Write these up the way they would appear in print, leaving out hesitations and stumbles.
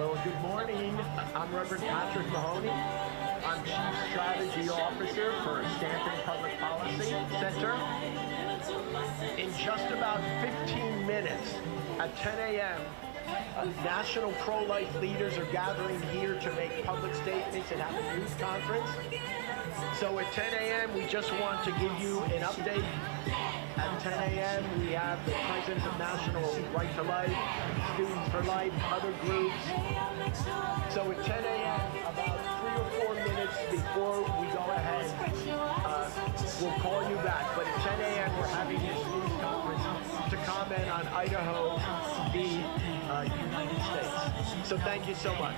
Well, good morning. I'm Reverend Patrick Mahoney. I'm Chief Strategy Officer for Stanton Public Policy Center. In just about 15 minutes, at 10 a.m., national pro-life leaders are gathering here to make public statements and have a news conference. So at 10 a.m., we just want to give you an update. At 10 a.m., we have the President of National Right to Life, Students for Life, other groups. So at 10 a.m., about 3 or 4 minutes before we go ahead, we'll call you back. But at 10 a.m., we're having this news conference to comment on Idaho, the United States. So thank you so much.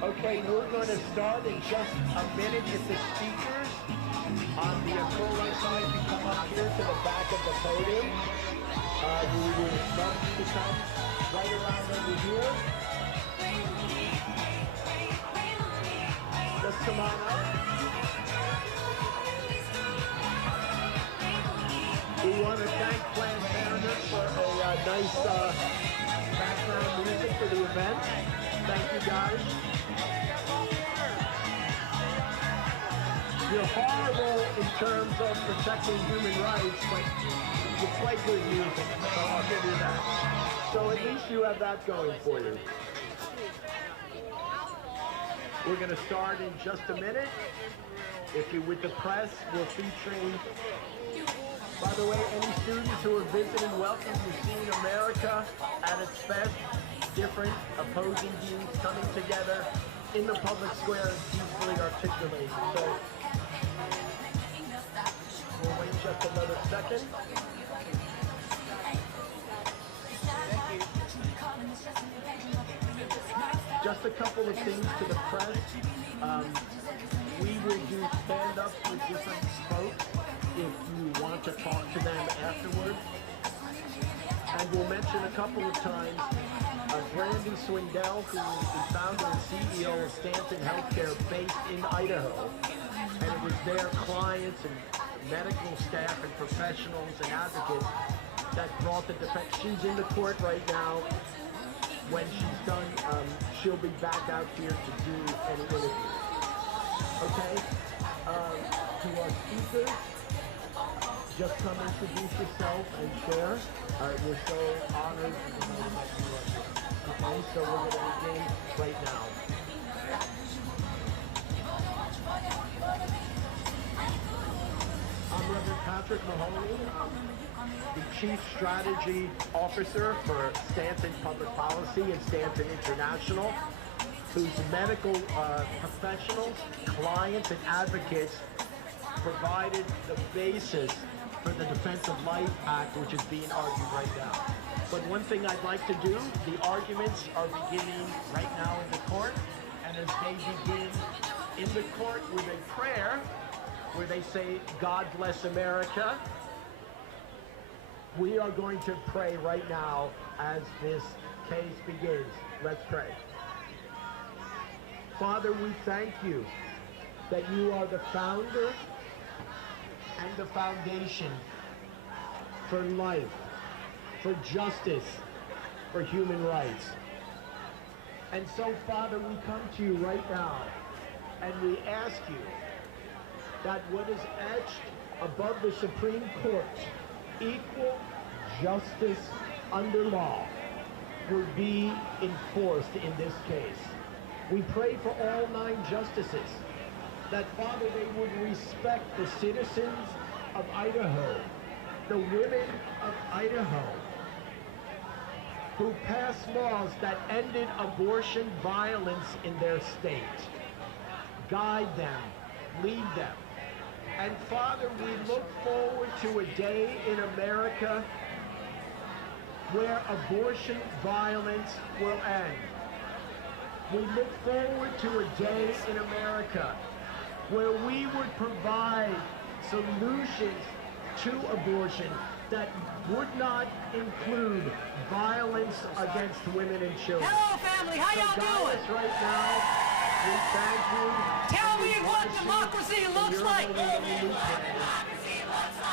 Okay, we're going to start in just a minute. If the speakers on the full right side can come up here to the back of the podium, we would love you to come right around over here. Just come on up. We want to thank Planned Parenthood for a nice background music for the event. Thank you, guys. You're horrible in terms of protecting human rights, but you play good music, so I'll give you that. So at least you have that going for you. We're going to start in just a minute. If you're with the press, we're featuring, by the way, any students who are visiting, welcome to seeing America at its best. Different opposing views coming together in the public square and peacefully articulated. So we'll wait just another second. Just a couple of things to the press. We will do stand-ups with different folks if you want to talk to them afterwards. And we'll mention a couple of times Brandy Swindell, who is the founder and CEO of Stanton Healthcare based in Idaho. And it was their clients and medical staff and professionals and advocates that brought the defense. She's in the court right now. When she's done, she'll be back out here to do an interview. Okay? To our speakers, just come introduce yourself and share. We're so honored to know that you are here. Okay, so we're going to begin right now. I'm Reverend Patrick Patrick Mahoney. I'm the Chief Strategy Officer for Stanton Public Policy and Stanton International, whose medical professionals, clients, and advocates provided the basis for the Defense of Life Act, which is being argued right now. But one thing I'd like to do, the arguments are beginning right now in the court, and as they begin in the court with a prayer, where they say, God bless America, we are going to pray right now as this case begins. Let's pray. Father, we thank you that you are the founder and the foundation for life, for justice, for human rights. And so, Father, we come to you right now and we ask you that what is etched above the Supreme Court, equal justice under law, would be enforced in this case. We pray for all 9 justices, that, Father, they would respect the citizens of Idaho, the women of Idaho, who passed laws that ended abortion violence in their state. Guide them, lead them. And Father, we look forward to a day in America where abortion violence will end. We look forward to a day in America where we would provide solutions to abortion that would not include violence against women and children. Hello, family. How y'all doing? Right now, we thank you. Tell me what democracy looks like.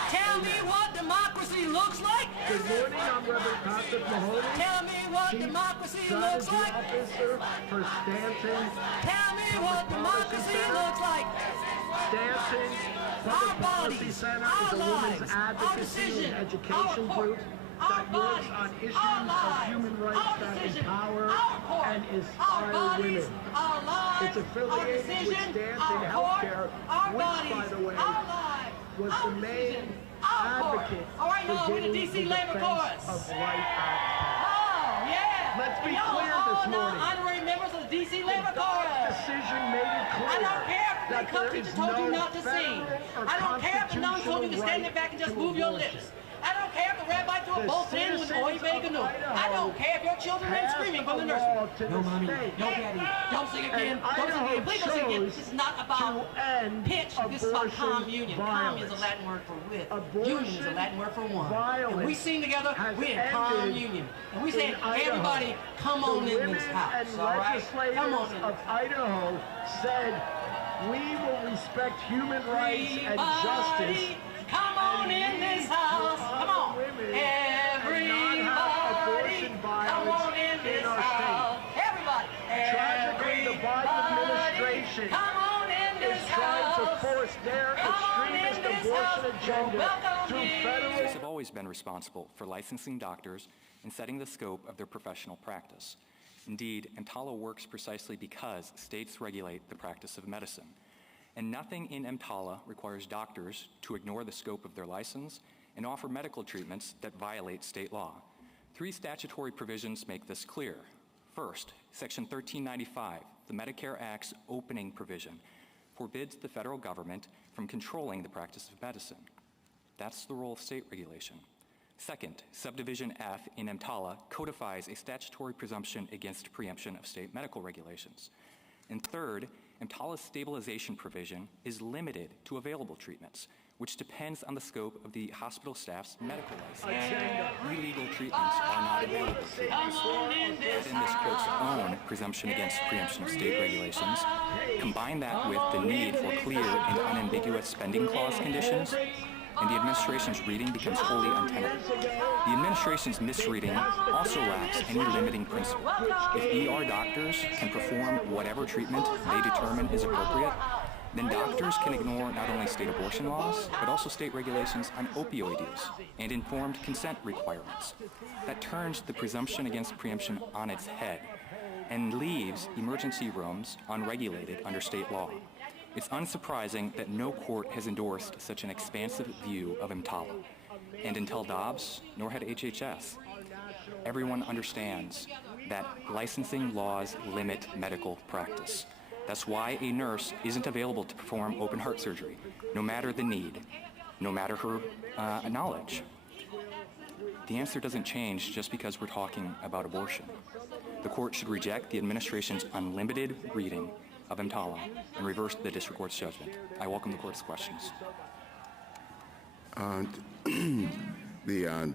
Tell me what democracy looks like. Good morning, I'm Reverend Patrick Mahoney. Tell me what democracy looks like. Officer for Stanton. Tell me what democracy looks like. Stanton Public Policy Center is a women's advocacy and education group that works on issues of human rights that empower and inspire women. It's affiliated with Stanton Healthcare, which, by the way, was the main advocate for getting the Defense of Life Act. Oh, yeah. Let's be clear this morning. Honorary members of the D.C. Labor Corps. Decision made it clear. I don't care if the club teacher told you not to sing. I don't care if the nun told you to stand there back and just move your lips. I don't care if the rabbi threw a bolt in with oy vey gnu. I don't care if your children ran screaming from the nursery. No, mommy. No, daddy. Don't sing again. Don't sing again. Please don't sing again. This is not about pitch. This is about communion. Communion is a Latin word for with. Union is a Latin word for one. And we sing together, we're in communion. And we say, everybody, come on in this house. All right? Come on in. Of Idaho said, we will respect human rights and justice. Come on in this house. Come on. Everybody. Come on in this house. Everybody. Tragically, the Biden administration is trying to force their extremist abortion agenda through federal. States have always been responsible for licensing doctors and setting the scope of their professional practice. Indeed, EMTALA works precisely because states regulate the practice of medicine. And nothing in EMTALA requires doctors to ignore the scope of their license and offer medical treatments that violate state law. 3 statutory provisions make this clear. First, Section 1395, the Medicare Act's opening provision, forbids the federal government from controlling the practice of medicine. That's the role of state regulation. Second, Subdivision F in EMTALA codifies a statutory presumption against preemption of state medical regulations. And third, EMTALA's stabilization provision is limited to available treatments, which depends on the scope of the hospital staff's medical license. Illegal treatments are not available treatments. In this court's own presumption against preemption of state regulations, combine that with the need for clear and unambiguous spending clause conditions, and the administration's reading becomes wholly untenable. The administration's misreading also lacks any limiting principle. If ER doctors can perform whatever treatment they determine is appropriate, then doctors can ignore not only state abortion laws, but also state regulations on opioid use and informed consent requirements. That turns the presumption against preemption on its head and leaves emergency rooms unregulated under state law. It's unsurprising that no court has endorsed such an expansive view of EMTALA. And until Dobbs, nor had HHS. Everyone understands that licensing laws limit medical practice. That's why a nurse isn't available to perform open heart surgery, no matter the need, no matter her knowledge. The answer doesn't change just because we're talking about abortion. The court should reject the administration's unlimited reading of EMTALA and reverse the district court's judgment. I welcome the court's questions.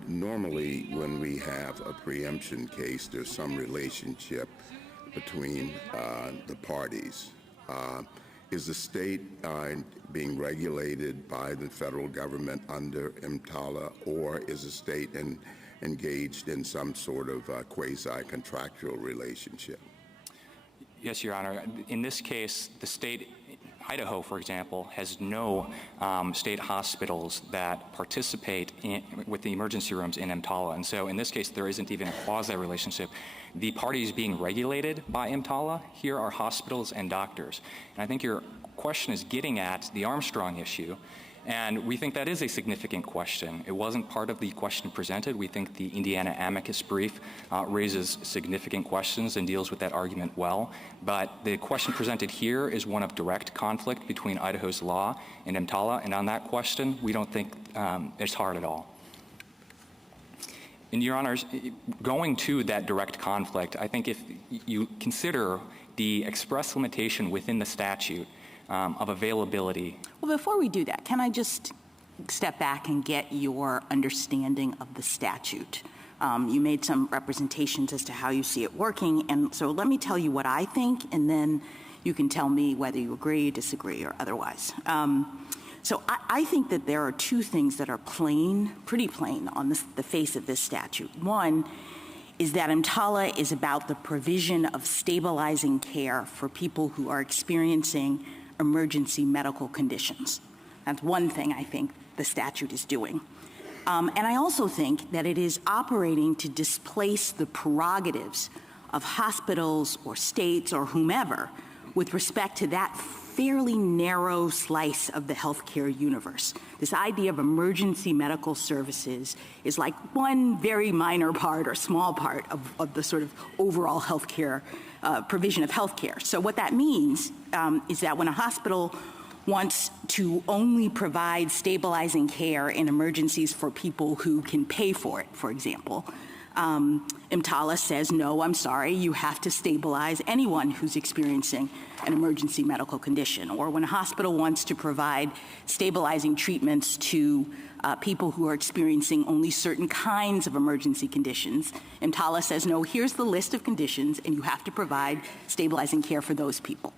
Normally, when we have a preemption case, there's some relationship between the parties. Is the state being regulated by the federal government under EMTALA, or is the state engaged in some sort of quasi-contractual relationship? Yes, Your Honor. In this case, the state, Idaho, for example, has no state hospitals that participate with the emergency rooms in EMTALA. And so in this case, there isn't even a quasi-relationship. The parties being regulated by EMTALA here are hospitals and doctors. And I think your question is getting at the Armstrong issue. And we think that is a significant question. It wasn't part of the question presented. We think the Indiana amicus brief raises significant questions and deals with that argument well. But the question presented here is one of direct conflict between Idaho's law and EMTALA. And on that question, we don't think it's hard at all. And Your Honors, going to that direct conflict, I think if you consider the express limitation within the statute of availability. Well, before we do that, can I just step back and get your understanding of the statute? You made some representations as to how you see it working, and so let me tell you what I think, and then you can tell me whether you agree, disagree, or otherwise. So I think that there are two things that are plain, pretty plain on the face of this statute. One is that EMTALA is about the provision of stabilizing care for people who are experiencing emergency medical conditions. That's one thing I think the statute is doing. And I also think that it is operating to displace the prerogatives of hospitals or states or whomever with respect to that fairly narrow slice of the healthcare universe. This idea of emergency medical services is like one very minor part or small part of the sort of overall healthcare provision of healthcare. So what that means is that when a hospital wants to only provide stabilizing care in emergencies for people who can pay for it, for example, EMTALA says, no, I'm sorry, you have to stabilize anyone who's experiencing an emergency medical condition. Or when a hospital wants to provide stabilizing treatments to people who are experiencing only certain kinds of emergency conditions, EMTALA says, no, here's the list of conditions, and you have to provide stabilizing care for those people.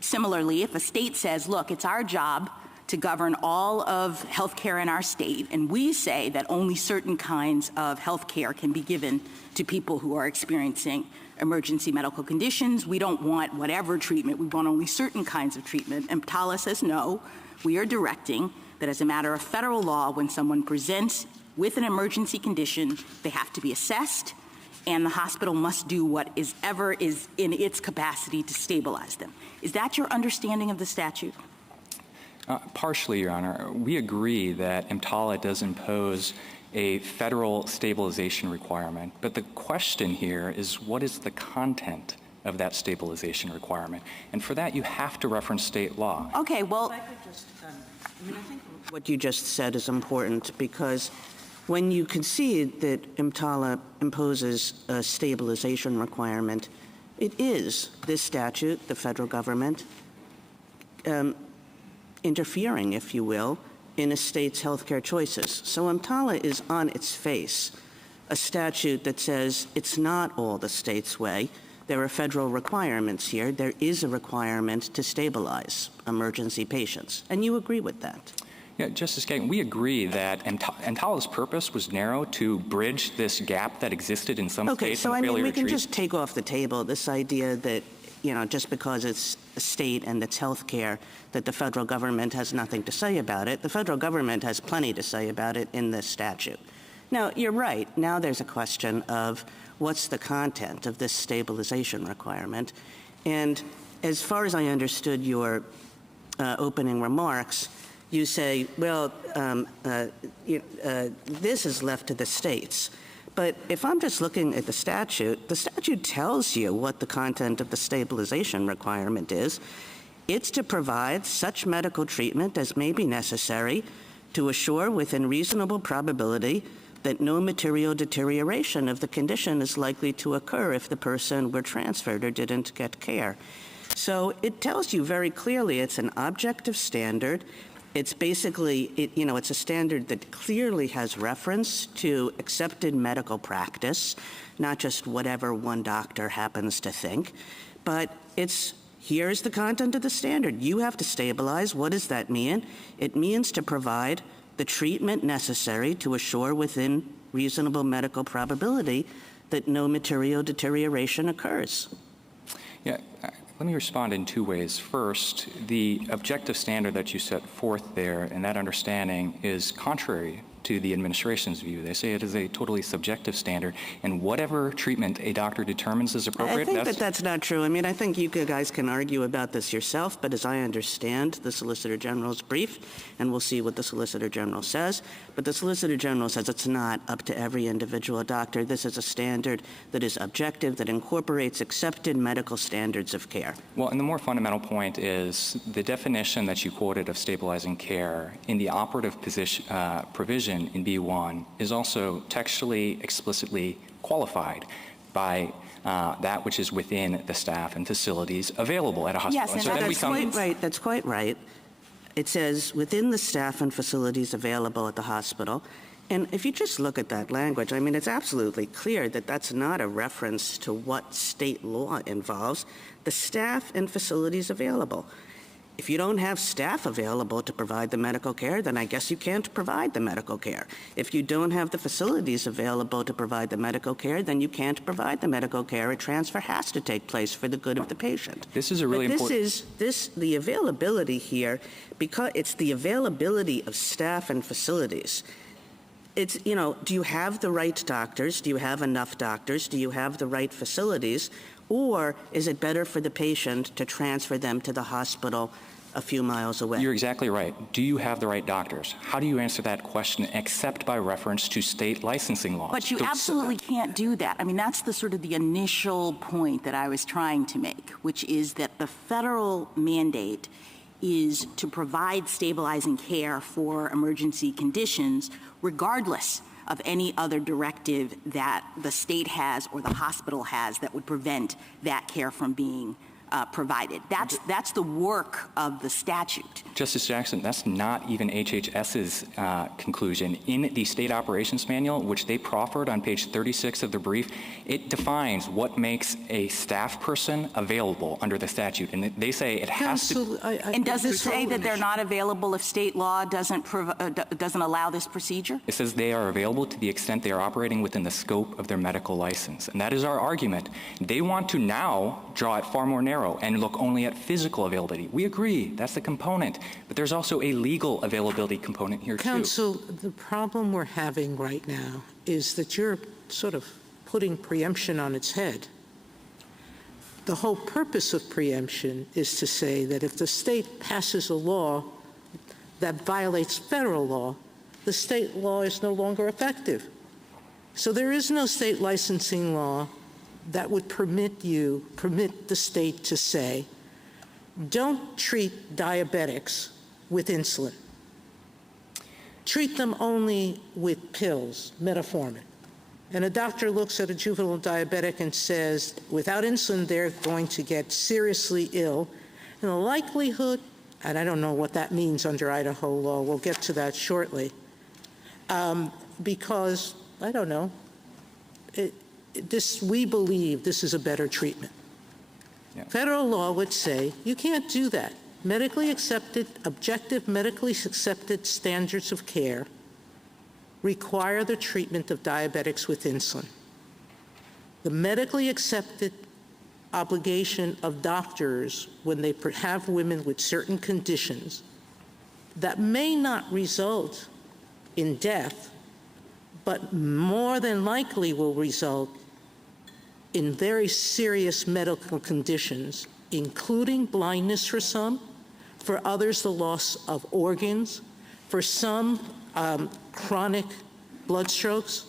Similarly, if a state says, look, it's our job to govern all of health care in our state, and we say that only certain kinds of health care can be given to people who are experiencing emergency medical conditions. We don't want whatever treatment. We want only certain kinds of treatment. And EMTALA says, no, we are directing that as a matter of federal law, when someone presents with an emergency condition, they have to be assessed, and the hospital must do whatever is in its capacity to stabilize them. Is that your understanding of the statute? Partially, Your Honor. We agree that EMTALA does impose a federal stabilization requirement, but the question here is, what is the content of that stabilization requirement? And for that, you have to reference state law. Okay, well, I think what you just said is important, because when you concede that EMTALA imposes a stabilization requirement, it is this statute, the federal government, interfering, if you will, in a state's healthcare choices. So EMTALA is on its face a statute that says it's not all the state's way. There are federal requirements here. There is a requirement to stabilize emergency patients. And you agree with that? Yeah, Justice Kagan, we agree that EMTALA's purpose was narrow to bridge this gap that existed in some states. Okay, so I mean, we can just take off the table this idea that, you know, just because it's a state and it's health care, that the federal government has nothing to say about it. The federal government has plenty to say about it in this statute. Now, you're right. Now there's a question of what's the content of this stabilization requirement. And as far as I understood your opening remarks, you say, well, this is left to the states. But if I'm just looking at the statute tells you what the content of the stabilization requirement is. It's to provide such medical treatment as may be necessary to assure within reasonable probability that no material deterioration of the condition is likely to occur if the person were transferred or didn't get care. So it tells you very clearly it's an objective standard. It's basically, it's a standard that clearly has reference to accepted medical practice, not just whatever one doctor happens to think, but here's the content of the standard. You have to stabilize. What does that mean? It means to provide the treatment necessary to assure within reasonable medical probability that no material deterioration occurs. Yeah, let me respond in two ways. First, the objective standard that you set forth there and that understanding is contrary to the administration's view. They say it is a totally subjective standard, and whatever treatment a doctor determines is appropriate. I think that's not true. I mean, I think you guys can argue about this yourself, but as I understand the Solicitor General's brief, and we'll see what the Solicitor General says, but the Solicitor General says it's not up to every individual doctor. This is a standard that is objective, that incorporates accepted medical standards of care. Well, and the more fundamental point is the definition that you quoted of stabilizing care in the operative provision in B1 is also textually, explicitly qualified by that which is within the staff and facilities available at a hospital. Yes, and so that's quite right. That's quite right. It says within the staff and facilities available at the hospital. And if you just look at that language, I mean, it's absolutely clear that that's not a reference to what state law involves. The staff and facilities available. If you don't have staff available to provide the medical care, then I guess you can't provide the medical care. If you don't have the facilities available to provide the medical care, then you can't provide the medical care. A transfer has to take place for the good of the patient. This is a really important... The availability here, because it's the availability of staff and facilities. It's, do you have the right doctors? Do you have enough doctors? Do you have the right facilities? Or is it better for the patient to transfer them to the hospital a few miles away? You're exactly right. Do you have the right doctors? How do you answer that question except by reference to state licensing laws? But you absolutely can't do that. I mean, that's the sort of the initial point that I was trying to make, which is that the federal mandate is to provide stabilizing care for emergency conditions regardless of any other directive that the state has or the hospital has that would prevent that care from being provided. That's the work of the statute. Justice Jackson, that's not even HHS's conclusion. In the state operations manual, which they proffered on page 36 of the brief, it defines what makes a staff person available under the statute. And they say it has to... And does it say that they're not available if state law doesn't allow this procedure? It says they are available to the extent they are operating within the scope of their medical license. And that is our argument. They want to now draw it far more narrow and look only at physical availability. We agree, that's the component, but there's also a legal availability component here too. Counsel, the problem we're having right now is that you're sort of putting preemption on its head. The whole purpose of preemption is to say that if the state passes a law that violates federal law, the state law is no longer effective. So there is no state licensing law that would permit the state to say, don't treat diabetics with insulin. Treat them only with pills, metformin. And a doctor looks at a juvenile diabetic and says, without insulin, they're going to get seriously ill. And the likelihood, and I don't know what that means under Idaho law, we'll get to that shortly, because, I don't know, we believe this is a better treatment. Yeah. Federal law would say you can't do that. Medically accepted, objective medically accepted standards of care require the treatment of diabetics with insulin. The medically accepted obligation of doctors when they have women with certain conditions that may not result in death, but more than likely will result in very serious medical conditions, including blindness for some, for others the loss of organs, for some chronic blood strokes.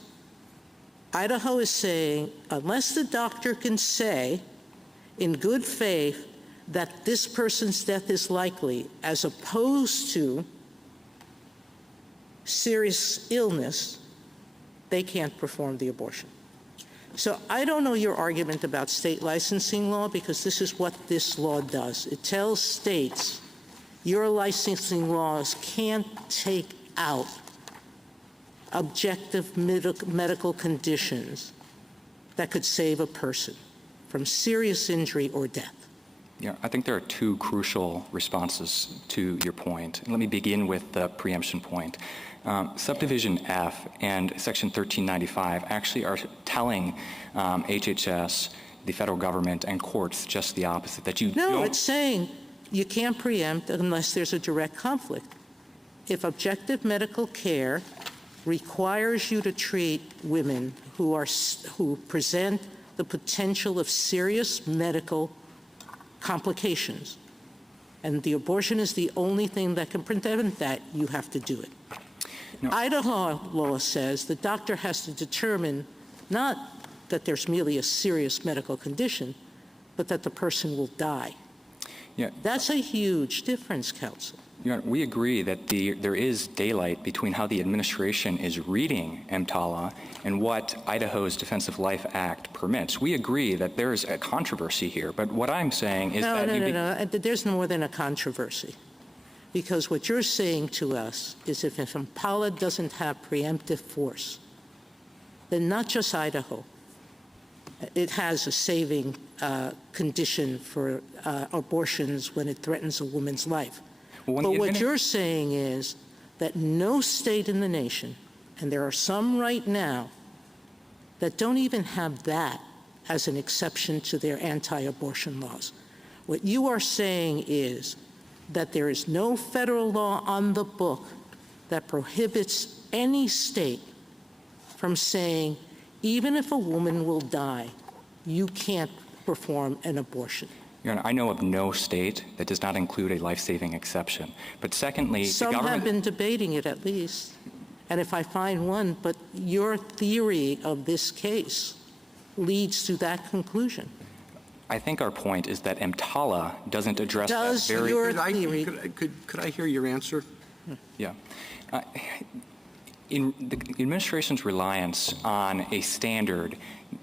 Idaho is saying, unless the doctor can say in good faith that this person's death is likely, as opposed to serious illness, they can't perform the abortion. So I don't know your argument about state licensing law, because this is what this law does. It tells states your licensing laws can't take out objective medical conditions that could save a person from serious injury or death. Yeah, I think there are two crucial responses to your point. Let me begin with the preemption point. Subdivision F and Section 1395 actually are telling HHS, the federal government, and courts just the opposite, that you No, don't... it's saying you can't preempt unless there's a direct conflict. If objective medical care requires you to treat women who present the potential of serious medical complications, and the abortion is the only thing that can prevent that, you have to do it. No. Idaho law says the doctor has to determine not that there's merely a serious medical condition, but that the person will die. Yeah. That's a huge difference, counsel. We agree that there is daylight between how the administration is reading EMTALA and what Idaho's Defense of Life Act permits. We agree that there's a controversy here, but what I'm saying is that... No. There's more than a controversy. Because what you're saying to us is if EMTALA doesn't have preemptive force, then not just Idaho, it has a saving condition for abortions when it threatens a woman's life. But what you're saying is that no state in the nation, and there are some right now, that don't even have that as an exception to their anti-abortion laws. What you are saying is that there is no federal law on the book that prohibits any state from saying, even if a woman will die, you can't perform an abortion. Your Honor, I know of no state that does not include a life-saving exception. But secondly, some the government... have been debating it at least. And if I find one, but your theory of this case leads to that conclusion. I think our point is that EMTALA doesn't address Does that very... your theory... Could I hear your answer? Yeah. In the administration's reliance on a standard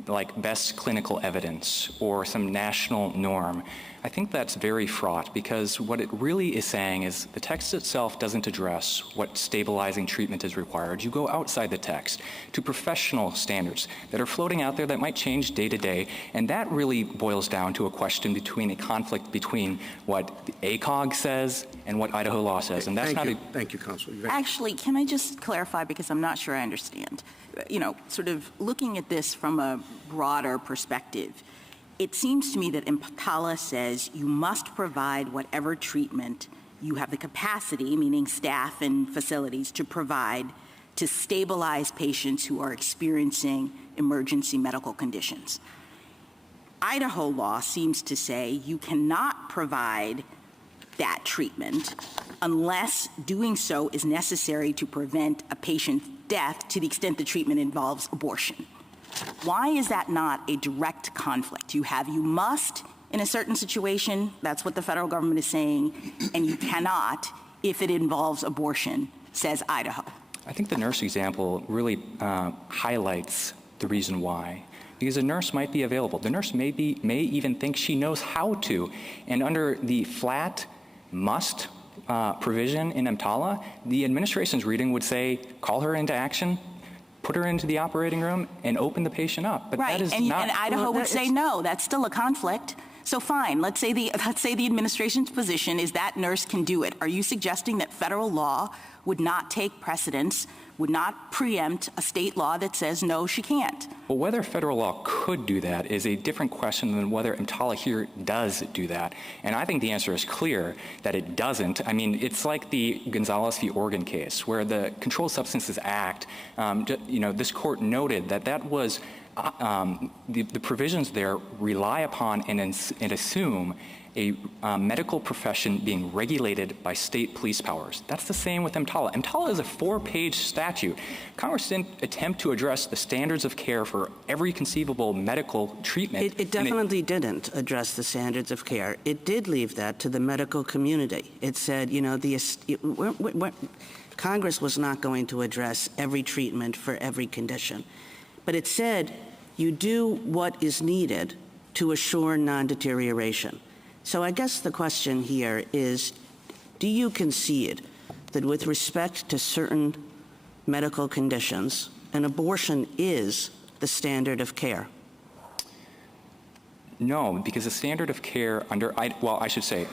like best clinical evidence or some national norm, I think that's very fraught, because what it really is saying is the text itself doesn't address what stabilizing treatment is required. You go outside the text to professional standards that are floating out there that might change day to day, and that really boils down to a question between a conflict between what the ACOG says and what Idaho law says, and that's not... Thank you, Counsel. Actually, can I just clarify, because I'm not sure I understand. You know, sort of looking at this from a broader perspective, it seems to me that EMTALA says you must provide whatever treatment you have the capacity, meaning staff and facilities, to provide to stabilize patients who are experiencing emergency medical conditions. Idaho law seems to say you cannot provide that treatment unless doing so is necessary to prevent a patient's death to the extent the treatment involves abortion. Why is that not a direct conflict? You must in a certain situation, that's what the federal government is saying, and you cannot if it involves abortion, says Idaho. I think the nurse example really highlights the reason why. Because a nurse might be available. The nurse may even think she knows how to. And under the flat must provision in EMTALA, the administration's reading would say, call her into action, put her into the operating room, and open the patient up. But right, that is and Idaho would say, no, that's still a conflict. So fine, let's say the administration's position is that nurse can do it. Are you suggesting that federal law would not take precedence, would not preempt a state law that says, no, she can't? Well, whether federal law could do that is a different question than whether EMTALA here does do that. And I think the answer is clear that it doesn't. I mean, it's like the Gonzalez v. Oregon case, where the Controlled Substances Act, this court noted that was the provisions there rely upon and assume a medical profession being regulated by state police powers. That's the same with EMTALA. EMTALA is a 4-page statute. Congress didn't attempt to address the standards of care for every conceivable medical treatment. It definitely didn't address the standards of care. It did leave that to the medical community. It said, you know, Congress was not going to address every treatment for every condition. But it said you do what is needed to assure non-deterioration. So I guess the question here is, do you concede that with respect to certain medical conditions, an abortion is the standard of care? No, because the standard of care I should say,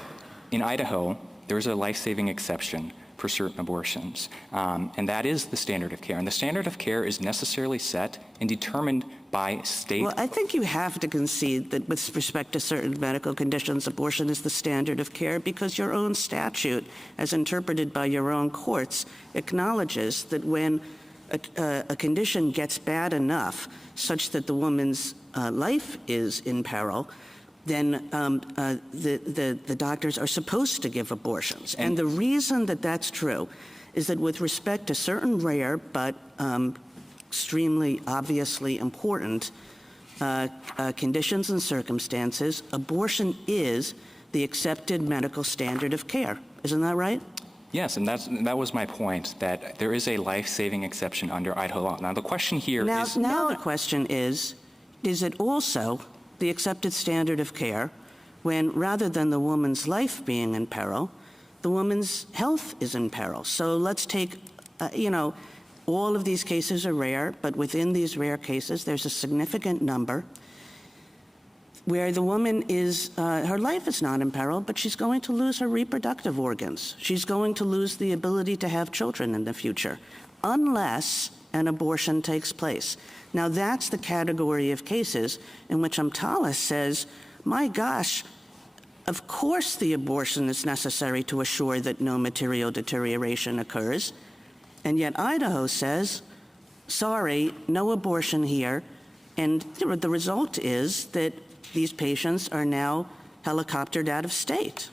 in Idaho, there's a life-saving exception for certain abortions, and that is the standard of care. And the standard of care is necessarily set and determined by state. Well, I think you have to concede that with respect to certain medical conditions, abortion is the standard of care because your own statute, as interpreted by your own courts, acknowledges that when a condition gets bad enough such that the woman's life is in peril, then the doctors are supposed to give abortions. And the reason that that's true is that with respect to certain rare but extremely obviously important conditions and circumstances, abortion is the accepted medical standard of care. Isn't that right? Yes, and that was my point, that there is a life-saving exception under Idaho law. Now, the question here is... Now the question is it also the accepted standard of care when, rather than the woman's life being in peril, the woman's health is in peril? So let's take, all of these cases are rare, but within these rare cases, there's a significant number where the woman is, her life is not in peril, but she's going to lose her reproductive organs. She's going to lose the ability to have children in the future, unless an abortion takes place. Now, that's the category of cases in which EMTALA says, my gosh, of course the abortion is necessary to assure that no material deterioration occurs. And yet Idaho says, sorry, no abortion here. And the result is that these patients are now helicoptered out of state.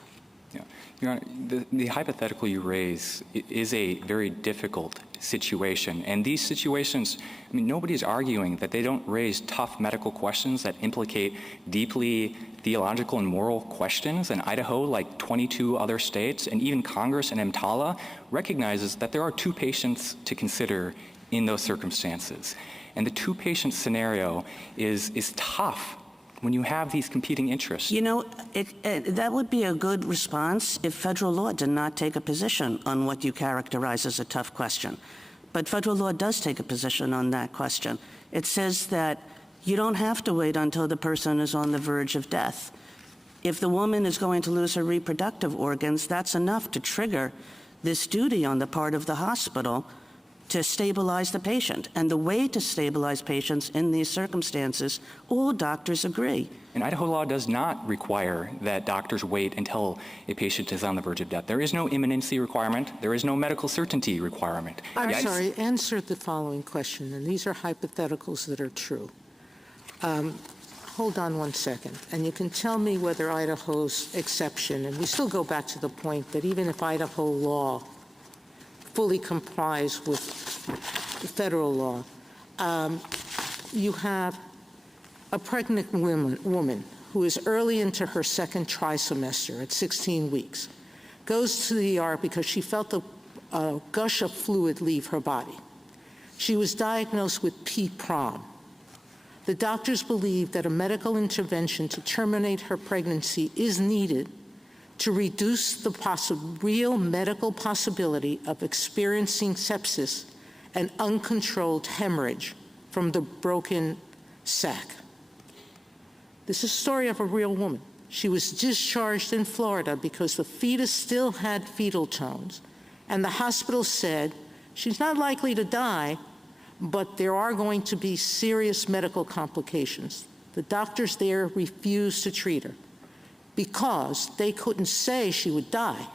Yeah. Your Honor, the hypothetical you raise is a very difficult situation. And these situations, nobody's arguing that they don't raise tough medical questions that implicate deeply theological and moral questions. And Idaho, like 22 other states, and even Congress and EMTALA, recognizes that there are two patients to consider in those circumstances. And the two-patient scenario is tough when you have these competing interests. That would be a good response if federal law did not take a position on what you characterize as a tough question. But federal law does take a position on that question. It says that you don't have to wait until the person is on the verge of death. If the woman is going to lose her reproductive organs, that's enough to trigger this duty on the part of the hospital to stabilize the patient. And the way to stabilize patients in these circumstances, all doctors agree. And Idaho law does not require that doctors wait until a patient is on the verge of death. There is no imminency requirement. There is no medical certainty requirement. I'm sorry, answer the following question, and these are hypotheticals that are true. Hold on one second, and you can tell me whether Idaho's exception, and we still go back to the point that even if Idaho law fully complies with the federal law, you have a pregnant woman who is early into her second trimester at 16 weeks, goes to the ER because she felt a gush of fluid leave her body. She was diagnosed with PPROM. The doctors believe that a medical intervention to terminate her pregnancy is needed to reduce the real medical possibility of experiencing sepsis and uncontrolled hemorrhage from the broken sac. This is a story of a real woman. She was discharged in Florida because the fetus still had fetal tones, and the hospital said she's not likely to die, but there are going to be serious medical complications. The doctors there refused to treat her because they couldn't say she would die.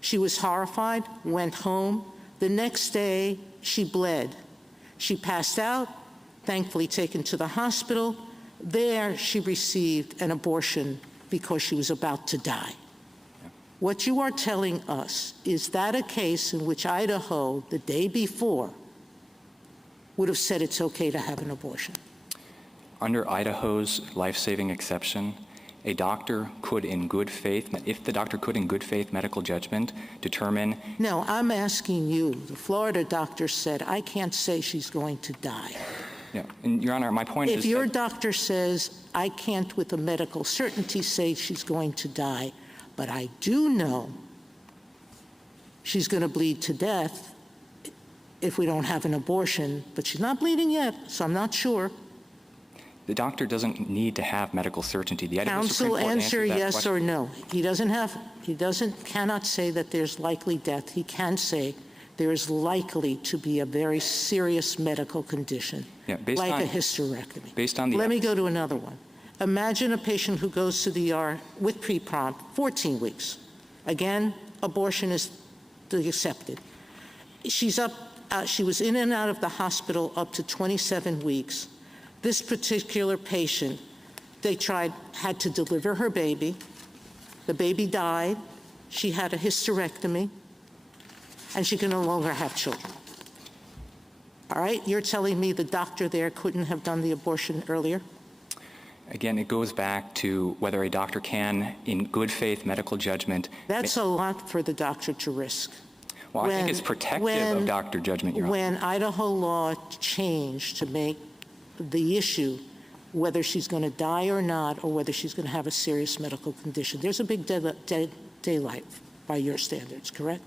She was horrified, went home. The next day, she bled. She passed out, thankfully taken to the hospital. There, she received an abortion because she was about to die. What you are telling us, is that a case in which Idaho, the day before, would have said it's okay to have an abortion? Under Idaho's life-saving exception, a doctor could in good faith, if the doctor could in good faith medical judgment determine... No, I'm asking you. The Florida doctor said, I can't say she's going to die. Yeah, and Your Honor, my point is if your doctor says, I can't with a medical certainty say she's going to die, but I do know she's going to bleed to death if we don't have an abortion, but she's not bleeding yet, so I'm not sure. The doctor doesn't need to have medical certainty. The Idaho Supreme Counsel, Court answer answered that yes question. or no. Cannot say that there's likely death. He can say there is likely to be a very serious medical condition, like a hysterectomy. Based on the... Let me go to another one. Imagine a patient who goes to the ER with pre-prompt, 14 weeks. Again, abortion is accepted. She's up, she was in and out of the hospital up to 27 weeks. This particular patient, had to deliver her baby. The baby died. She had a hysterectomy, and she can no longer have children. All right? You're telling me the doctor there couldn't have done the abortion earlier? Again, it goes back to whether a doctor can, in good faith medical judgment... That's a lot for the doctor to risk. Well, I think it's protective of doctor judgment, Your Honor. When Idaho law changed to make the issue whether she's going to die or not, or whether she's going to have a serious medical condition, there's a big daylight by your standards, correct?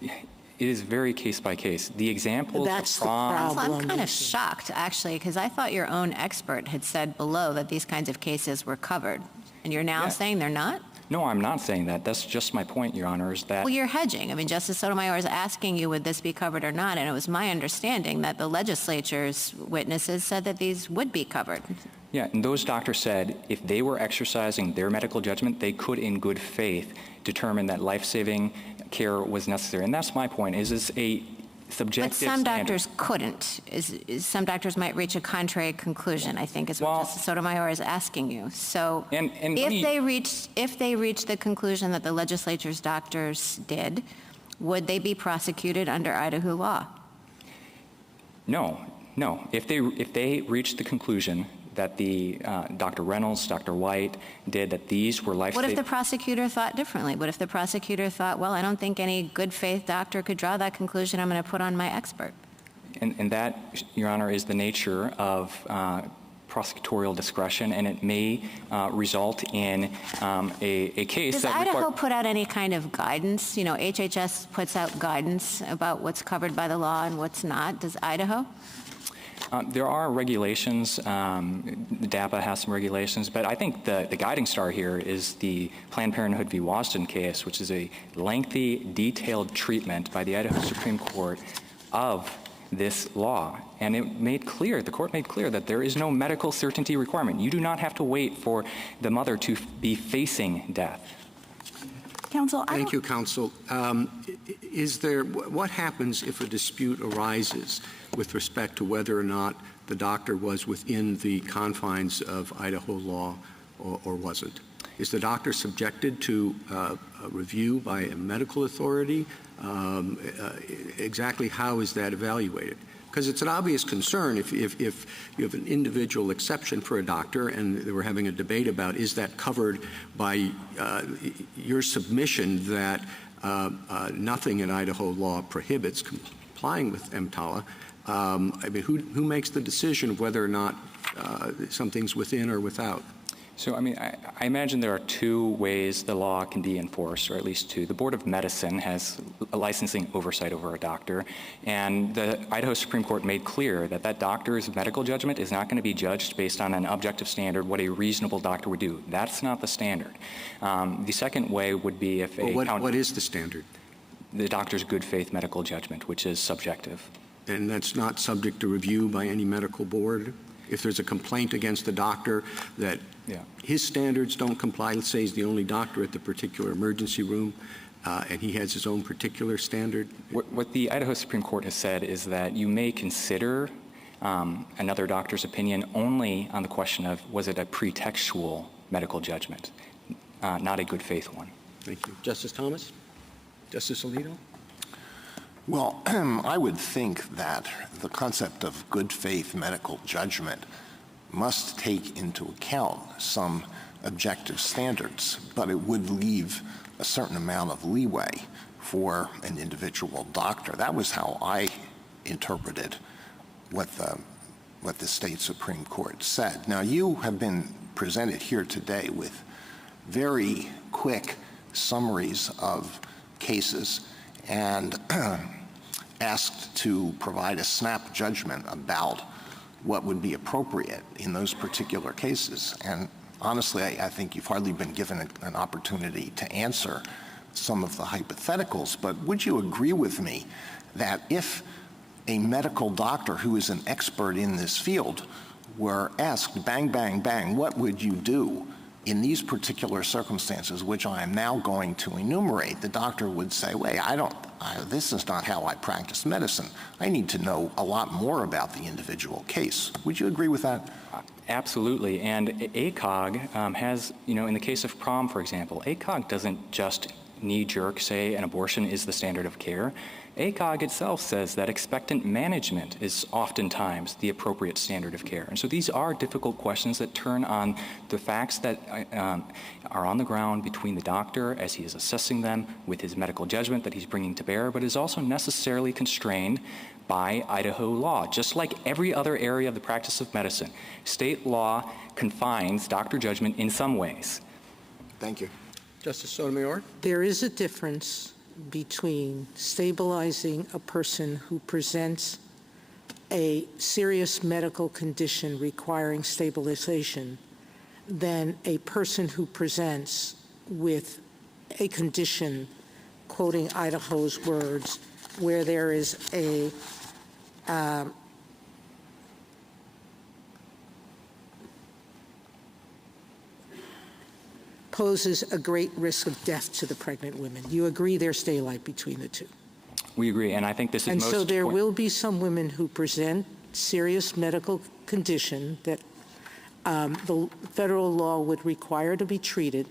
It is very case by case. The examples That's from... the problem. I'm kind of shocked, actually, because I thought your own expert had said below that these kinds of cases were covered. And you're now saying they're not? No, I'm not saying that. That's just my point, Your Honor, is that... Well, you're hedging. I mean, Justice Sotomayor is asking you, would this be covered or not? And it was my understanding that the legislature's witnesses said that these would be covered. Yeah, and those doctors said if they were exercising their medical judgment, they could, in good faith, determine that life-saving care was necessary. And that's my point, is a subjective But some standard. doctors couldn't. Some doctors might reach a contrary conclusion, I think, is what Justice Sotomayor is asking you. So if they reach the conclusion that the legislature's doctors did, would they be prosecuted under Idaho law? No. If they reach the conclusion that the Dr. Reynolds, Dr. White did, that these were life-saving... What if the prosecutor thought differently? What if the prosecutor thought, well, I don't think any good faith doctor could draw that conclusion, I'm going to put on my expert? And that, Your Honor, is the nature of prosecutorial discretion, and it may result in a case Does Idaho put out any kind of guidance? You know, HHS puts out guidance about what's covered by the law and what's not. Does Idaho? There are regulations. DAPA has some regulations, but I think the guiding star here is the Planned Parenthood v. Wasden case, which is a lengthy, detailed treatment by the Idaho Supreme Court of this law. And the court made clear that there is no medical certainty requirement. You do not have to wait for the mother to be facing death. Counsel, Thank you, counsel. What happens if a dispute arises with respect to whether or not the doctor was within the confines of Idaho law or wasn't? Is the doctor subjected to a review by a medical authority? Exactly how is that evaluated? Because it's an obvious concern if you have an individual exception for a doctor, and we're having a debate about is that covered by your submission that nothing in Idaho law prohibits complying with EMTALA. I mean, who makes the decision of whether or not something's within or without? So, I mean, I imagine there are two ways the law can be enforced, or at least two. The Board of Medicine has a licensing oversight over a doctor, and the Idaho Supreme Court made clear that that doctor's medical judgment is not going to be judged based on an objective standard, what a reasonable doctor would do. That's not the standard. The second way would be if what is the standard? The doctor's good faith medical judgment, which is subjective. And that's not subject to review by any medical board? If there's a complaint against the doctor that his standards don't comply, let's say he's the only doctor at the particular emergency room, and he has his own particular standard? What the Idaho Supreme Court has said is that you may consider another doctor's opinion only on the question of was it a pretextual medical judgment. not a good faith one. Thank you. Justice Thomas? Justice Alito? Well, I would think that the concept of good faith medical judgment must take into account some objective standards, but it would leave a certain amount of leeway for an individual doctor. That was how I interpreted what the state Supreme Court said. Now, you have been presented here today with very quick summaries of cases and asked to provide a snap judgment about what would be appropriate in those particular cases. And honestly, I think you've hardly been given an opportunity to answer some of the hypotheticals, but would you agree with me that if a medical doctor who is an expert in this field were asked, bang, bang, bang, what would you do in these particular circumstances, which I am now going to enumerate, the doctor would say, wait, this is not how I practice medicine. I need to know a lot more about the individual case. Would you agree with that? Absolutely. And ACOG has, in the case of Prom, for example, ACOG doesn't just knee-jerk say an abortion is the standard of care. ACOG itself says that expectant management is oftentimes the appropriate standard of care. And so these are difficult questions that turn on the facts that are on the ground between the doctor as he is assessing them with his medical judgment that he's bringing to bear, but is also necessarily constrained by Idaho law. Just like every other area of the practice of medicine, state law confines doctor judgment in some ways. Thank you. Justice Sotomayor? There is a difference between stabilizing a person who presents a serious medical condition requiring stabilization than a person who presents with a condition, quoting Idaho's words, where there is a poses a great risk of death to the pregnant women. You agree there's daylight between the two? We agree, and I think this is and so there will be some women who present serious medical condition that the federal law would require to be treated,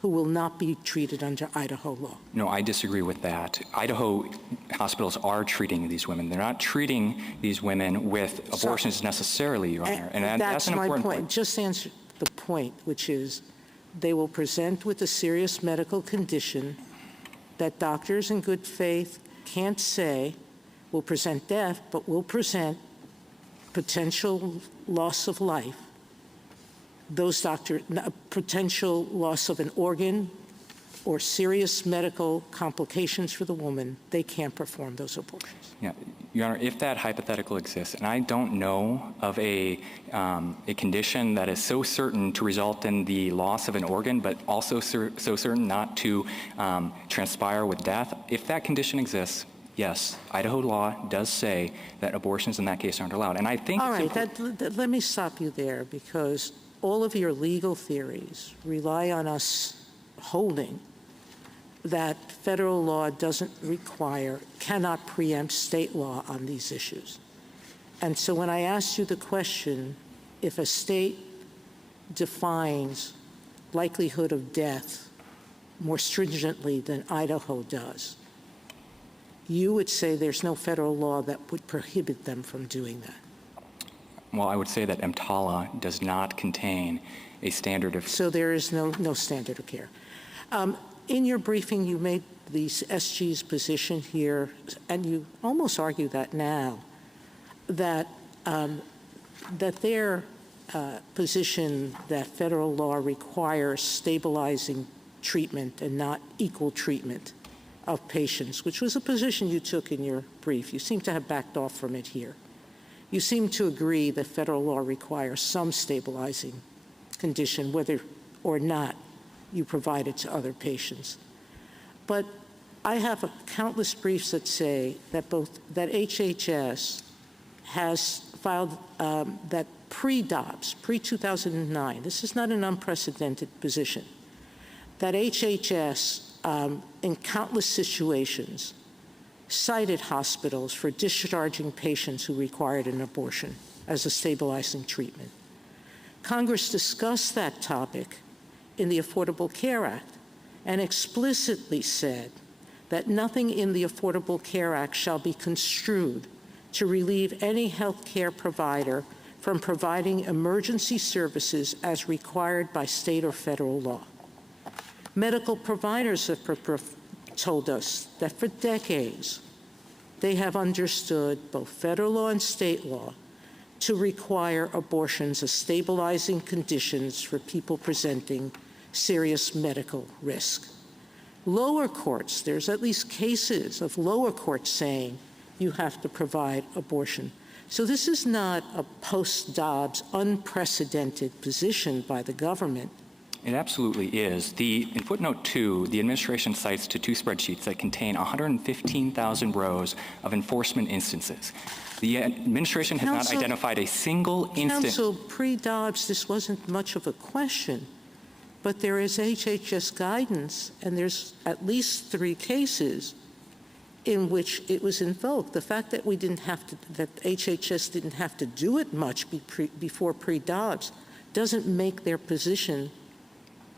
who will not be treated under Idaho law. No, I disagree with that. Idaho hospitals are treating these women. They're not treating these women with abortions necessarily, Your Honor. And that's an important point. Just answer the point, which is they will present with a serious medical condition that doctors in good faith can't say will present death, but will present potential loss of life. Those doctors, potential loss of an organ or serious medical complications for the woman, they can't perform those abortions. Yeah, Your Honor, if that hypothetical exists, and I don't know of a condition that is so certain to result in the loss of an organ, but also so certain not to transpire with death, if that condition exists, yes, Idaho law does say that abortions in that case aren't allowed. And I think— All right, let me stop you there, because all of your legal theories rely on us holding that federal law cannot preempt state law on these issues. And so when I asked you the question, if a state defines likelihood of death more stringently than Idaho does, you would say there's no federal law that would prohibit them from doing that. Well, I would say that EMTALA does not contain a standard of— So there is no standard of care. In your briefing, you made the SG's position here, and you almost argue that now, that their position that federal law requires stabilizing treatment and not equal treatment of patients, which was a position you took in your brief. You seem to have backed off from it here. You seem to agree that federal law requires some stabilizing condition, whether or not you provide it to other patients. But I have countless briefs that say that that HHS has filed that pre-DOPS, pre-2009, this is not an unprecedented position, that HHS in countless situations cited hospitals for discharging patients who required an abortion as a stabilizing treatment. Congress discussed that topic in the Affordable Care Act and explicitly said that nothing in the Affordable Care Act shall be construed to relieve any health care provider from providing emergency services as required by state or federal law. Medical providers have told us that for decades they have understood both federal law and state law to require abortions as stabilizing conditions for people presenting serious medical risk. Lower courts, there's at least cases of lower courts saying you have to provide abortion. So this is not a post-Dobbs unprecedented position by the government. It absolutely is. In footnote 2, the administration cites to 2 spreadsheets that contain 115,000 rows of enforcement instances. The administration has not identified a single instance. Counsel, pre-Dobbs, this wasn't much of a question, but there is HHS guidance, and there's at least 3 cases in which it was invoked. The fact that that HHS didn't have to do it much before pre-Dobbs doesn't make their position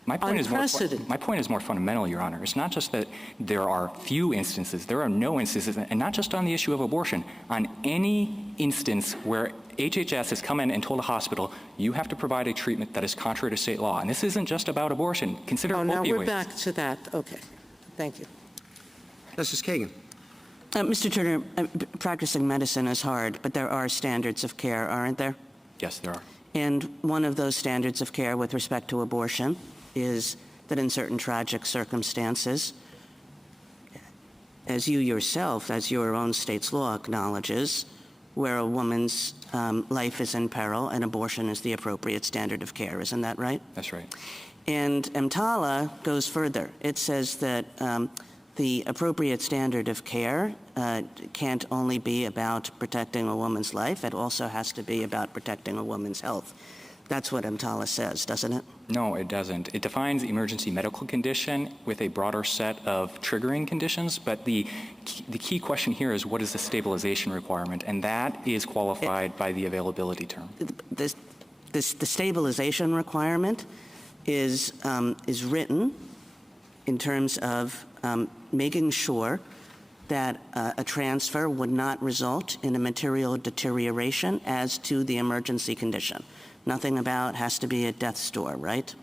unprecedented. My point is more fundamental, Your Honor. It's not just that there are few instances, there are no instances, and not just on the issue of abortion. On any instance where HHS has come in and told a hospital, you have to provide a treatment that is contrary to state law. And this isn't just about abortion. Consider opioids. Now we're back to that. Okay. Thank you. Justice Kagan. Mr. Turner, practicing medicine is hard, but there are standards of care, aren't there? Yes, there are. And one of those standards of care with respect to abortion is that in certain tragic circumstances, as you yourself, as your own state's law acknowledges, where a woman's life is in peril, an abortion is the appropriate standard of care. Isn't that right? That's right. And EMTALA goes further. It says that the appropriate standard of care can't only be about protecting a woman's life. It also has to be about protecting a woman's health. That's what EMTALA says, doesn't it? No, it doesn't. It defines emergency medical condition with a broader set of triggering conditions, but the key question here is what is the stabilization requirement, and that is qualified by the availability term. The stabilization requirement is written in terms of making sure that a transfer would not result in a material deterioration as to the emergency condition. Nothing about has to be at death's door, right?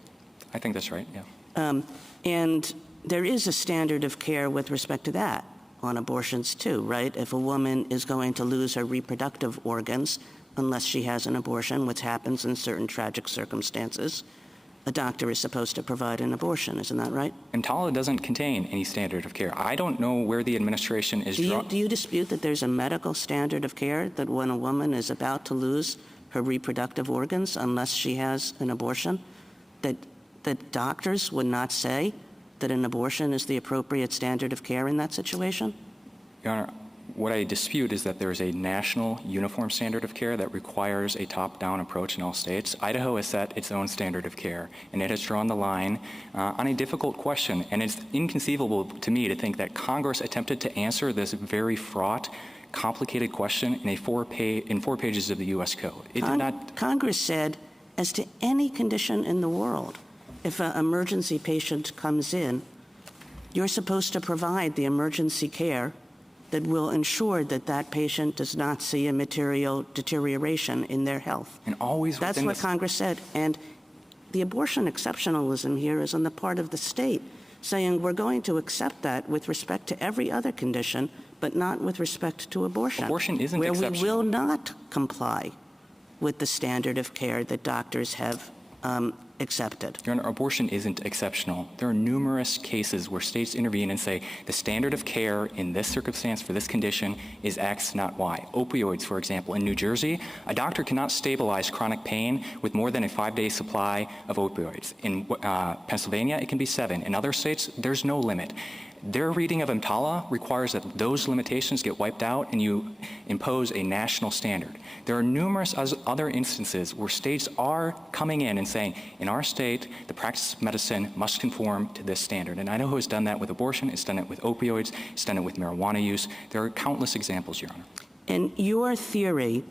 I think that's right, yeah. And there is a standard of care with respect to that on abortions too, right? If a woman is going to lose her reproductive organs unless she has an abortion, which happens in certain tragic circumstances, a doctor is supposed to provide an abortion, isn't that right? EMTALA doesn't contain any standard of care. I don't know where the administration is drawing. Do you dispute that there's a medical standard of care that when a woman is about to lose her reproductive organs unless she has an abortion, that doctors would not say that an abortion is the appropriate standard of care in that situation? Your Honor, what I dispute is that there is a national uniform standard of care that requires a top-down approach in all states. Idaho has set its own standard of care, and it has drawn the line on a difficult question. And it's inconceivable to me to think that Congress attempted to answer this very fraught, complicated question in 4 pages of the U.S. Code. It did not. Congress said, as to any condition in the world, if an emergency patient comes in, you're supposed to provide the emergency care that will ensure that that patient does not see a material deterioration in their health. And always That's what Congress said. And the abortion exceptionalism here is on the part of the state, saying we're going to accept that with respect to every other condition, but not with respect to abortion. Abortion isn't exceptional. Where we will not comply with the standard of care that doctors have accepted. Your Honor, abortion isn't exceptional. There are numerous cases where states intervene and say the standard of care in this circumstance for this condition is X, not Y. Opioids, for example, in New Jersey, a doctor cannot stabilize chronic pain with more than a 5-day supply of opioids. In Pennsylvania, it can be 7. In other states, there's no limit. Their reading of EMTALA requires that those limitations get wiped out and you impose a national standard. There are numerous other instances where states are coming in and saying, in our state, the practice of medicine must conform to this standard. And Idaho has done that with abortion, it's done it with opioids, it's done it with marijuana use. There are countless examples, Your Honor. And your theory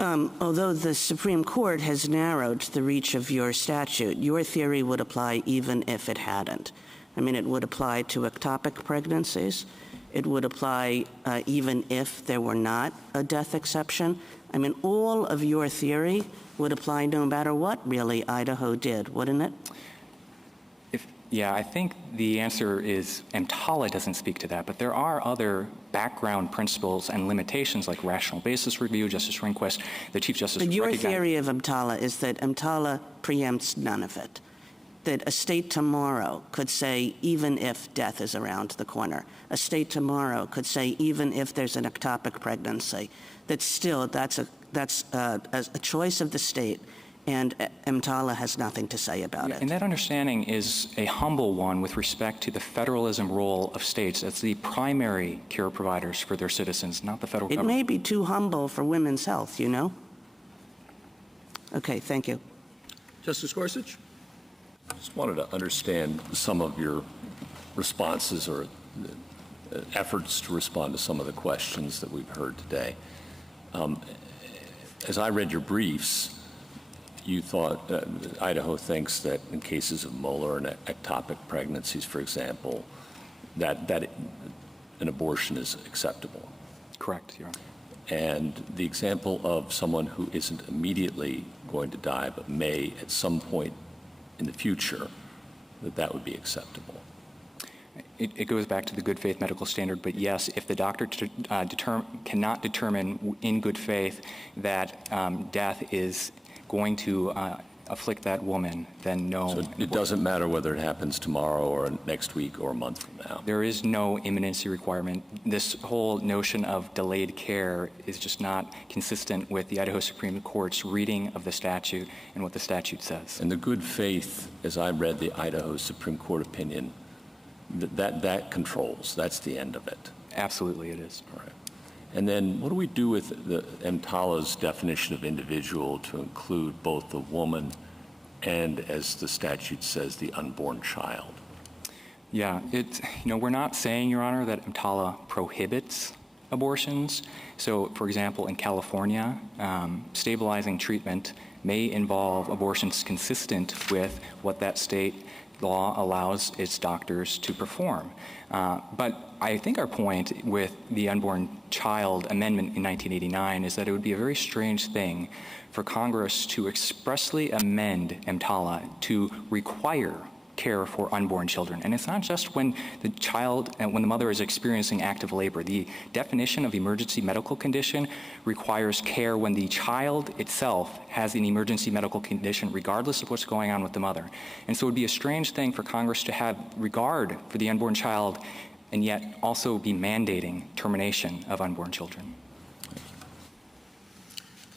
Although the Supreme Court has narrowed the reach of your statute, your theory would apply even if it hadn't. I mean, it would apply to ectopic pregnancies. It would apply even if there were not a death exception. I mean, all of your theory would apply no matter what, really, Idaho did, wouldn't it? Yeah, I think the answer is EMTALA doesn't speak to that, but there are other background principles and limitations like rational basis review, Justice Rehnquist, the Chief Justice. But your theory of EMTALA is that EMTALA preempts none of it, that a state tomorrow could say even if death is around the corner, a state tomorrow could say even if there's an ectopic pregnancy, that still that's a choice of the state, and EMTALA has nothing to say about it. And that understanding is a humble one with respect to the federalism role of states as the primary care providers for their citizens, not the federal government. It may be too humble for women's health, you know? Okay, thank you. Justice Gorsuch? I just wanted to understand some of your responses or efforts to respond to some of the questions that we've heard today. As I read your briefs, you thought Idaho thinks that in cases of molar and ectopic pregnancies, for example, that an abortion is acceptable. Correct, Your Honor. And the example of someone who isn't immediately going to die but may at some point in the future, that would be acceptable. It goes back to the good faith medical standard, but yes, if the doctor cannot determine in good faith that death is going to afflict that woman, then no. So it doesn't matter whether it happens tomorrow or next week or a month from now. There is no imminency requirement. This whole notion of delayed care is just not consistent with the Idaho Supreme Court's reading of the statute and what the statute says. And the good faith, as I read the Idaho Supreme Court opinion, that controls. That's the end of it. Absolutely it is. All right. And then what do we do with the EMTALA's definition of individual to include both the woman and, as the statute says, the unborn child? Yeah, we're not saying, Your Honor, that EMTALA prohibits abortions. So, for example, in California, stabilizing treatment may involve abortions consistent with what that state law allows its doctors to perform. But I think our point with the Unborn Child Amendment in 1989 is that it would be a very strange thing for Congress to expressly amend EMTALA to require care for unborn children. And it's not just when the mother is experiencing active labor. The definition of emergency medical condition requires care when the child itself has an emergency medical condition, regardless of what's going on with the mother. And so it would be a strange thing for Congress to have regard for the unborn child and yet also be mandating termination of unborn children.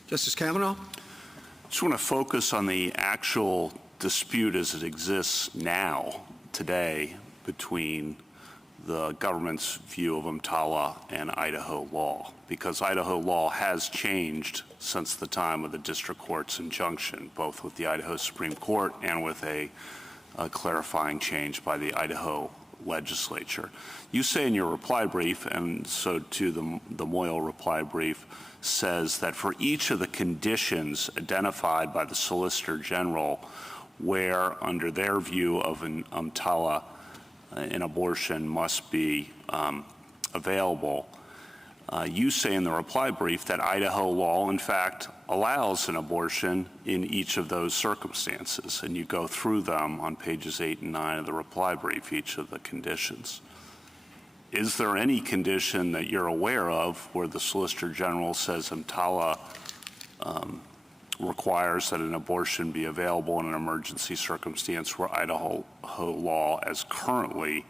Justice Kavanaugh? I just want to focus on the actual dispute as it exists now, today, between the government's view of EMTALA and Idaho law, because Idaho law has changed since the time of the district court's injunction, both with the Idaho Supreme Court and with a clarifying change by the Idaho legislature. You say in your reply brief, and so too the Moyle reply brief, says that for each of the conditions identified by the Solicitor General where, under their view of an EMTALA, an abortion must be available, you say in the reply brief that Idaho law, in fact, allows an abortion in each of those circumstances, and you go through them on pages 8 and 9 of the reply brief, each of the conditions. Is there any condition that you're aware of where the Solicitor General says EMTALA requires that an abortion be available in an emergency circumstance where Idaho law, as currently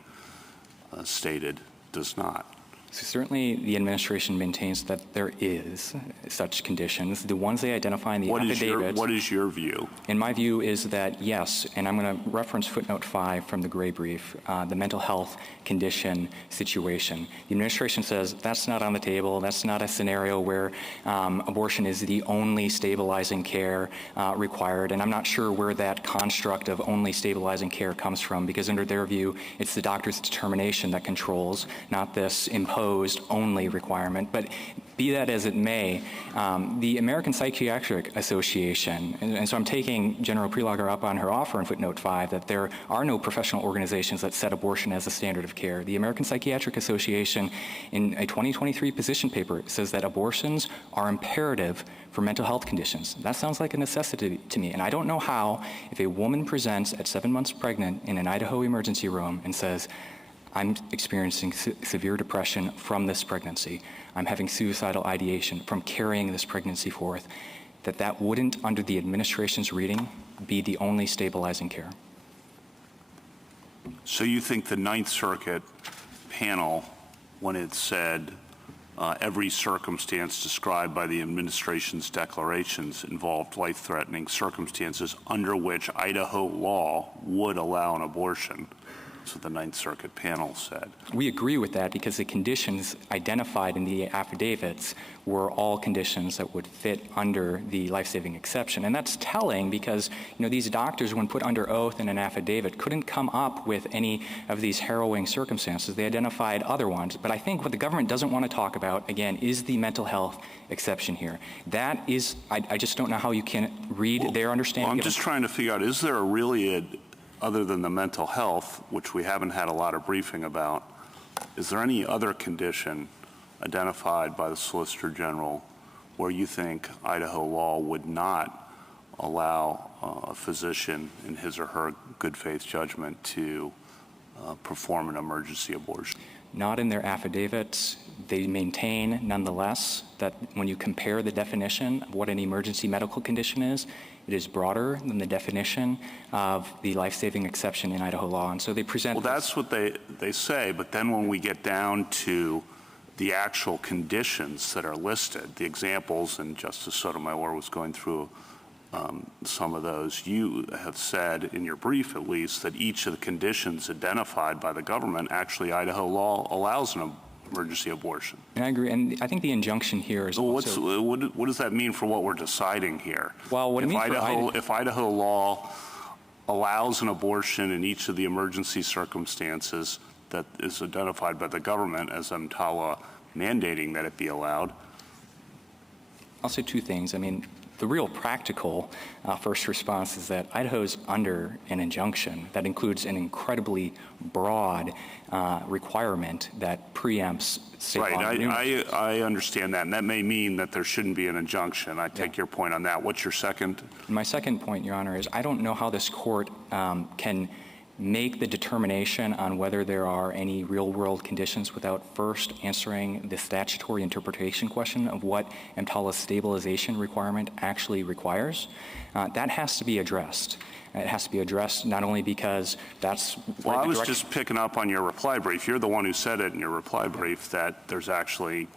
stated, does not? So certainly the administration maintains that there is such conditions. The ones they identify in the affidavit. What is your view? And my view is that yes, and I'm going to reference footnote 5 from the gray brief, the mental health condition situation. The administration says that's not on the table. That's not a scenario where abortion is the only stabilizing care required. And I'm not sure where that construct of only stabilizing care comes from, because under their view, it's the doctor's determination that controls, not this imposed undisclosed only requirement, but be that as it may, the American Psychiatric Association, and so I'm taking General Prelogger up on her offer in footnote 5 that there are no professional organizations that set abortion as a standard of care. The American Psychiatric Association, in a 2023 position paper, says that abortions are imperative for mental health conditions. That sounds like a necessity to me, and I don't know how, if a woman presents at 7 months pregnant in an Idaho emergency room and says, I'm experiencing severe depression from this pregnancy, I'm having suicidal ideation from carrying this pregnancy forth, that wouldn't, under the administration's reading, be the only stabilizing care. So you think the Ninth Circuit panel, when it said every circumstance described by the administration's declarations involved life-threatening circumstances under which Idaho law would allow an abortion, that's what the Ninth Circuit panel said. We agree with that because the conditions identified in the affidavits were all conditions that would fit under the life-saving exception. And that's telling because, these doctors, when put under oath in an affidavit, couldn't come up with any of these harrowing circumstances. They identified other ones. But I think what the government doesn't want to talk about, again, is the mental health exception here. That is, I just don't know how you can read their understanding. I'm just trying to figure out, is there other than the mental health, which we haven't had a lot of briefing about, is there any other condition identified by the Solicitor General where you think Idaho law would not allow a physician in his or her good faith judgment to perform an emergency abortion? Not in their affidavits. They maintain, nonetheless, that when you compare the definition of what an emergency medical condition is, it is broader than the definition of the life-saving exception in Idaho law. And so they present— Well, that's what they say, but then when we get down to the actual conditions that are listed, the examples, and Justice Sotomayor was going through some of those, you have said in your brief at least that each of the conditions identified by the government, actually Idaho law allows an emergency abortion. And I agree, and I think the injunction here is also— what does that mean for what we're deciding here? Well, what it means if Idaho law allows an abortion in each of the emergency circumstances that is identified by the government as EMTALA mandating that it be allowed? I'll say two things. I mean, the real practical first response is that Idaho's under an injunction that includes an incredibly broad requirement that preempts state law. Right. I understand that, and that may mean that there shouldn't be an injunction. I take your point on that. What's your second? My second point, Your Honor, is I don't know how this court can make the determination on whether there are any real-world conditions without first answering the statutory interpretation question of what EMTALA's stabilization requirement actually requires. That has to be addressed. It has to be addressed not only because that's— Well, I was just picking up on your reply brief. You're the one who said it in your reply brief that there's actually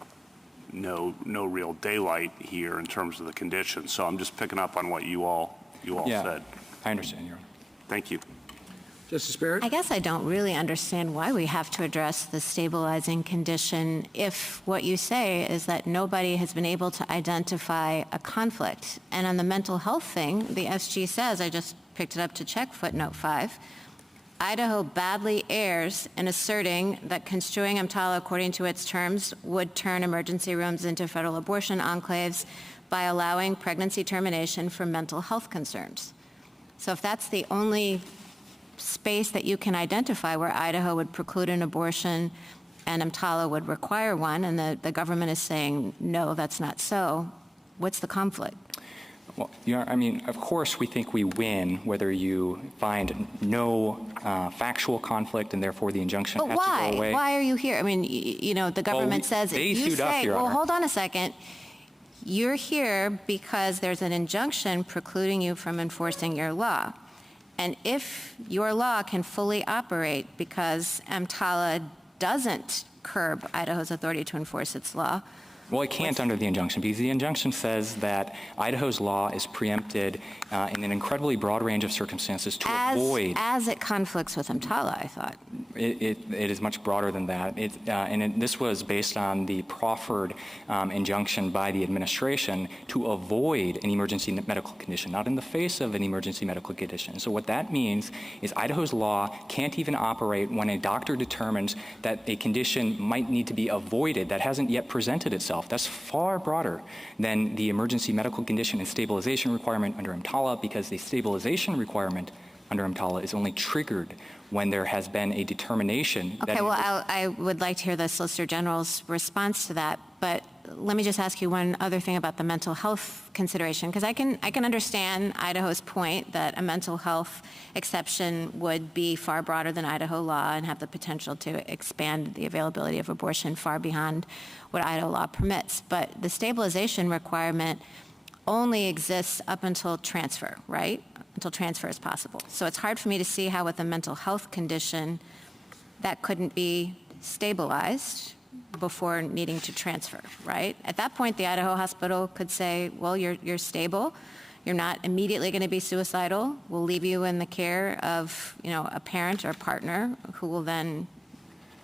no real daylight here in terms of the conditions. So I'm just picking up on what you all said. I understand, Your Honor. Thank you. Justice Barrett? I guess I don't really understand why we have to address the stabilizing condition if what you say is that nobody has been able to identify a conflict. And on the mental health thing, the SG says, I just picked it up to check footnote 5, Idaho badly errs in asserting that construing EMTALA according to its terms would turn emergency rooms into federal abortion enclaves by allowing pregnancy termination for mental health concerns. So if that's the only space that you can identify where Idaho would preclude an abortion and EMTALA would require one, and the government is saying, no, that's not so, what's the conflict? Well, I mean, of course we think we win whether you find no factual conflict and therefore the injunction has to go away. Why are you here? I mean, the government says, if you say, well, hold on a second, you're here because there's an injunction precluding you from enforcing your law. And if your law can fully operate because EMTALA doesn't curb Idaho's authority to enforce its law, Well, it can't under the injunction because the injunction says that Idaho's law is preempted in an incredibly broad range of circumstances to avoid. As it conflicts with EMTALA, I thought. It is much broader than that. This was based on the proffered injunction by the administration to avoid an emergency medical condition, not in the face of an emergency medical condition. So what that means is Idaho's law can't even operate when a doctor determines that a condition might need to be avoided that hasn't yet presented itself. That's far broader than the emergency medical condition and stabilization requirement under EMTALA, because the stabilization requirement under EMTALA is only triggered when there has been a determination. Okay, well, I would like to hear the Solicitor General's response to that, but let me just ask you one other thing about the mental health consideration, because I can understand Idaho's point that a mental health exception would be far broader than Idaho law and have the potential to expand the availability of abortion far beyond what Idaho law permits. But the stabilization requirement only exists up until transfer, right? Until transfer is possible. So it's hard for me to see how with a mental health condition that couldn't be stabilized before needing to transfer, right? At that point, the Idaho hospital could say, well, you're stable. You're not immediately going to be suicidal. We'll leave you in the care of, a parent or partner who will then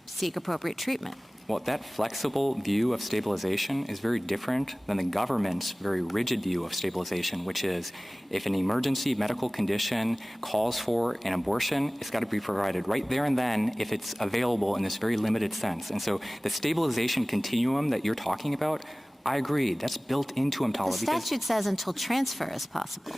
seek appropriate treatment. Well, that flexible view of stabilization is very different than the government's very rigid view of stabilization, which is if an emergency medical condition calls for an abortion, it's got to be provided right there and then if it's available in this very limited sense. And so the stabilization continuum that you're talking about, I agree, that's built into EMTALA. The statute says until transfer is possible.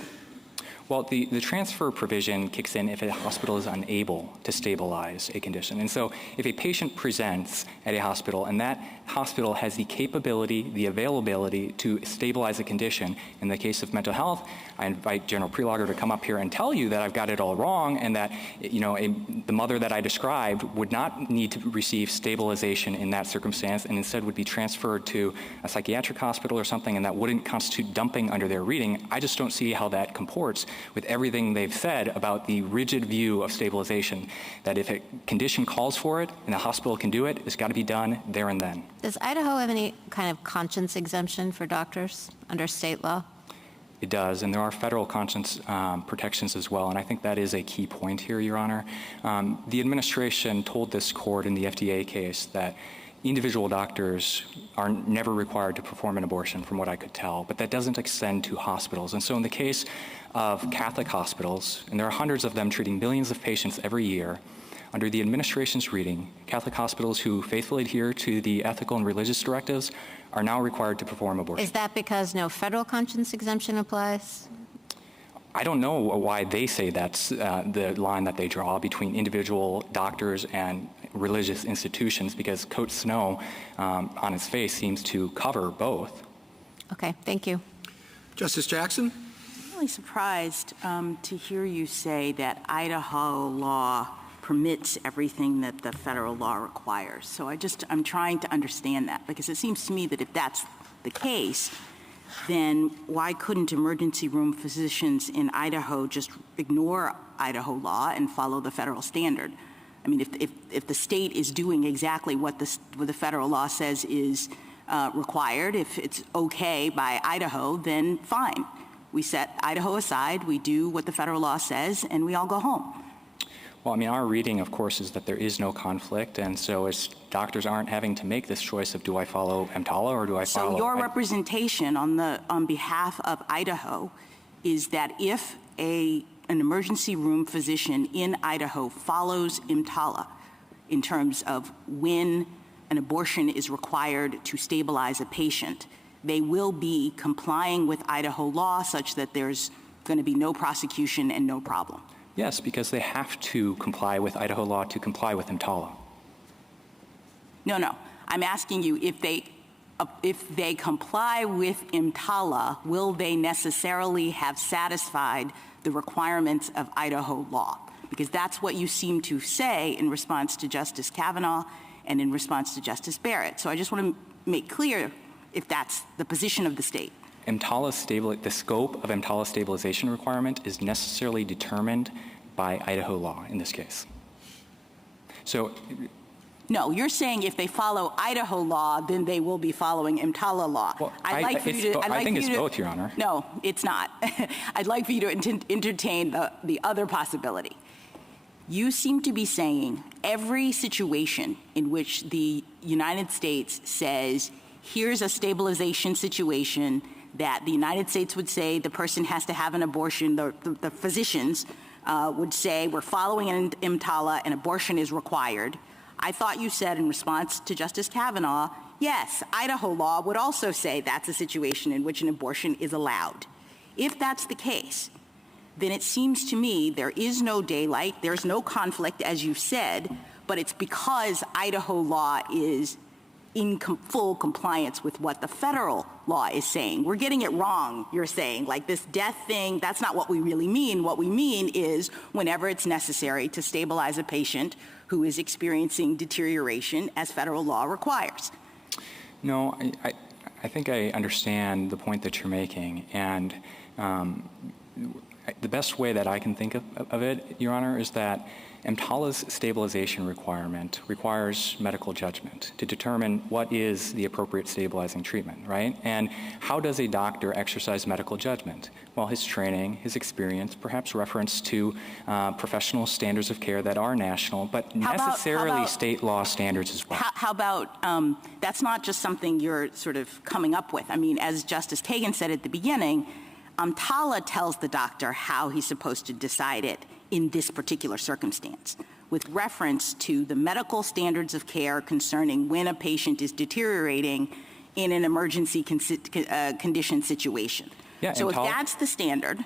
Well, the transfer provision kicks in if a hospital is unable to stabilize a condition. And so if a patient presents at a hospital and that hospital has the capability, the availability to stabilize a condition, in the case of mental health, I invite General Prelogger to come up here and tell you that I've got it all wrong and that, the mother that I described would not need to receive stabilization in that circumstance and instead would be transferred to a psychiatric hospital or something, and that wouldn't constitute dumping under their reading. I just don't see how that comports with everything they've said about the rigid view of stabilization, that if a condition calls for it and the hospital can do it, it's got to be done there and then. Does Idaho have any kind of conscience exemption for doctors under state law? It does, and there are federal conscience protections as well, and I think that is a key point here, Your Honor. The administration told this court in the FDA case that individual doctors are never required to perform an abortion, from what I could tell, but that doesn't extend to hospitals. And so in the case of Catholic hospitals, and there are hundreds of them treating millions of patients every year, under the administration's reading, Catholic hospitals who faithfully adhere to the ethical and religious directives are now required to perform abortion. Is that because no federal conscience exemption applies? I don't know why they say that's the line that they draw between individual doctors and religious institutions, because Coat Snow on its face seems to cover both. Okay, thank you. Justice Jackson? I'm really surprised to hear you say that Idaho law permits everything that the federal law requires. So I'm trying to understand that, because it seems to me that if that's the case, then why couldn't emergency room physicians in Idaho just ignore Idaho law and follow the federal standard? I mean, if the state is doing exactly what the federal law says is required, if it's okay by Idaho, then fine. We set Idaho aside, we do what the federal law says, and we all go home. Well, I mean, our reading, of course, is that there is no conflict, and so doctors aren't having to make this choice of, do I follow EMTALA or do I follow... So your representation on behalf of Idaho is that if an emergency room physician in Idaho follows EMTALA in terms of when an abortion is required to stabilize a patient, they will be complying with Idaho law such that there's going to be no prosecution and no problem. Yes, because they have to comply with Idaho law to comply with EMTALA. No. I'm asking you, if they comply with EMTALA, will they necessarily have satisfied the requirements of Idaho law? Because that's what you seem to say in response to Justice Kavanaugh and in response to Justice Barrett. So I just want to make clear if that's the position of the state. The scope of EMTALA stabilization requirement is necessarily determined by Idaho law in this case. So No, you're saying if they follow Idaho law, then they will be following EMTALA law. Well, I think it's both, Your Honor. No, it's not. I'd like for you to entertain the other possibility. You seem to be saying every situation in which the United States says, here's a stabilization situation that the United States would say the person has to have an abortion, the physicians would say we're following an EMTALA and abortion is required. I thought you said in response to Justice Kavanaugh, yes, Idaho law would also say that's a situation in which an abortion is allowed. If that's the case, then it seems to me there is no daylight, there's no conflict, as you said, but it's because Idaho law is in full compliance with what the federal law is saying. We're getting it wrong, you're saying. Like this death thing, that's not what we really mean. What we mean is whenever it's necessary to stabilize a patient who is experiencing deterioration as federal law requires. No, I think I understand the point that you're making. And the best way that I can think of it, Your Honor, is that EMTALA's stabilization requirement requires medical judgment to determine what is the appropriate stabilizing treatment, right? And how does a doctor exercise medical judgment? Well, his training, his experience, perhaps reference to professional standards of care that are national, but necessarily state law standards as well. How about, that's not just something you're sort of coming up with. I mean, as Justice Kagan said at the beginning, EMTALA tells the doctor how he's supposed to decide it in this particular circumstance, with reference to the medical standards of care concerning when a patient is deteriorating in an emergency condition situation. Yeah, so if that's the standard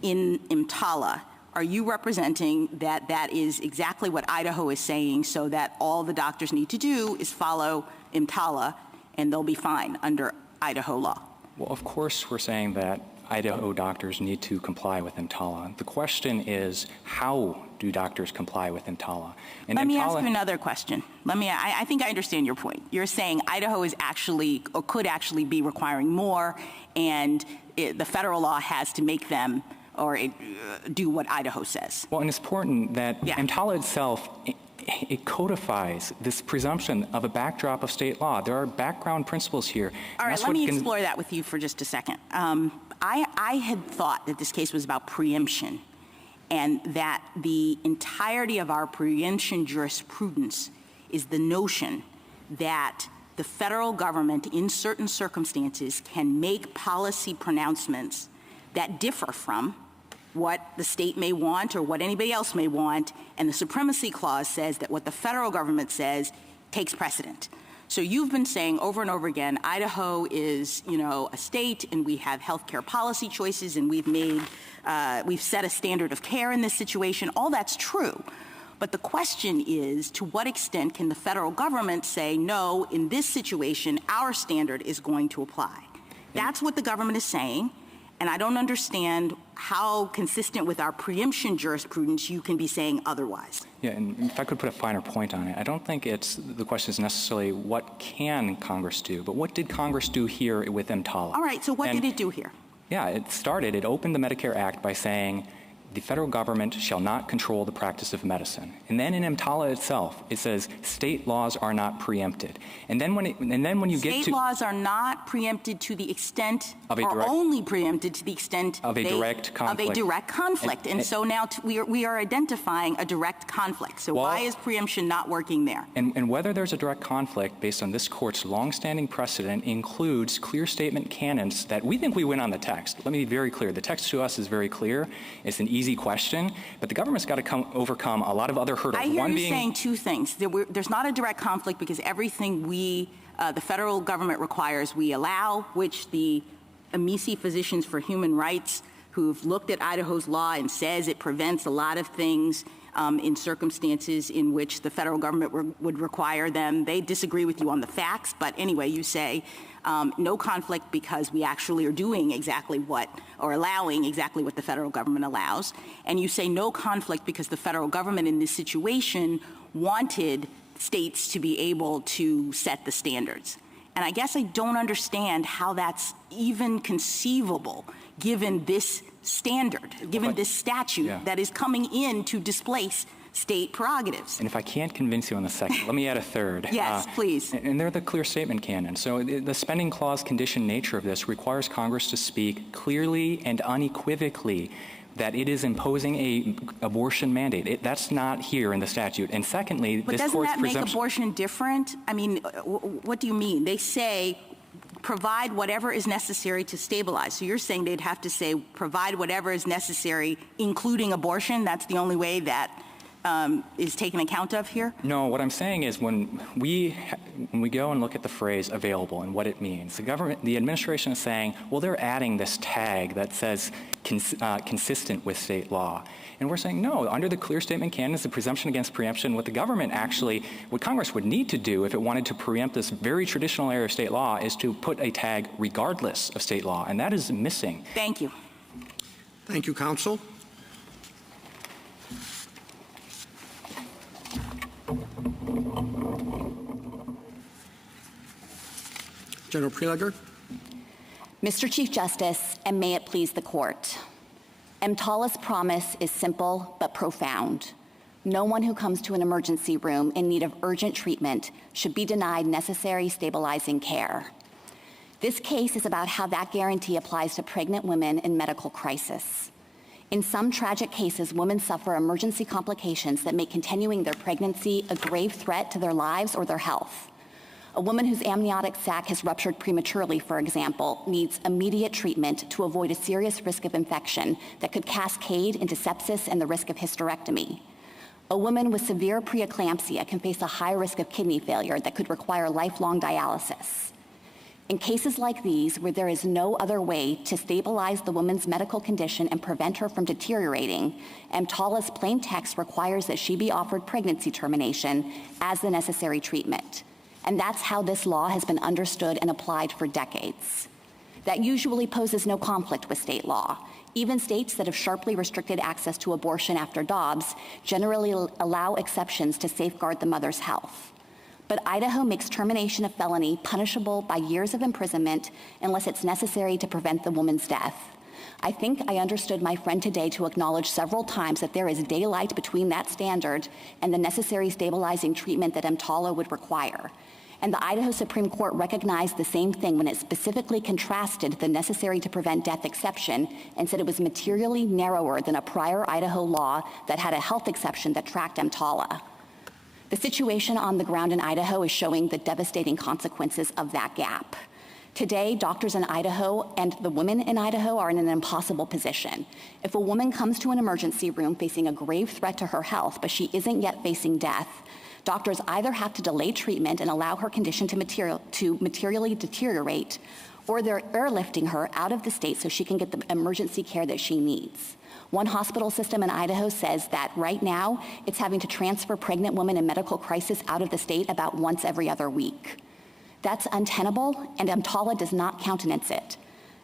in EMTALA, are you representing that that is exactly what Idaho is saying, so that all the doctors need to do is follow EMTALA and they'll be fine under Idaho law? Well, of course we're saying that Idaho doctors need to comply with EMTALA. The question is, how do doctors comply with EMTALA? And Let me ask you another question. I think I understand your point. You're saying Idaho is actually, or could actually be requiring more, and the federal law has to make them or do what Idaho says. Well, and it's important that EMTALA itself, it codifies this presumption of a backdrop of state law. There are background principles here. All right, let me explore that with you for just a second. I had thought that this case was about preemption, and that the entirety of our preemption jurisprudence is the notion that the federal government in certain circumstances can make policy pronouncements that differ from what the state may want or what anybody else may want, and the Supremacy Clause says that what the federal government says takes precedent. So you've been saying over and over again, Idaho is, a state, and we have healthcare policy choices, and we've set a standard of care in this situation. All that's true. But the question is, to what extent can the federal government say, no, in this situation, our standard is going to apply? That's what the government is saying. And I don't understand how consistent with our preemption jurisprudence you can be saying otherwise. Yeah, and if I could put a finer point on it, I don't think the question is necessarily what can Congress do, but what did Congress do here with EMTALA? All right, so what did it do here? Yeah, it opened the Medicare Act by saying the federal government shall not control the practice of medicine. And then in EMTALA itself, it says state laws are not preempted. And then when you get to... State laws are not preempted to the extent, or only preempted to the extent of a direct conflict. Of a direct conflict. And so now we are identifying a direct conflict. So why is preemption not working there? And whether there's a direct conflict based on this court's longstanding precedent includes clear statement canons that we think we win on the text. Let me be very clear. The text to us is very clear. It's an easy question, but the government's got to overcome a lot of other hurdles. I hear you saying two things. There's not a direct conflict because everything the federal government requires, we allow, which the amici physicians for human rights who've looked at Idaho's law and says it prevents a lot of things in circumstances in which the federal government would require them. They disagree with you on the facts, but anyway, you say no conflict because we actually are doing exactly what, or allowing exactly what the federal government allows. And you say no conflict because the federal government in this situation wanted states to be able to set the standards. And I guess I don't understand how that's even conceivable given this standard, given this statute that is coming in to displace state prerogatives. And if I can't convince you on the second, let me add a third. Yes, please. And they're the clear statement canon. So the spending clause condition nature of this requires Congress to speak clearly and unequivocally that it is imposing a abortion mandate. That's not here in the statute. And secondly, but this doesn't court's that make presumption. abortion different? I mean, what do you mean? They say provide whatever is necessary to stabilize. So you're saying they'd have to say provide whatever is necessary, including abortion? That's the only way that is taken account of here? No, what I'm saying is when we go and look at the phrase available and what it means, the administration is saying, well, they're adding this tag that says consistent with state law. And we're saying, no, under the clear statement canon is the presumption against preemption. What Congress would need to do if it wanted to preempt this very traditional area of state law is to put a tag regardless of state law. And that is missing. Thank you. Thank you, counsel. General Preliger. Mr. Chief Justice, and may it please the court. EMTALA's promise is simple but profound. No one who comes to an emergency room in need of urgent treatment should be denied necessary stabilizing care. This case is about how that guarantee applies to pregnant women in medical crisis. In some tragic cases, women suffer emergency complications that make continuing their pregnancy a grave threat to their lives or their health. A woman whose amniotic sac has ruptured prematurely, for example, needs immediate treatment to avoid a serious risk of infection that could cascade into sepsis and the risk of hysterectomy. A woman with severe preeclampsia can face a high risk of kidney failure that could require lifelong dialysis. In cases like these, where there is no other way to stabilize the woman's medical condition and prevent her from deteriorating, EMTALA's plain text requires that she be offered pregnancy termination as the necessary treatment. And that's how this law has been understood and applied for decades. That usually poses no conflict with state law. Even states that have sharply restricted access to abortion after Dobbs generally allow exceptions to safeguard the mother's health. But Idaho makes termination of felony punishable by years of imprisonment unless it's necessary to prevent the woman's death. I think I understood my friend today to acknowledge several times that there is daylight between that standard and the necessary stabilizing treatment that EMTALA would require. And the Idaho Supreme Court recognized the same thing when it specifically contrasted the necessary to prevent death exception and said it was materially narrower than a prior Idaho law that had a health exception that tracked EMTALA. The situation on the ground in Idaho is showing the devastating consequences of that gap. Today, doctors in Idaho and the women in Idaho are in an impossible position. If a woman comes to an emergency room facing a grave threat to her health, but she isn't yet facing death, doctors either have to delay treatment and allow her condition to materially deteriorate, or they're airlifting her out of the state so she can get the emergency care that she needs. One hospital system in Idaho says that right now it's having to transfer pregnant women in medical crisis out of the state about once every other week. That's untenable, and EMTALA does not countenance it.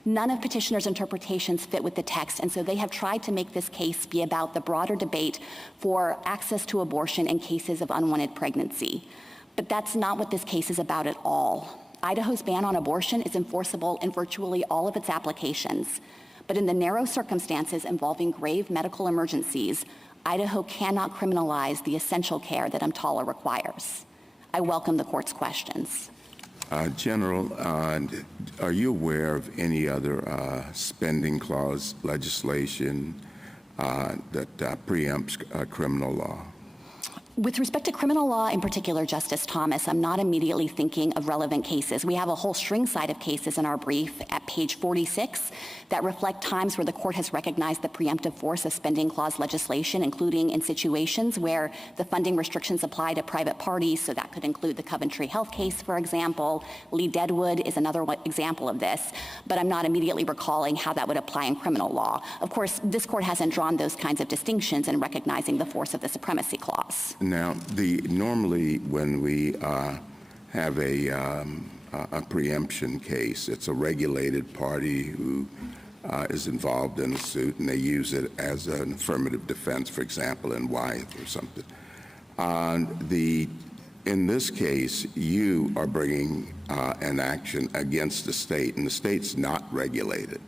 None of petitioners' interpretations fit with the text, and so they have tried to make this case be about the broader debate for access to abortion in cases of unwanted pregnancy. But that's not what this case is about at all. Idaho's ban on abortion is enforceable in virtually all of its applications. But in the narrow circumstances involving grave medical emergencies, Idaho cannot criminalize the essential care that EMTALA requires. I welcome the court's questions. General, are you aware of any other spending clause legislation that preempts criminal law? With respect to criminal law in particular, Justice Thomas, I'm not immediately thinking of relevant cases. We have a whole string side of cases in our brief at page 46 that reflect times where the court has recognized the preemptive force of spending clause legislation, including in situations where the funding restrictions apply to private parties, so that could include the Coventry Health case, for example. Lee Deadwood is another example of this, but I'm not immediately recalling how that would apply in criminal law. Of course, this court hasn't drawn those kinds of distinctions in recognizing the force of the supremacy clause. Now, normally when we have a preemption case, it's a regulated party who is involved in a suit, and they use it as an affirmative defense, for example, in Wyeth or something. In this case, you are bringing an action against the state, and the state's not regulated.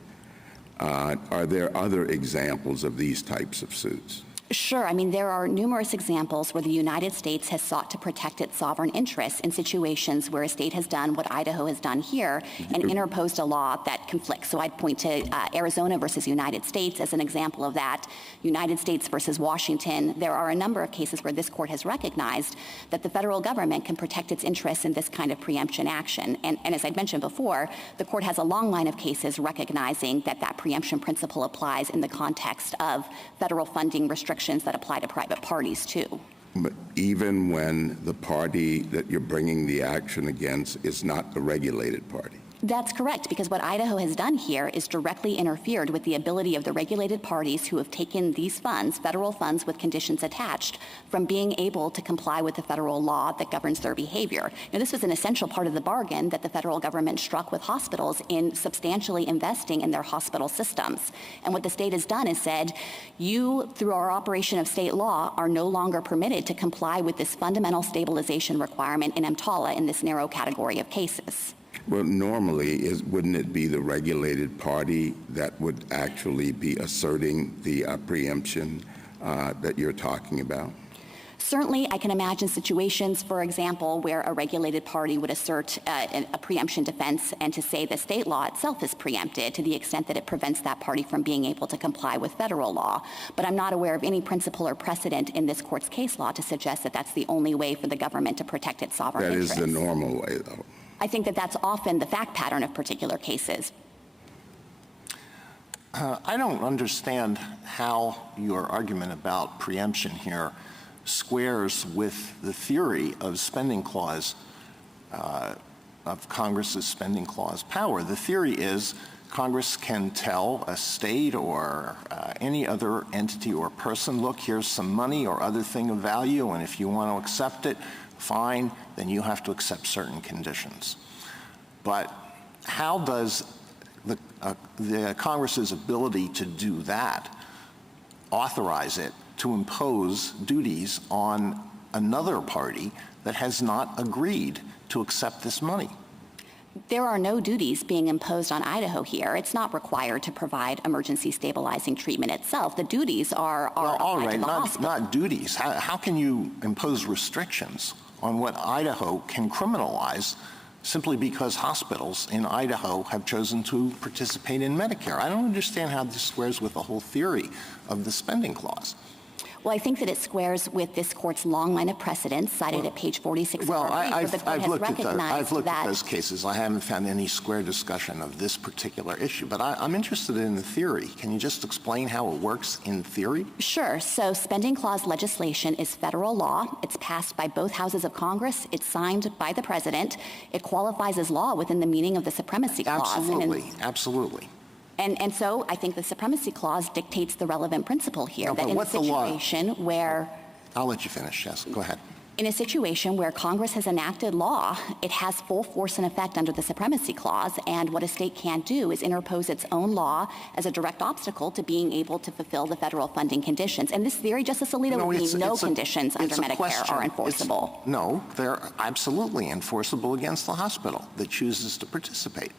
Are there other examples of these types of suits? Sure. I mean, there are numerous examples where the United States has sought to protect its sovereign interests in situations where a state has done what Idaho has done here and interposed a law that conflicts. So I'd point to Arizona versus United States as an example of that, United States versus Washington. There are a number of cases where this court has recognized that the federal government can protect its interests in this kind of preemption action. And as I mentioned before, the court has a long line of cases recognizing that that preemption principle applies in the context of federal funding restrictions that apply to private parties too. But even when the party that you're bringing the action against is not the regulated party? That's correct, because what Idaho has done here is directly interfered with the ability of the regulated parties who have taken these funds, federal funds with conditions attached, from being able to comply with the federal law that governs their behavior. Now, this was an essential part of the bargain that the federal government struck with hospitals in substantially investing in their hospital systems. And what the state has done is said, you, through our operation of state law, are no longer permitted to comply with this fundamental stabilization requirement in EMTALA in this narrow category of cases. Well, normally, wouldn't it be the regulated party that would actually be asserting the preemption that you're talking about? Certainly, I can imagine situations, for example, where a regulated party would assert a preemption defense and to say the state law itself is preempted to the extent that it prevents that party from being able to comply with federal law. But I'm not aware of any principle or precedent in this court's case law to suggest that that's the only way for the government to protect its sovereign interests. That is the normal way, though. I think that that's often the fact pattern of particular cases. I don't understand how your argument about preemption here squares with the theory of spending clause, of Congress's spending clause power. The theory is Congress can tell a state or any other entity or person, look, here's some money or other thing of value, and if you want to accept it, fine, then you have to accept certain conditions. But how does the Congress's ability to do that authorize it to impose duties on another party that has not agreed to accept this money? There are no duties being imposed on Idaho here. It's not required to provide emergency stabilizing treatment itself. The duties are well, all right, not duties. How can you impose restrictions on what Idaho can criminalize simply because hospitals in Idaho have chosen to participate in Medicare? I don't understand how this squares with the whole theory of the spending clause. Well, I think that it squares with this court's long line of precedents cited at page 46 well, of our brief, where the court has recognized I've looked at those cases. I haven't found any square discussion of this particular issue, but I'm interested in the theory. Can you just explain how it works in theory? Sure. So spending clause legislation is federal law. It's passed by both houses of Congress. It's signed by the president. It qualifies as law within the meaning of the Supremacy Clause. Absolutely. Absolutely. And so I think the Supremacy Clause dictates the relevant principle here, no, that in a situation where... I'll let you finish, yes. Go ahead. In a situation where Congress has enacted law, it has full force and effect under the Supremacy Clause, and what a state can't do is interpose its own law as a direct obstacle to being able to fulfill the federal funding conditions. And this theory, Justice Alito, would mean no conditions under Medicare are enforceable. No, they're absolutely enforceable against the hospital that chooses to participate.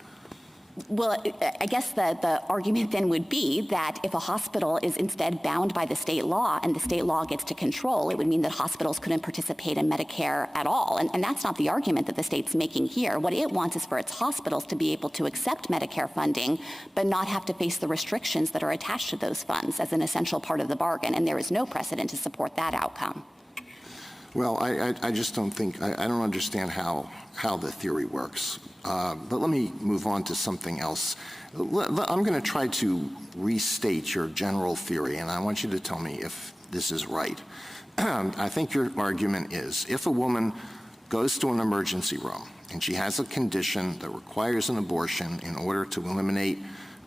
Well, I guess the argument then would be that if a hospital is instead bound by the state law and the state law gets to control, it would mean that hospitals couldn't participate in Medicare at all. And that's not the argument that the state's making here. What it wants is for its hospitals to be able to accept Medicare funding, but not have to face the restrictions that are attached to those funds as an essential part of the bargain. And there is no precedent to support that outcome. Well, I just don't think, I don't understand how the theory works. But let me move on to something else. I'm going to try to restate your general theory, and I want you to tell me if this is right. I think your argument is if a woman goes to an emergency room and she has a condition that requires an abortion in order to eliminate,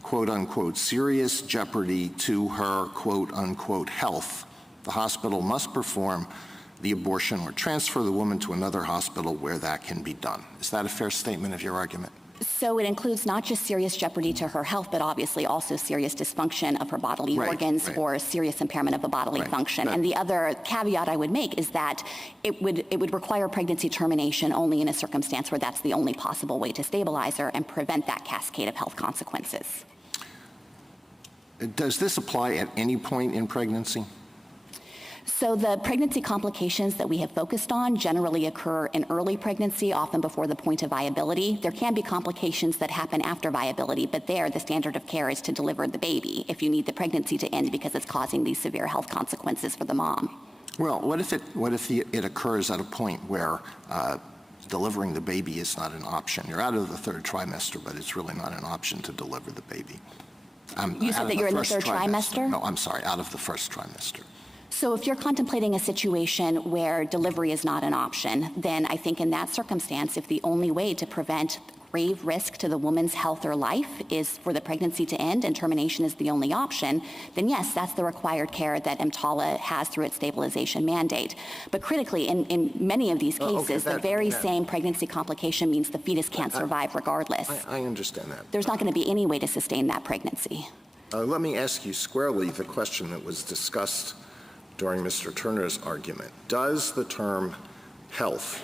quote unquote, serious jeopardy to her, quote unquote, health, the hospital must perform the abortion or transfer the woman to another hospital where that can be done. Is that a fair statement of your argument? So it includes not just serious jeopardy to her health, but obviously also serious dysfunction of her bodily organs or serious impairment of a bodily function. And the other caveat I would make is that it would require pregnancy termination only in a circumstance where that's the only possible way to stabilize her and prevent that cascade of health consequences. Does this apply at any point in pregnancy? So the pregnancy complications that we have focused on generally occur in early pregnancy, often before the point of viability. There can be complications that happen after viability, but there the standard of care is to deliver the baby if you need the pregnancy to end because it's causing these severe health consequences for the mom. Well, what if it occurs at a point where delivering the baby is not an option? You're out of the third trimester, but it's really not an option to deliver the baby. You said that you're in the third trimester? No, I'm sorry, out of the first trimester. So if you're contemplating a situation where delivery is not an option, then I think in that circumstance, if the only way to prevent grave risk to the woman's health or life is for the pregnancy to end and termination is the only option, then yes, that's the required care that EMTALA has through its stabilization mandate. But critically, in many of these cases, the very same pregnancy complication means the fetus can't survive regardless. I understand that. There's not going to be any way to sustain that pregnancy. Let me ask you squarely the question that was discussed during Mr. Turner's argument. Does the term health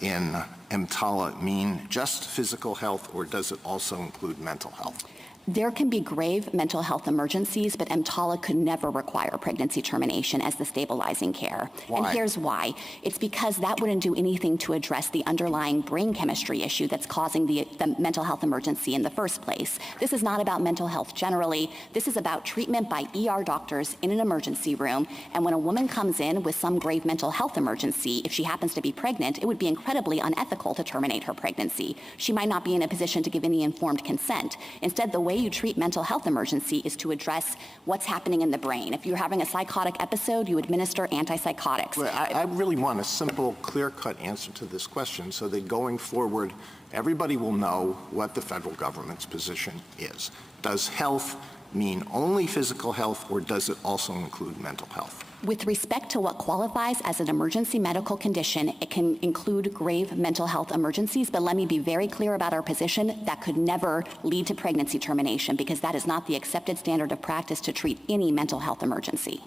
in EMTALA mean just physical health, or does it also include mental health? There can be grave mental health emergencies, but EMTALA could never require pregnancy termination as the stabilizing care. Why? And here's why. It's because that wouldn't do anything to address the underlying brain chemistry issue that's causing the mental health emergency in the first place. This is not about mental health generally. This is about treatment by ER doctors in an emergency room. And when a woman comes in with some grave mental health emergency, if she happens to be pregnant, it would be incredibly unethical to terminate her pregnancy. She might not be in a position to give any informed consent. Instead, the way you treat mental health emergency is to address what's happening in the brain. If you're having a psychotic episode, you administer antipsychotics. Well, I really want a simple, clear-cut answer to this question so that going forward, everybody will know what the federal government's position is. Does health mean only physical health, or does it also include mental health? With respect to what qualifies as an emergency medical condition, it can include grave mental health emergencies, but let me be very clear about our position. That could never lead to pregnancy termination because that is not the accepted standard of practice to treat any mental health emergency.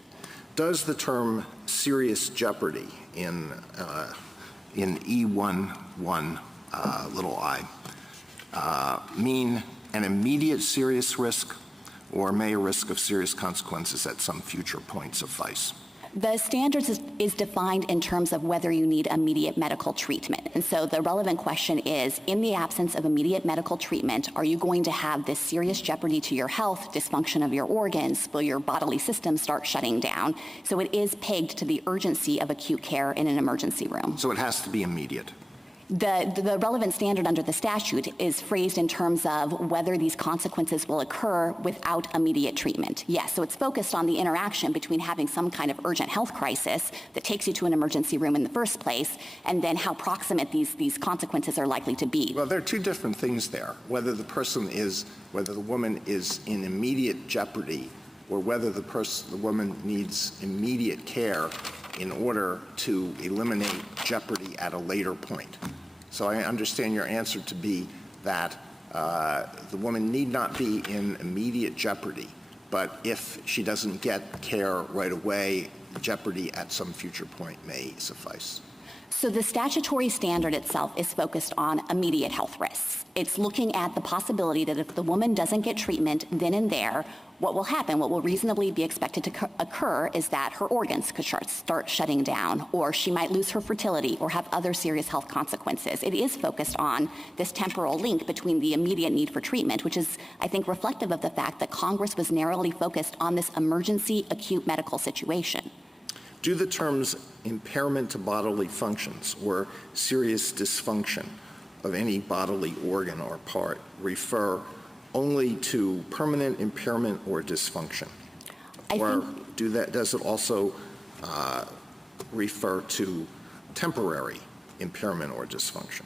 Does the term serious jeopardy in E11 little I mean an immediate serious risk, or may a risk of serious consequences at some future point suffice? The standards is defined in terms of whether you need immediate medical treatment. And so the relevant question is, in the absence of immediate medical treatment, are you going to have this serious jeopardy to your health, dysfunction of your organs? Will your bodily system start shutting down? So it is pegged to the urgency of acute care in an emergency room. So it has to be immediate. The relevant standard under the statute is phrased in terms of whether these consequences will occur without immediate treatment. Yes, so it's focused on the interaction between having some kind of urgent health crisis that takes you to an emergency room in the first place, and then how proximate these consequences are likely to be. Well, there are two different things there. Whether the woman is in immediate jeopardy, or whether the woman needs immediate care in order to eliminate jeopardy at a later point. So I understand your answer to be that the woman need not be in immediate jeopardy, but if she doesn't get care right away, jeopardy at some future point may suffice. So the statutory standard itself is focused on immediate health risks. It's looking at the possibility that if the woman doesn't get treatment then and there, what will happen, what will reasonably be expected to occur is that her organs could start shutting down, or she might lose her fertility or have other serious health consequences. It is focused on this temporal link between the immediate need for treatment, which is, I think, reflective of the fact that Congress was narrowly focused on this emergency acute medical situation. Do the terms impairment to bodily functions or serious dysfunction of any bodily organ or part refer only to permanent impairment or dysfunction? Does it also refer to temporary impairment or dysfunction?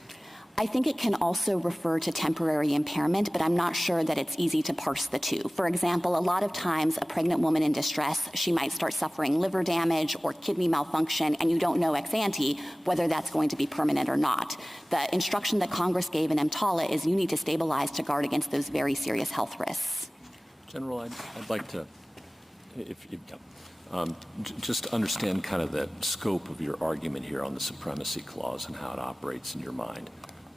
I think it can also refer to temporary impairment, but I'm not sure that it's easy to parse the two. For example, a lot of times a pregnant woman in distress, she might start suffering liver damage or kidney malfunction, and you don't know ex ante whether that's going to be permanent or not. The instruction that Congress gave in EMTALA is you need to stabilize to guard against those very serious health risks. General, I'd like to, just understand kind of the scope of your argument here on the supremacy clause and how it operates in your mind.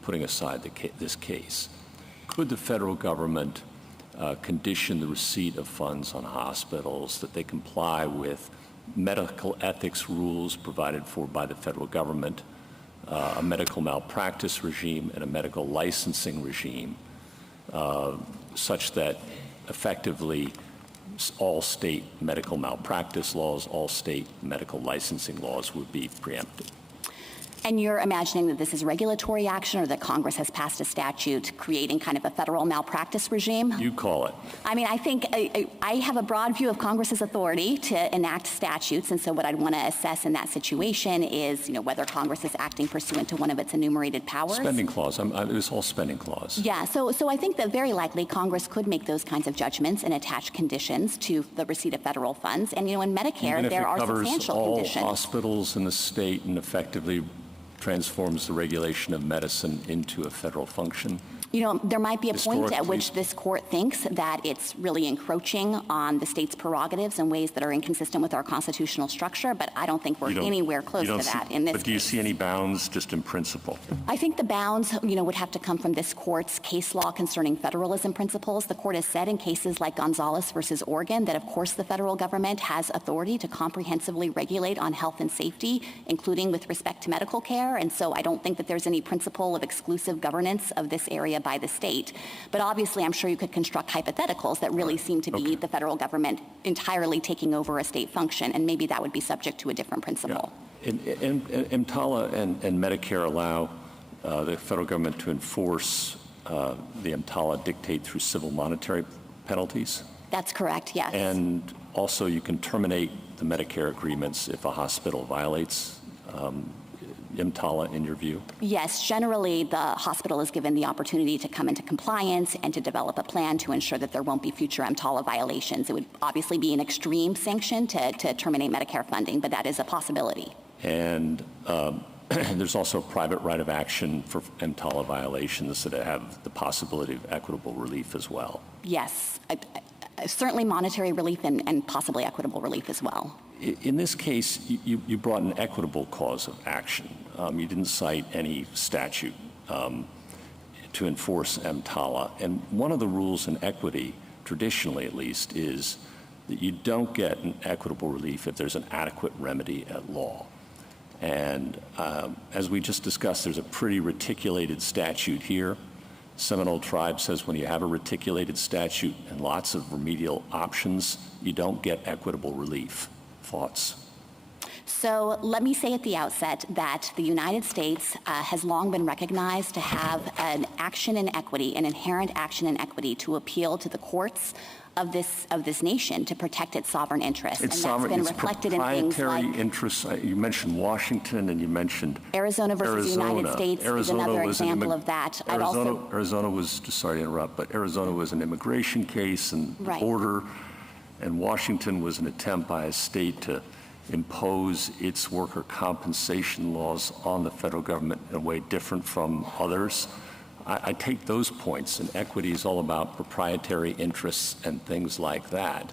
Putting aside this case, could the federal government condition the receipt of funds on hospitals that they comply with medical ethics rules provided for by the federal government, a medical malpractice regime, and a medical licensing regime, such that effectively all state medical malpractice laws, all state medical licensing laws would be preempted. And you're imagining that this is regulatory action, or that Congress has passed a statute creating kind of a federal malpractice regime? You call it. I mean, I think I have a broad view of Congress's authority to enact statutes, and so what I'd want to assess in that situation is, whether Congress is acting pursuant to one of its enumerated powers. Spending clause. It was all spending clause. Yeah. So I think that very likely Congress could make those kinds of judgments and attach conditions to the receipt of federal funds. And in Medicare, there are substantial conditions. All hospitals in the state and effectively transforms the regulation of medicine into a federal function. There might be a point at which this court thinks that it's really encroaching on the state's prerogatives in ways that are inconsistent with our constitutional structure, but I don't think we're anywhere close to that in this case. But do you see any bounds just in principle? I think the bounds, would have to come from this court's case law concerning federalism principles. The court has said in cases like Gonzalez versus Oregon that, of course, the federal government has authority to comprehensively regulate on health and safety, including with respect to medical care, and so I don't think that there's any principle of exclusive governance of this area by the state. But obviously, I'm sure you could construct hypotheticals that really seem to be the federal government entirely taking over a state function, and maybe that would be subject to a different principle. Yeah. EMTALA and Medicare allow the federal government to enforce the EMTALA dictate through civil monetary penalties? That's correct, yes. And also you can terminate the Medicare agreements if a hospital violates EMTALA, in your view? Yes, generally the hospital is given the opportunity to come into compliance and to develop a plan to ensure that there won't be future EMTALA violations. It would obviously be an extreme sanction to terminate Medicare funding, but that is a possibility. And there's also a private right of action for EMTALA violations that have the possibility of equitable relief as well. Yes, certainly monetary relief and possibly equitable relief as well. In this case, you brought an equitable cause of action. You didn't cite any statute to enforce EMTALA. And one of the rules in equity, traditionally at least, is that you don't get an equitable relief if there's an adequate remedy at law. And as we just discussed, there's a pretty reticulated statute here. Seminole Tribe says when you have a reticulated statute and lots of remedial options, you don't get equitable relief. Thoughts? So let me say at the outset that the United States has long been recognized to have an action in equity, an inherent action in equity, to appeal to the courts of this nation to protect its sovereign interests. It's and sovereign, that's been reflected in things like interests. You mentioned Washington and you mentioned Arizona versus the United States is another example of that. Arizona was, sorry to interrupt, but Arizona was an immigration case and the border, and Washington was an attempt by a state to impose its worker compensation laws on the federal government in a way different from others. I take those points, and equity is all about proprietary interests and things like that.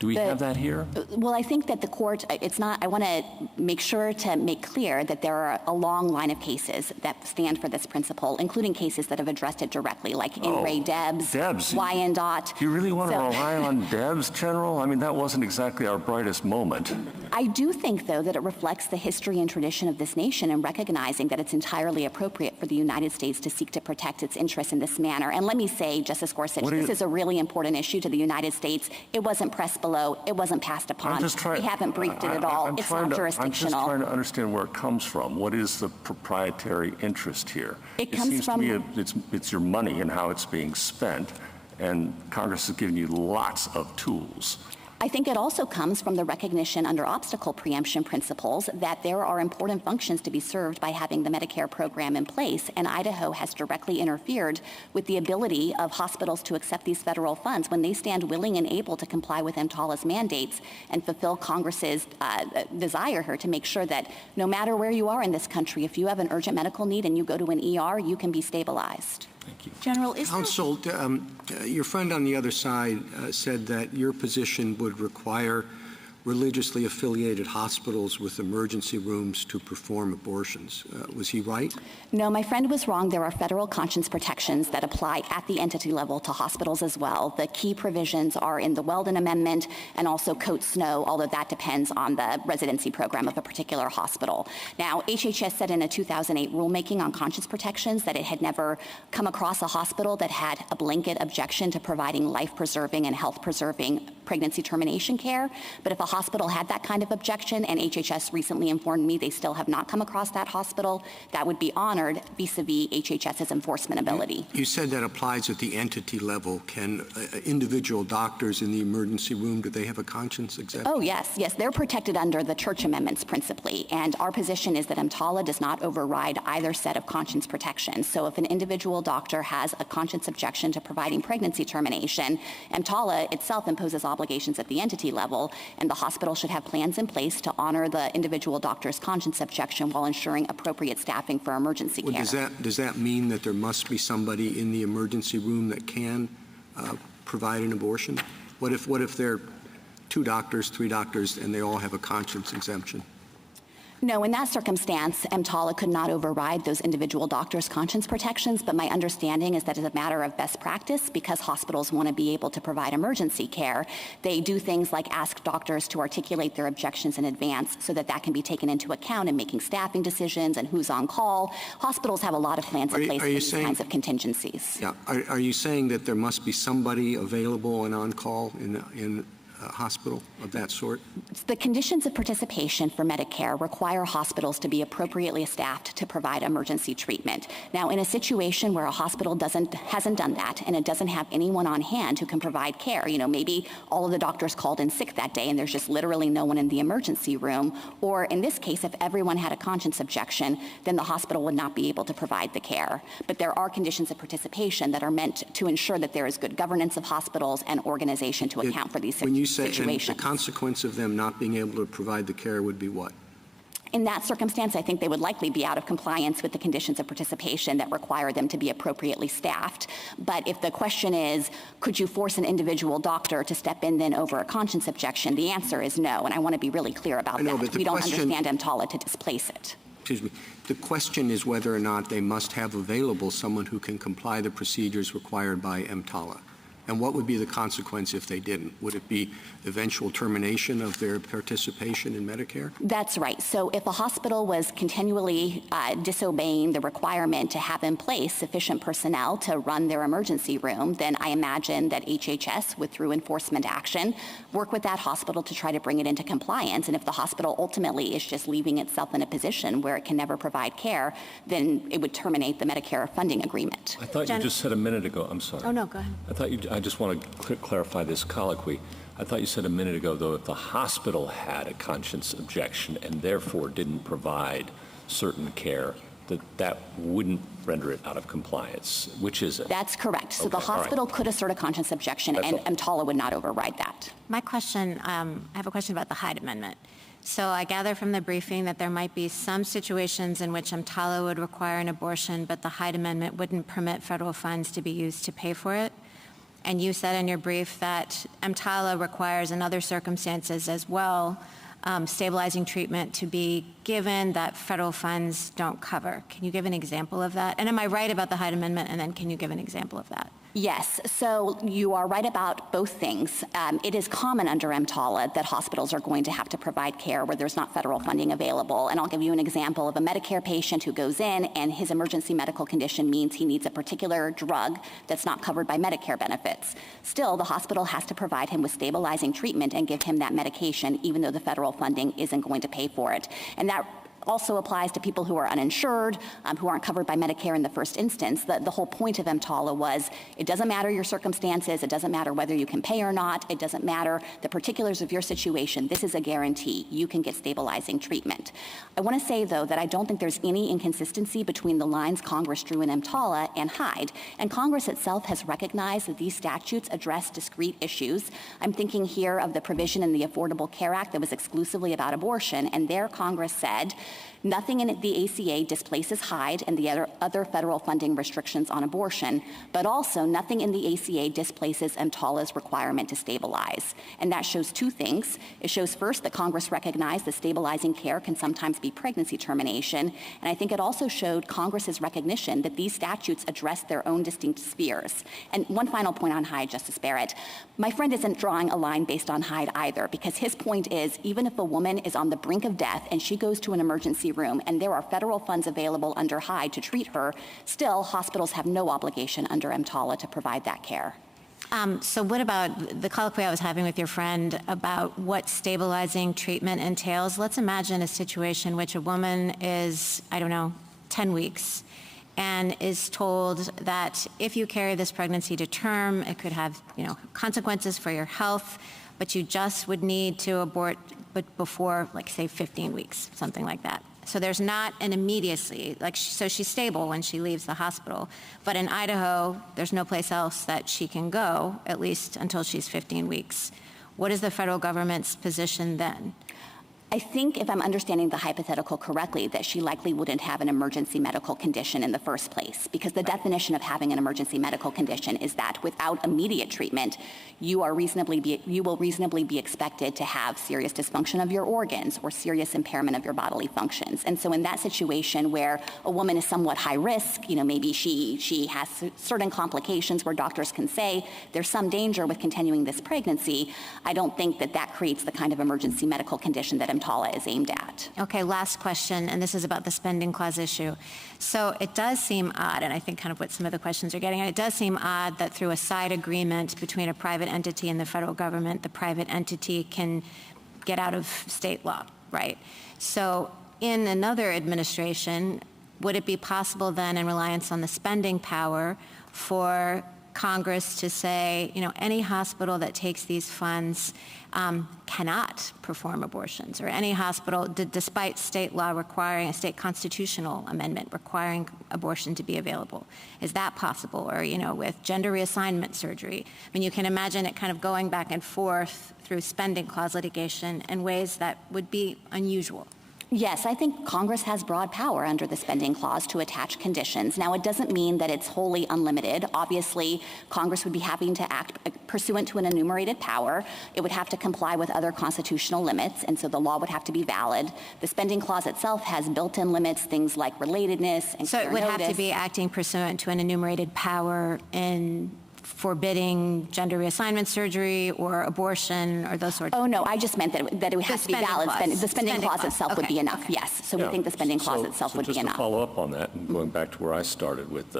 Do we have that here? Well, I think that the court, it's not, I want to make sure to make clear that there are a long line of cases that stand for this principle, including cases that have addressed it directly, like In re Debs, Wyandotte. Do you really want to rely on Debs, General? I mean, that wasn't exactly our brightest moment. I do think, though, that it reflects the history and tradition of this nation in recognizing that it's entirely appropriate for the United States to seek to protect its interests in this manner. And let me say, Justice Gorsuch, this is a really important issue to the United States. It wasn't pressed below. It wasn't passed upon. We haven't briefed it at all. It's not jurisdictional. I'm just trying to understand where it comes from. What is the proprietary interest here? It seems to me it's your money and how it's being spent, and Congress has given you lots of tools. I think it also comes from the recognition under obstacle preemption principles that there are important functions to be served by having the Medicare program in place, and Idaho has directly interfered with the ability of hospitals to accept these federal funds when they stand willing and able to comply with EMTALA's mandates and fulfill Congress's desire here to make sure that no matter where you are in this country, if you have an urgent medical need and you go to an ER, you can be stabilized. Thank you. General, Counsel, your friend on the other side said that your position would require religiously affiliated hospitals with emergency rooms to perform abortions. Was he right? No, my friend was wrong. There are federal conscience protections that apply at the entity level to hospitals as well. The key provisions are in the Weldon Amendment and also Coate Snow, although that depends on the residency program of a particular hospital. Now, HHS said in a 2008 rulemaking on conscience protections that it had never come across a hospital that had a blanket objection to providing life-preserving and health-preserving pregnancy termination care. But if a hospital had that kind of objection, and HHS recently informed me they still have not come across that hospital, that would be honored vis-a-vis HHS's enforcement ability. You said that applies at the entity level. Can individual doctors in the emergency room, do they have a conscience exemption? Oh, yes. They're protected under the church amendments principally, and our position is that EMTALA does not override either set of conscience protections. So if an individual doctor has a conscience objection to providing pregnancy termination, EMTALA itself imposes obligations at the entity level, and the hospital should have plans in place to honor the individual doctor's conscience objection while ensuring appropriate staffing for emergency care. Does that mean that there must be somebody in the emergency room that can provide an abortion? What if there are 2 doctors, 3 doctors, and they all have a conscience exemption? No, in that circumstance, EMTALA could not override those individual doctors' conscience protections, but my understanding is that as a matter of best practice, because hospitals want to be able to provide emergency care, they do things like ask doctors to articulate their objections in advance so that that can be taken into account in making staffing decisions and who's on call. Hospitals have a lot of plans in place for these kinds of contingencies. Yeah. Are you saying that there must be somebody available and on call in hospital of that sort? The conditions of participation for Medicare require hospitals to be appropriately staffed to provide emergency treatment. Now, in a situation where a hospital hasn't done that and it doesn't have anyone on hand who can provide care, maybe all of the doctors called in sick that day and there's just literally no one in the emergency room, or in this case, if everyone had a conscience objection, then the hospital would not be able to provide the care. But there are conditions of participation that are meant to ensure that there is good governance of hospitals and organization to account for these situations. And the consequence of them not being able to provide the care would be what? In that circumstance, I think they would likely be out of compliance with the conditions of participation that require them to be appropriately staffed. But if the question is, could you force an individual doctor to step in then over a conscience objection, the answer is no, and I want to be really clear about that. We don't understand EMTALA to displace it. Excuse me. The question is whether or not they must have available someone who can comply the procedures required by EMTALA. And what would be the consequence if they didn't? Would it be eventual termination of their participation in Medicare? That's right. So if a hospital was continually disobeying the requirement to have in place sufficient personnel to run their emergency room, then I imagine that HHS would, through enforcement action, work with that hospital to try to bring it into compliance. And if the hospital ultimately is just leaving itself in a position where it can never provide care, then it would terminate the Medicare funding agreement. I thought you just said a minute ago, I'm sorry. Oh, no, go ahead. I just want to clarify this colloquy. I thought you said a minute ago, though, if the hospital had a conscience objection and therefore didn't provide certain care, that wouldn't render it out of compliance. Which is it? That's correct. So the hospital could assert a conscience objection, and EMTALA would not override that. My question, I have a question about the Hyde Amendment. So I gather from the briefing that there might be some situations in which EMTALA would require an abortion, but the Hyde Amendment wouldn't permit federal funds to be used to pay for it. And you said in your brief that EMTALA requires in other circumstances as well stabilizing treatment to be given that federal funds don't cover. Can you give an example of that? And am I right about the Hyde Amendment? And then can you give an example of that? Yes, so you are right about both things. It is common under EMTALA that hospitals are going to have to provide care where there's not federal funding available. And I'll give you an example of a Medicare patient who goes in and his emergency medical condition means he needs a particular drug that's not covered by Medicare benefits. Still, the hospital has to provide him with stabilizing treatment and give him that medication even though the federal funding isn't going to pay for it. And that also applies to people who are uninsured, who aren't covered by Medicare in the first instance. The whole point of EMTALA was it doesn't matter your circumstances, it doesn't matter whether you can pay or not, it doesn't matter the particulars of your situation. This is a guarantee. You can get stabilizing treatment. I want to say, though, that I don't think there's any inconsistency between the lines Congress drew in EMTALA and Hyde. And Congress itself has recognized that these statutes address discrete issues. I'm thinking here of the provision in the Affordable Care Act that was exclusively about abortion, and there Congress said Nothing in the ACA displaces Hyde and the other federal funding restrictions on abortion, but also nothing in the ACA displaces EMTALA's requirement to stabilize. And that shows two things. It shows first that Congress recognized that stabilizing care can sometimes be pregnancy termination, and I think it also showed Congress's recognition that these statutes address their own distinct spheres. And one final point on Hyde, Justice Barrett. My friend isn't drawing a line based on Hyde either, because his point is even if a woman is on the brink of death and she goes to an emergency room and there are federal funds available under Hyde to treat her, still hospitals have no obligation under EMTALA to provide that care. So what about the colloquy I was having with your friend about what stabilizing treatment entails? Let's imagine a situation in which a woman is, 10 weeks and is told that if you carry this pregnancy to term, it could have, consequences for your health, but you just would need to abort before, say, 15 weeks, something like that. So there's not an immediacy, so she's stable when she leaves the hospital. But in Idaho, there's no place else that she can go, at least until she's 15 weeks. What is the federal government's position then? I think, if I'm understanding the hypothetical correctly, that she likely wouldn't have an emergency medical condition in the first place, because the definition of having an emergency medical condition is that without immediate treatment, you will reasonably be expected to have serious dysfunction of your organs or serious impairment of your bodily functions. And so in that situation where a woman is somewhat high risk, maybe she has certain complications where doctors can say there's some danger with continuing this pregnancy, I don't think that creates the kind of emergency medical condition that EMTALA is aimed at. Okay, last question, and this is about the spending clause issue. So it does seem odd, and I think kind of what some of the questions are getting at, it does seem odd that through a side agreement between a private entity and the federal government, the private entity can get out of state law, right? So in another administration, would it be possible then, in reliance on the spending power, for Congress to say, any hospital that takes these funds cannot perform abortions, or any hospital, despite state law requiring, a state constitutional amendment requiring abortion to be available? Is that possible? Or, with gender reassignment surgery? I mean, you can imagine it kind of going back and forth through spending clause litigation in ways that would be unusual. Yes, I think Congress has broad power under the spending clause to attach conditions. Now, it doesn't mean that it's wholly unlimited. Obviously, Congress would be having to act pursuant to an enumerated power. It would have to comply with other constitutional limits, and so the law would have to be valid. The spending clause itself has built-in limits, things like relatedness and so it would have to be acting pursuant to an enumerated power in forbidding gender reassignment surgery or abortion or those sorts of things? Oh, no, I just meant that it would have to be valid. The spending clause itself would be enough, yes. So we think the spending clause itself would be enough. Just to follow up on that, and going back to where I started with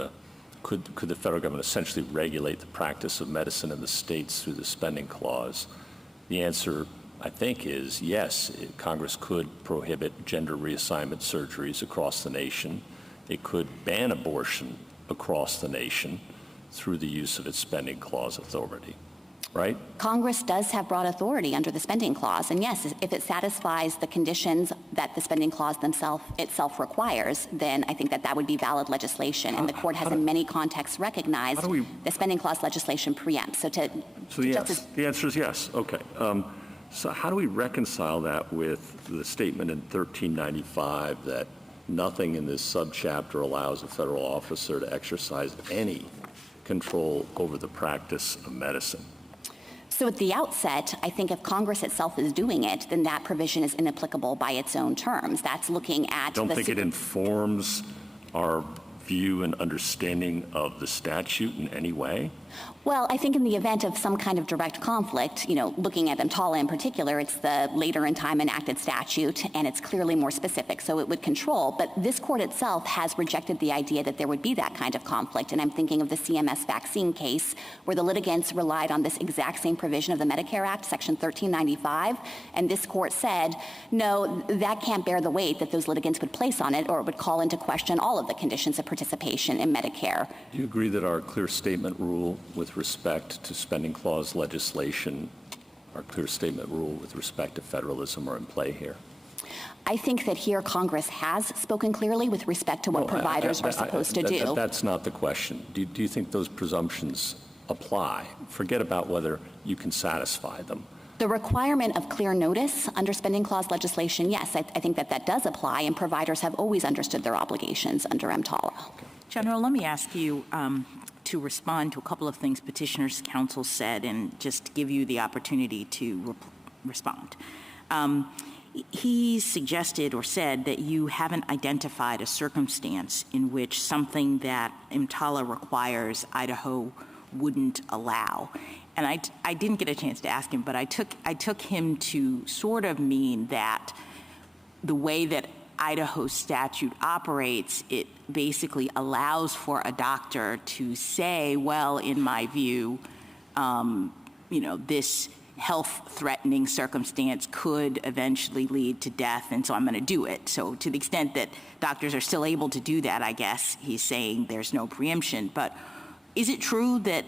could the federal government essentially regulate the practice of medicine in the states through the spending clause? The answer, I think, is yes. Congress could prohibit gender reassignment surgeries across the nation. It could ban abortion across the nation through the use of its spending clause authority, right? Congress does have broad authority under the spending clause, and yes, if it satisfies the conditions that the spending clause itself requires, then I think that would be valid legislation, and the court has in many contexts recognized the spending clause legislation preempts. The answer is yes. Okay. So how do we reconcile that with the statement in 1395 that nothing in this subchapter allows a federal officer to exercise any control over the practice of medicine? So at the outset, I think if Congress itself is doing it, then that provision is inapplicable by its own terms. That's looking at Don't think it informs our view and understanding of the statute in any way? Well, I think in the event of some kind of direct conflict, looking at EMTALA in particular, it's the later in time enacted statute, and it's clearly more specific, so it would control. But this court itself has rejected the idea that there would be that kind of conflict, and I'm thinking of the CMS vaccine case, where the litigants relied on this exact same provision of the Medicare Act, Section 1395, and this court said, no, that can't bear the weight that those litigants would place on it, or it would call into question all of the conditions of participation in Medicare. Do you agree that our clear statement rule with respect to spending clause legislation, our clear statement rule with respect to federalism are in play here? I think that here Congress has spoken clearly with respect to what providers are supposed to do. That's not the question. Do you think those presumptions apply? Forget about whether you can satisfy them. The requirement of clear notice under spending clause legislation, yes, I think that does apply, and providers have always understood their obligations under EMTALA. General, let me ask you to respond to a couple of things Petitioner's Counsel said and just give you the opportunity to respond. He suggested or said that you haven't identified a circumstance in which something that EMTALA requires Idaho wouldn't allow. And I didn't get a chance to ask him, but I took him to sort of mean that the way that Idaho's statute operates, it basically allows for a doctor to say, well, in my view, this health-threatening circumstance could eventually lead to death, and so I'm going to do it. So to the extent that doctors are still able to do that, I guess he's saying there's no preemption. But is it true that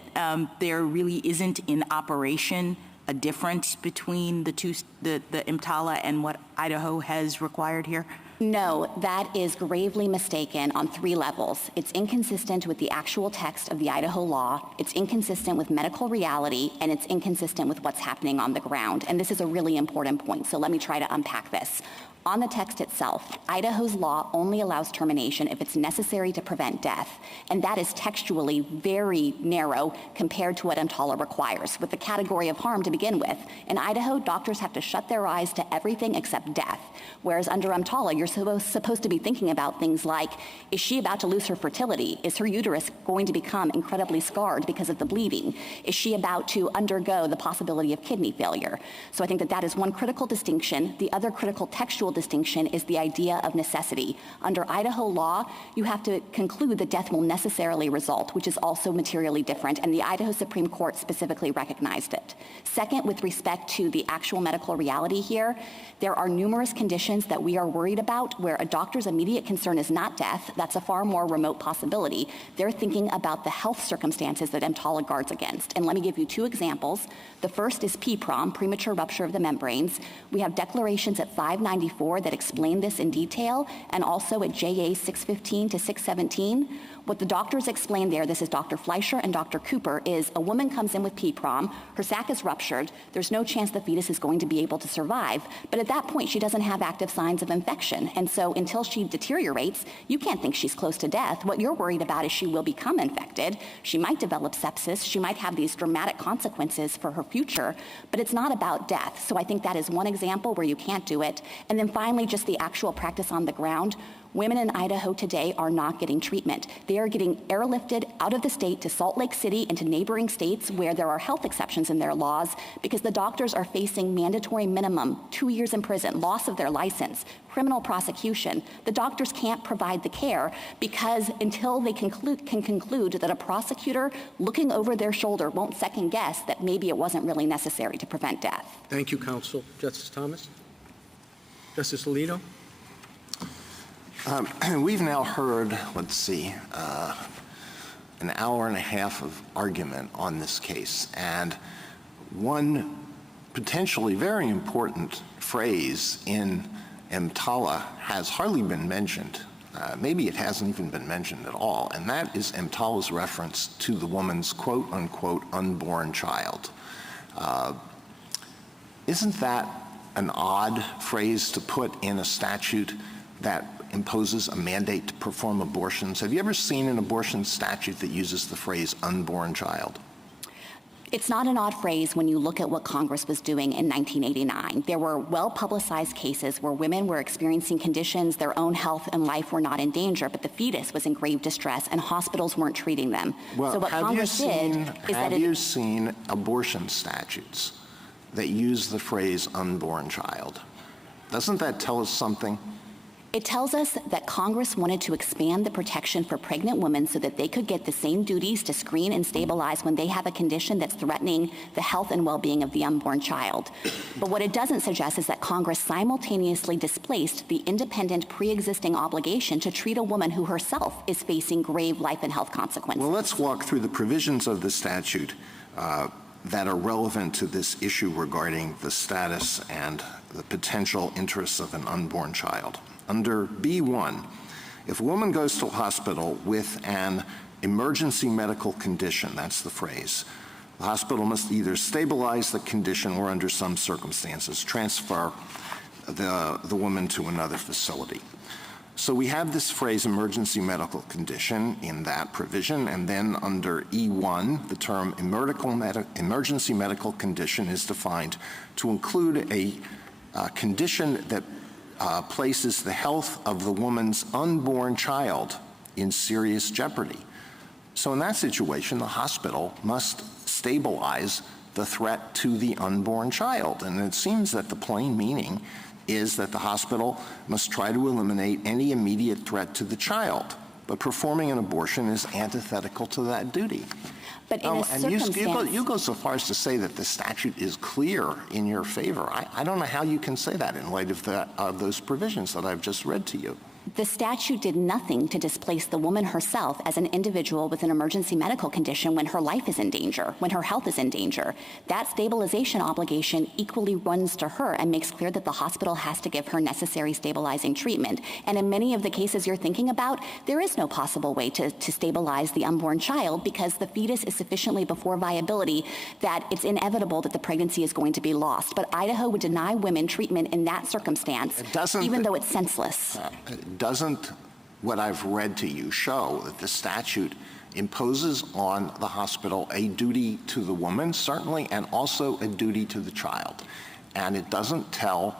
there really isn't in operation a difference between the EMTALA and what Idaho has required here? No, that is gravely mistaken on 3 levels. It's inconsistent with the actual text of the Idaho law, it's inconsistent with medical reality, and it's inconsistent with what's happening on the ground. And this is a really important point, so let me try to unpack this. On the text itself, Idaho's law only allows termination if it's necessary to prevent death, and that is textually very narrow compared to what EMTALA requires, with the category of harm to begin with. In Idaho, doctors have to shut their eyes to everything except death, whereas under EMTALA, you're supposed to be thinking about things like, is she about to lose her fertility? Is her uterus going to become incredibly scarred because of the bleeding? Is she about to undergo the possibility of kidney failure? So I think that is one critical distinction. The other critical textual distinction is the idea of necessity. Under Idaho law, you have to conclude that death will necessarily result, which is also materially different, and the Idaho Supreme Court specifically recognized it. Second, with respect to the actual medical reality here, there are numerous conditions that we are worried about where a doctor's immediate concern is not death. That's a far more remote possibility. They're thinking about the health circumstances that EMTALA guards against. And let me give you 2 examples. The first is PPROM, premature rupture of the membranes. We have declarations at 594 that explain this in detail, and also at JA 615 to 617. What the doctors explain there, this is Dr. Fleischer and Dr. Cooper, is a woman comes in with PPROM, her sac is ruptured, there's no chance the fetus is going to be able to survive, but at that point she doesn't have active signs of infection, and so until she deteriorates, you can't think she's close to death. What you're worried about is she will become infected, she might develop sepsis, she might have these dramatic consequences for her future, but it's not about death. So I think that is one example where you can't do it. And then finally, just the actual practice on the ground. Women in Idaho today are not getting treatment. They are getting airlifted out of the state to Salt Lake City and to neighboring states where there are health exceptions in their laws because the doctors are facing mandatory minimum, 2 years in prison, loss of their license, criminal prosecution. The doctors can't provide the care because until they can conclude that a prosecutor looking over their shoulder won't second guess that maybe it wasn't really necessary to prevent death. Thank you, counsel. Justice Thomas? Justice Alito? We've now heard, let's see, an hour and a half of argument on this case, and one potentially very important phrase in EMTALA has hardly been mentioned. Maybe it hasn't even been mentioned at all, and that is EMTALA's reference to the woman's quote-unquote unborn child. Isn't that an odd phrase to put in a statute that imposes a mandate to perform abortions? Have you ever seen an abortion statute that uses the phrase unborn child? It's not an odd phrase when you look at what Congress was doing in 1989. There were well-publicized cases where women were experiencing conditions, their own health and life were not in danger, but the fetus was in grave distress and hospitals weren't treating them. Well, so what Congress did is have you seen abortion statutes that use the phrase unborn child? Doesn't that tell us something? It tells us that Congress wanted to expand the protection for pregnant women so that they could get the same duties to screen and stabilize when they have a condition that's threatening the health and well-being of the unborn child. But what it doesn't suggest is that Congress simultaneously displaced the independent pre-existing obligation to treat a woman who herself is facing grave life and health consequences. Well, let's walk through the provisions of the statute that are relevant to this issue regarding the status and the potential interests of an unborn child. Under B1, if a woman goes to a hospital with an emergency medical condition, that's the phrase, The hospital must either stabilize the condition or, under some circumstances, transfer the woman to another facility. So we have this phrase emergency medical condition in that provision, and then under E1, the term emergency medical condition is defined to include a condition that places the health of the woman's unborn child in serious jeopardy. So in that situation, the hospital must stabilize the threat to the unborn child. And it seems that the plain meaning is that the hospital must try to eliminate any immediate threat to the child. But performing an abortion is antithetical to that duty. But in a circumstance... You go so far as to say that the statute is clear in your favor. I don't know how you can say that in light of those provisions that I've just read to you. The statute did nothing to displace the woman herself as an individual with an emergency medical condition when her life is in danger, when her health is in danger. That stabilization obligation equally runs to her and makes clear that the hospital has to give her necessary stabilizing treatment. And in many of the cases you're thinking about, there is no possible way to stabilize the unborn child because the fetus is sufficiently before viability that it's inevitable that the pregnancy is going to be lost. But Idaho would deny women treatment in that circumstance, even though it's senseless. Doesn't what I've read to you show that the statute imposes on the hospital a duty to the woman, certainly, and also a duty to the child? And it doesn't tell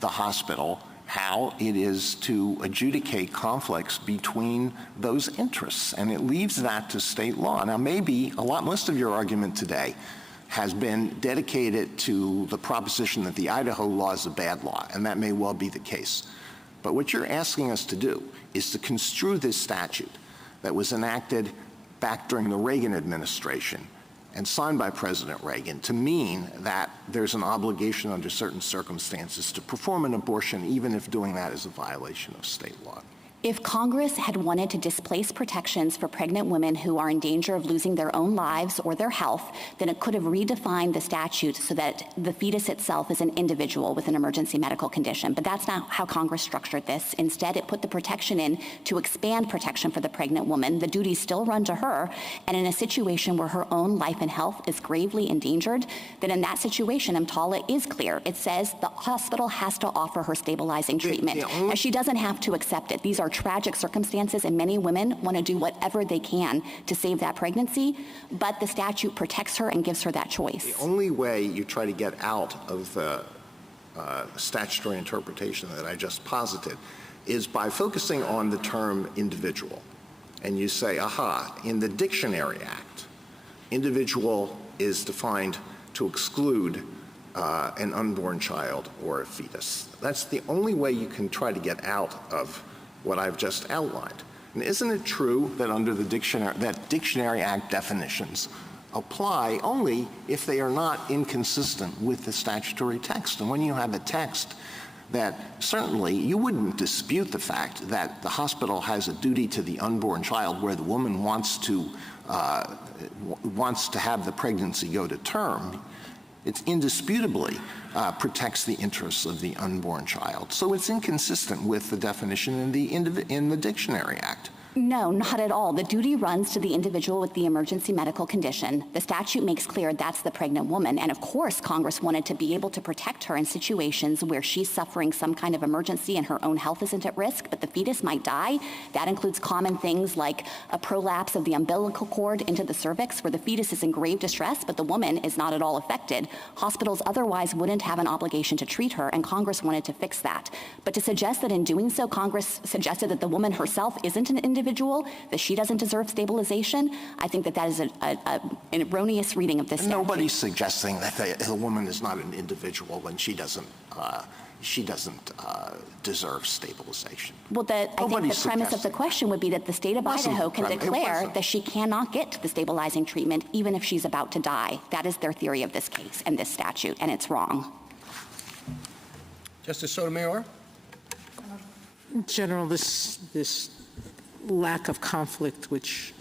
the hospital how it is to adjudicate conflicts between those interests, and it leaves that to state law. Now, most of your argument today has been dedicated to the proposition that the Idaho law is a bad law, and that may well be the case. But what you're asking us to do is to construe this statute that was enacted back during the Reagan administration and signed by President Reagan to mean that there's an obligation under certain circumstances to perform an abortion, even if doing that is a violation of state law. If Congress had wanted to displace protections for pregnant women who are in danger of losing their own lives or their health, then it could have redefined the statute so that the fetus itself is an individual with an emergency medical condition. But that's not how Congress structured this. Instead, it put the protection in to expand protection for the pregnant woman. The duties still run to her, and in a situation where her own life and health is gravely endangered, then in that situation, EMTALA is clear. It says the hospital has to offer her stabilizing treatment, and she doesn't have to accept it. These are tragic circumstances, and many women want to do whatever they can to save that pregnancy, but the statute protects her and gives her that choice. The only way you try to get out of the statutory interpretation that I just posited is by focusing on the term individual. And you say, in the Dictionary Act, individual is defined to exclude an unborn child or a fetus. That's the only way you can try to get out of what I've just outlined. And isn't it true that under the Dictionary Act definitions apply only if they are not inconsistent with the statutory text? And when you have a text that certainly you wouldn't dispute the fact that the hospital has a duty to the unborn child where the woman wants to have the pregnancy go to term, it indisputably protects the interests of the unborn child. So it's inconsistent with the definition in the Dictionary Act. No, not at all. The duty runs to the individual with the emergency medical condition. The statute makes clear that's the pregnant woman. And of course, Congress wanted to be able to protect her in situations where she's suffering some kind of emergency and her own health isn't at risk, but the fetus might die. That includes common things like a prolapse of the umbilical cord into the cervix where the fetus is in grave distress, but the woman is not at all affected. Hospitals otherwise wouldn't have an obligation to treat her, and Congress wanted to fix that. But to suggest that in doing so, Congress suggested that the woman herself isn't an individual, that she doesn't deserve stabilization, I think that is an erroneous reading of this statute. Nobody's suggesting that the woman is not an individual when she doesn't deserve stabilization. Well, I think the premise of the question would be that the state of Idaho can declare that she cannot get the stabilizing treatment even if she's about to die. That is their theory of this case and this statute, and it's wrong. Justice Sotomayor? General, this lack of conflict which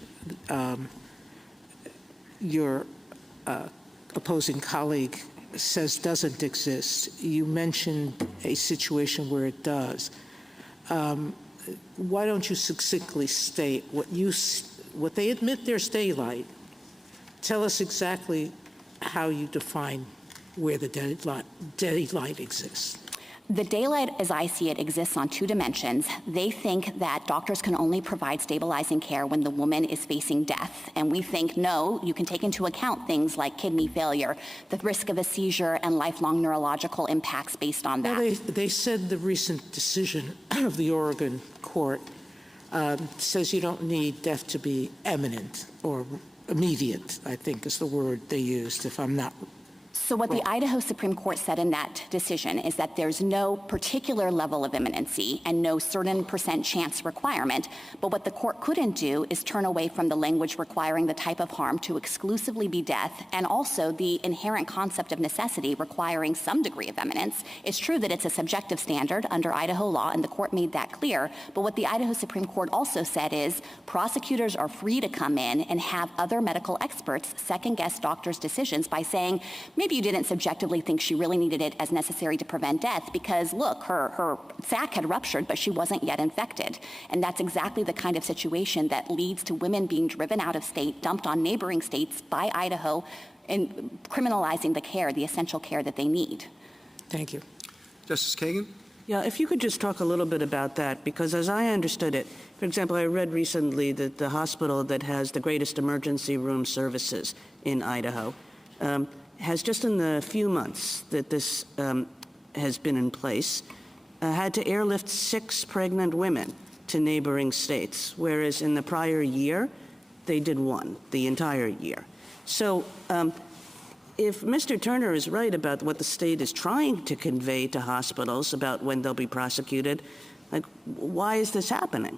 your opposing colleague says doesn't exist. You mentioned a situation where it does. Why don't you succinctly state what they admit there's daylight tell us exactly how you define where the daylight exists. The daylight, as I see it, exists on two dimensions. They think that doctors can only provide stabilizing care when the woman is facing death. And we think, no, you can take into account things like kidney failure, the risk of a seizure, and lifelong neurological impacts based on that. Well, they said the recent decision of the Oregon court says you don't need death to be imminent or immediate, I think is the word they used, if I'm not So what the Idaho Supreme Court said in that decision is that there's no particular level of imminency and no certain % chance requirement, but what the court couldn't do is turn away from the language requiring the type of harm to exclusively be death, and also the inherent concept of necessity requiring some degree of imminence. It's true that it's a subjective standard under Idaho law, and the court made that clear, but what the Idaho Supreme Court also said is prosecutors are free to come in and have other medical experts second-guess doctors' decisions by saying, maybe you didn't subjectively think she really needed it as necessary to prevent death because, look, her sac had ruptured, but she wasn't yet infected. And that's exactly the kind of situation that leads to women being driven out of state, dumped on neighboring states by Idaho, and criminalizing the care, the essential care that they need. Thank you. Justice Kagan? Yeah, if you could just talk a little bit about that, because as I understood it, for example, I read recently that the hospital that has the greatest emergency room services in Idaho has just in the few months that this has been in place, had to airlift 6 pregnant women to neighboring states, whereas in the prior year, they did 1, the entire year. So if Mr. Turner is right about what the state is trying to convey to hospitals about when they'll be prosecuted, like, why is this happening?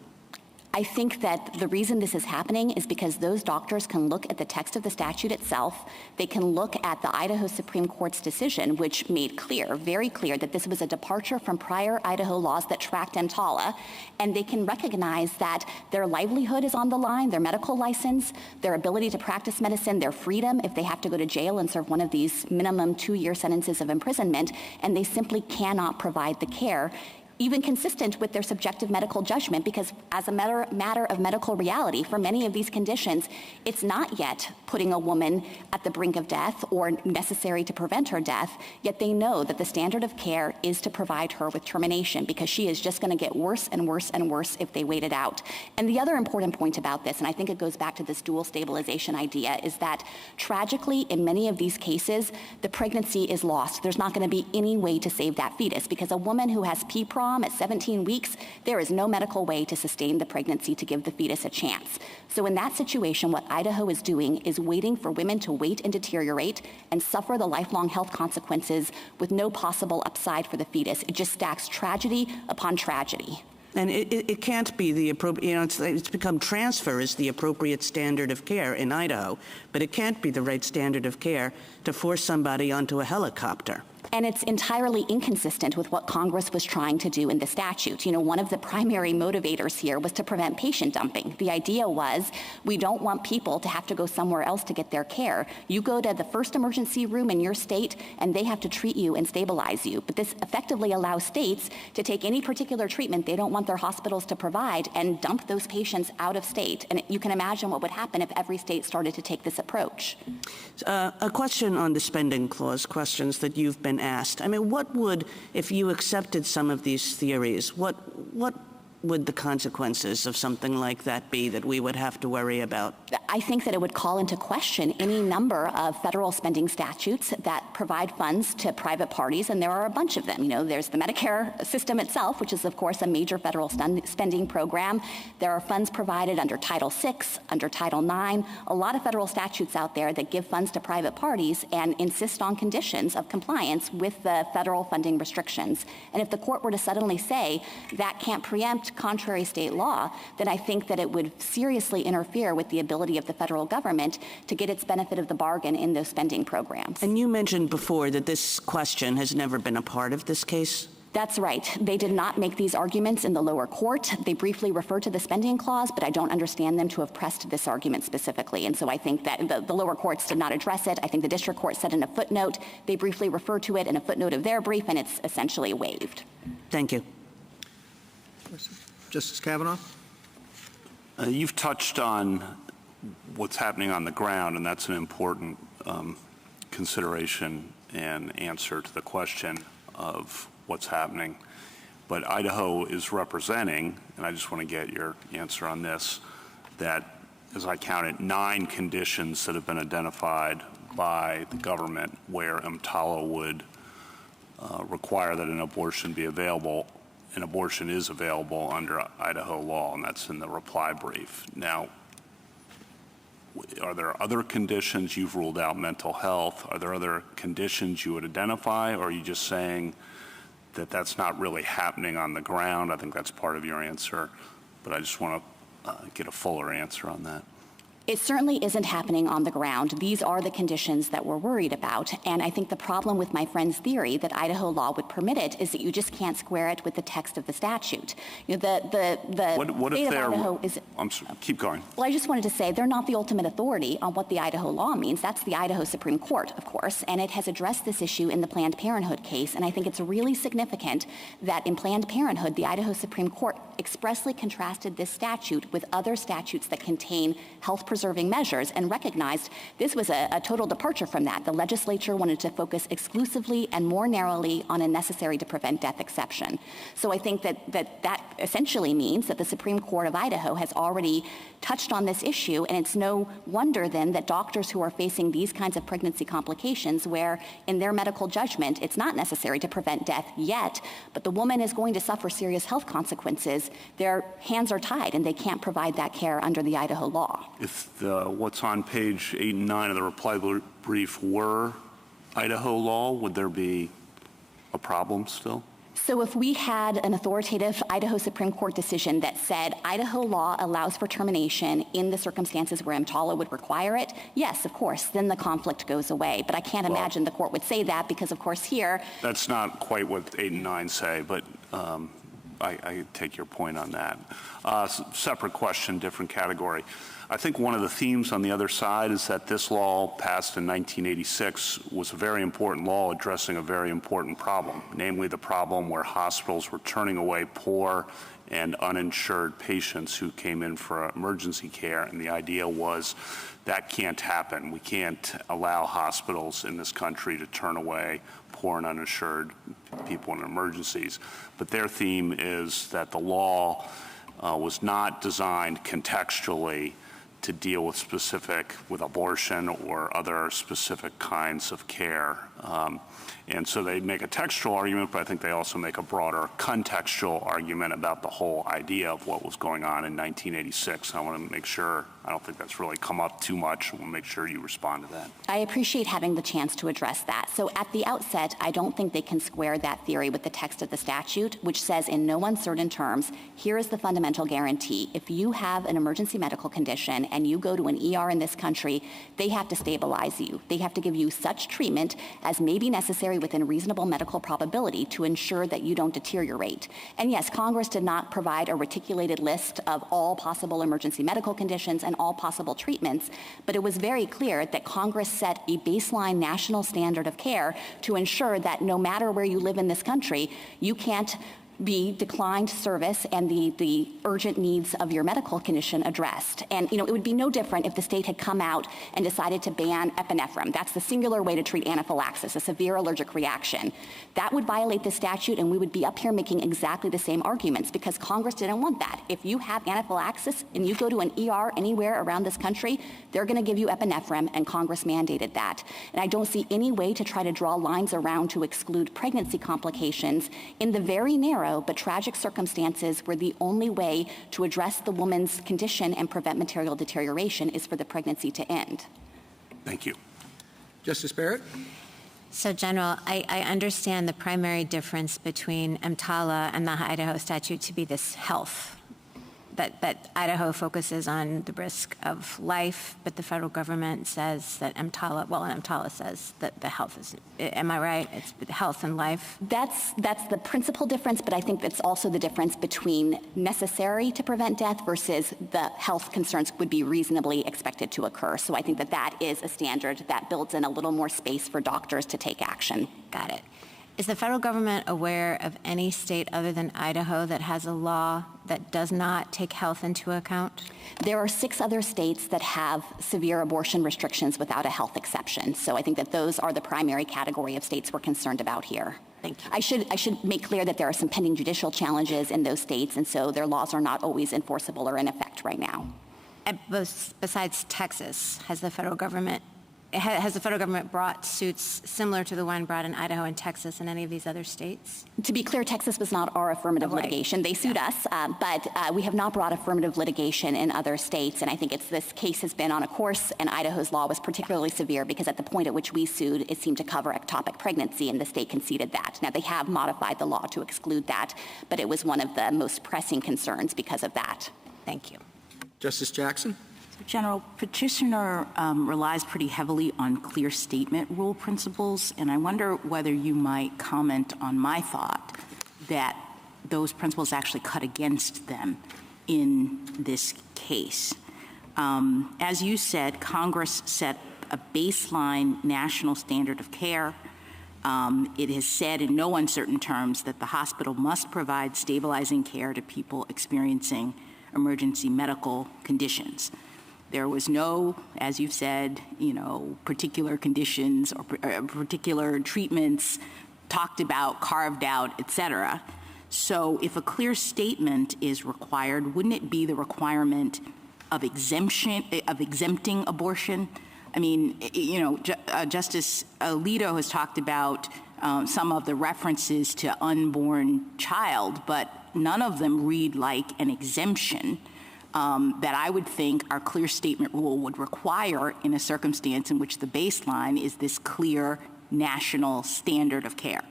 I think that the reason this is happening is because those doctors can look at the text of the statute itself. They can look at the Idaho Supreme Court's decision, which made clear, very clear, that this was a departure from prior Idaho laws that tracked EMTALA, and they can recognize that their livelihood is on the line, their medical license, their ability to practice medicine, their freedom if they have to go to jail and serve one of these minimum 2-year sentences of imprisonment, and they simply cannot provide the care even consistent with their subjective medical judgment, because as a matter of medical reality, for many of these conditions, it's not yet putting a woman at the brink of death or necessary to prevent her death, yet they know that the standard of care is to provide her with termination, because she is just going to get worse and worse and worse if they wait it out. And the other important point about this, and I think it goes back to this dual stabilization idea, is that tragically, in many of these cases, the pregnancy is lost. There's not going to be any way to save that fetus, because a woman who has PPROM at 17 weeks, there is no medical way to sustain the pregnancy to give the fetus a chance. So in that situation, what Idaho is doing is waiting for women to wait and deteriorate and suffer the lifelong health consequences with no possible upside for the fetus. It just stacks tragedy upon tragedy. And it can't be the appropriate, it's become transfer is the appropriate standard of care in Idaho, but it can't be the right standard of care to force somebody onto a helicopter. And it's entirely inconsistent with what Congress was trying to do in the statute. You know, one of the primary motivators here was to prevent patient dumping. The idea was we don't want people to have to go somewhere else to get their care. You go to the first emergency room in your state and they have to treat you and stabilize you. But this effectively allows states to take any particular treatment they don't want their hospitals to provide and dump those patients out of state. And you can imagine what would happen if every state started to take this approach. A question on the spending clause, questions that you've been asked. I mean, what would, if you accepted some of these theories, what would the consequences of something like that be that we would have to worry about? I think that it would call into question any number of federal spending statutes that provide funds to private parties, and there are a bunch of them. You know, there's the Medicare system itself, which is, of course, a major federal spending program. There are funds provided under Title VI, under Title IX, a lot of federal statutes out there that give funds to private parties and insist on conditions of compliance with the federal funding restrictions. And if the court were to suddenly say that can't preempt contrary state law, then I think that it would seriously interfere with the ability of the federal government to get its benefit of the bargain in those spending programs. And you mentioned before that this question has never been a part of this case? That's right. They did not make these arguments in the lower court. They briefly referred to the spending clause, but I don't understand them to have pressed this argument specifically. And so I think that the lower courts did not address it. I think the district court said in a footnote, they briefly referred to it in a footnote of their brief, and it's essentially waived. Thank you. Justice Kavanaugh? You've touched on what's happening on the ground, and that's an important consideration and answer to the question of what's happening. But Idaho is representing, and I just want to get your answer on this, that as I counted, 9 conditions that have been identified by the government where EMTALA would require that an abortion be available. An abortion is available under Idaho law, and that's in the reply brief. Now, are there other conditions? You've ruled out mental health. Are there other conditions you would identify, or are you just saying that that's not really happening on the ground? I think that's part of your answer, but I just want to get a fuller answer on that. It certainly isn't happening on the ground. These are the conditions that we're worried about. And I think the problem with my friend's theory that Idaho law would permit it is that you just can't square it with the text of the statute. You know, what state if of they're, Idaho is... I'm sorry, keep going. Well, I just wanted to say they're not the ultimate authority on what the Idaho law means. That's the Idaho Supreme Court, of course, and it has addressed this issue in the Planned Parenthood case. And I think it's really significant that in Planned Parenthood, the Idaho Supreme Court expressly contrasted this statute with other statutes that contain health-preserving measures and recognized this was a total departure from that. The legislature wanted to focus exclusively and more narrowly on a necessary to prevent death exception. So I think that essentially means that the Supreme Court of Idaho has already touched on this issue, and it's no wonder then that doctors who are facing these kinds of pregnancy complications where in their medical judgment it's not necessary to prevent death yet, but the woman is going to suffer serious health consequences, their hands are tied and they can't provide that care under the Idaho law. If what's on page 8 and 9 of the reply brief were Idaho law, would there be a problem still? So if we had an authoritative Idaho Supreme Court decision that said Idaho law allows for termination in the circumstances where EMTALA would require it, yes, of course, then the conflict goes away. But I can't imagine the court would say that because, of course, here... That's not quite what 8 and 9 say, but I take your point on that. Separate question, different category. I think one of the themes on the other side is that this law passed in 1986 was a very important law addressing a very important problem, namely the problem where hospitals were turning away poor and uninsured patients who came in for emergency care. And the idea was that can't happen. We can't allow hospitals in this country to turn away poor and uninsured people in emergencies. But their theme is that the law was not designed contextually to deal with abortion or other specific kinds of care. And so they make a textual argument, but I think they also make a broader contextual argument about the whole idea of what was going on in 1986. I want to make sure, I don't think that's really come up too much. I want to make sure you respond to that. I appreciate having the chance to address that. So at the outset, I don't think they can square that theory with the text of the statute, which says in no uncertain terms, here is the fundamental guarantee. If you have an emergency medical condition and you go to an ER in this country, they have to stabilize you. They have to give you such treatment as may be necessary within reasonable medical probability to ensure that you don't deteriorate. And yes, Congress did not provide a reticulated list of all possible emergency medical conditions and all possible treatments, but it was very clear that Congress set a baseline national standard of care to ensure that no matter where you live in this country, you can't be declined service and the urgent needs of your medical condition addressed. And, it would be no different if the state had come out and decided to ban epinephrine. That's the singular way to treat anaphylaxis, a severe allergic reaction. That would violate the statute, and we would be up here making exactly the same arguments because Congress didn't want that. If you have anaphylaxis and you go to an ER anywhere around this country, they're going to give you epinephrine, and Congress mandated that. And I don't see any way to try to draw lines around to exclude pregnancy complications in the very narrow but tragic circumstances where the only way to address the woman's condition and prevent material deterioration is for the pregnancy to end. Thank you. Justice Barrett? So, General, I understand the primary difference between EMTALA and the Idaho statute to be this health. That Idaho focuses on the risk of life, but the federal government says that EMTALA says that the health is, am I right? It's health and life. That's the principal difference, but I think that's also the difference between necessary to prevent death versus the health concerns would be reasonably expected to occur. So I think that is a standard that builds in a little more space for doctors to take action. Got it. Is the federal government aware of any state other than Idaho that has a law that does not take health into account? There are 6 other states that have severe abortion restrictions without a health exception. So I think that those are the primary category of states we're concerned about here. Thank you. I should make clear that there are some pending judicial challenges in those states, and so their laws are not always enforceable or in effect right now. Besides Texas, has the federal government brought suits similar to the one brought in Idaho and Texas and any of these other states? To be clear, Texas was not our affirmative litigation. They sued us, but we have not brought affirmative litigation in other states. And I think this case has been on a course, and Idaho's law was particularly severe because at the point at which we sued, it seemed to cover ectopic pregnancy, and the state conceded that. Now, they have modified the law to exclude that, but it was one of the most pressing concerns because of that. Thank you. Justice Jackson? General, petitioner relies pretty heavily on clear statement rule principles, and I wonder whether you might comment on my thought that those principles actually cut against them in this case. As you said, Congress set a baseline national standard of care. It has said in no uncertain terms that the hospital must provide stabilizing care to people experiencing emergency medical conditions. There was no, as you've said, particular conditions or particular treatments talked about, carved out, et cetera. So if a clear statement is required, wouldn't it be the requirement of exempting abortion? I mean, Justice Alito has talked about some of the references to unborn child, but none of them read like an exemption that I would think our clear statement rule would require in a circumstance in which the baseline is this clear national standard of care.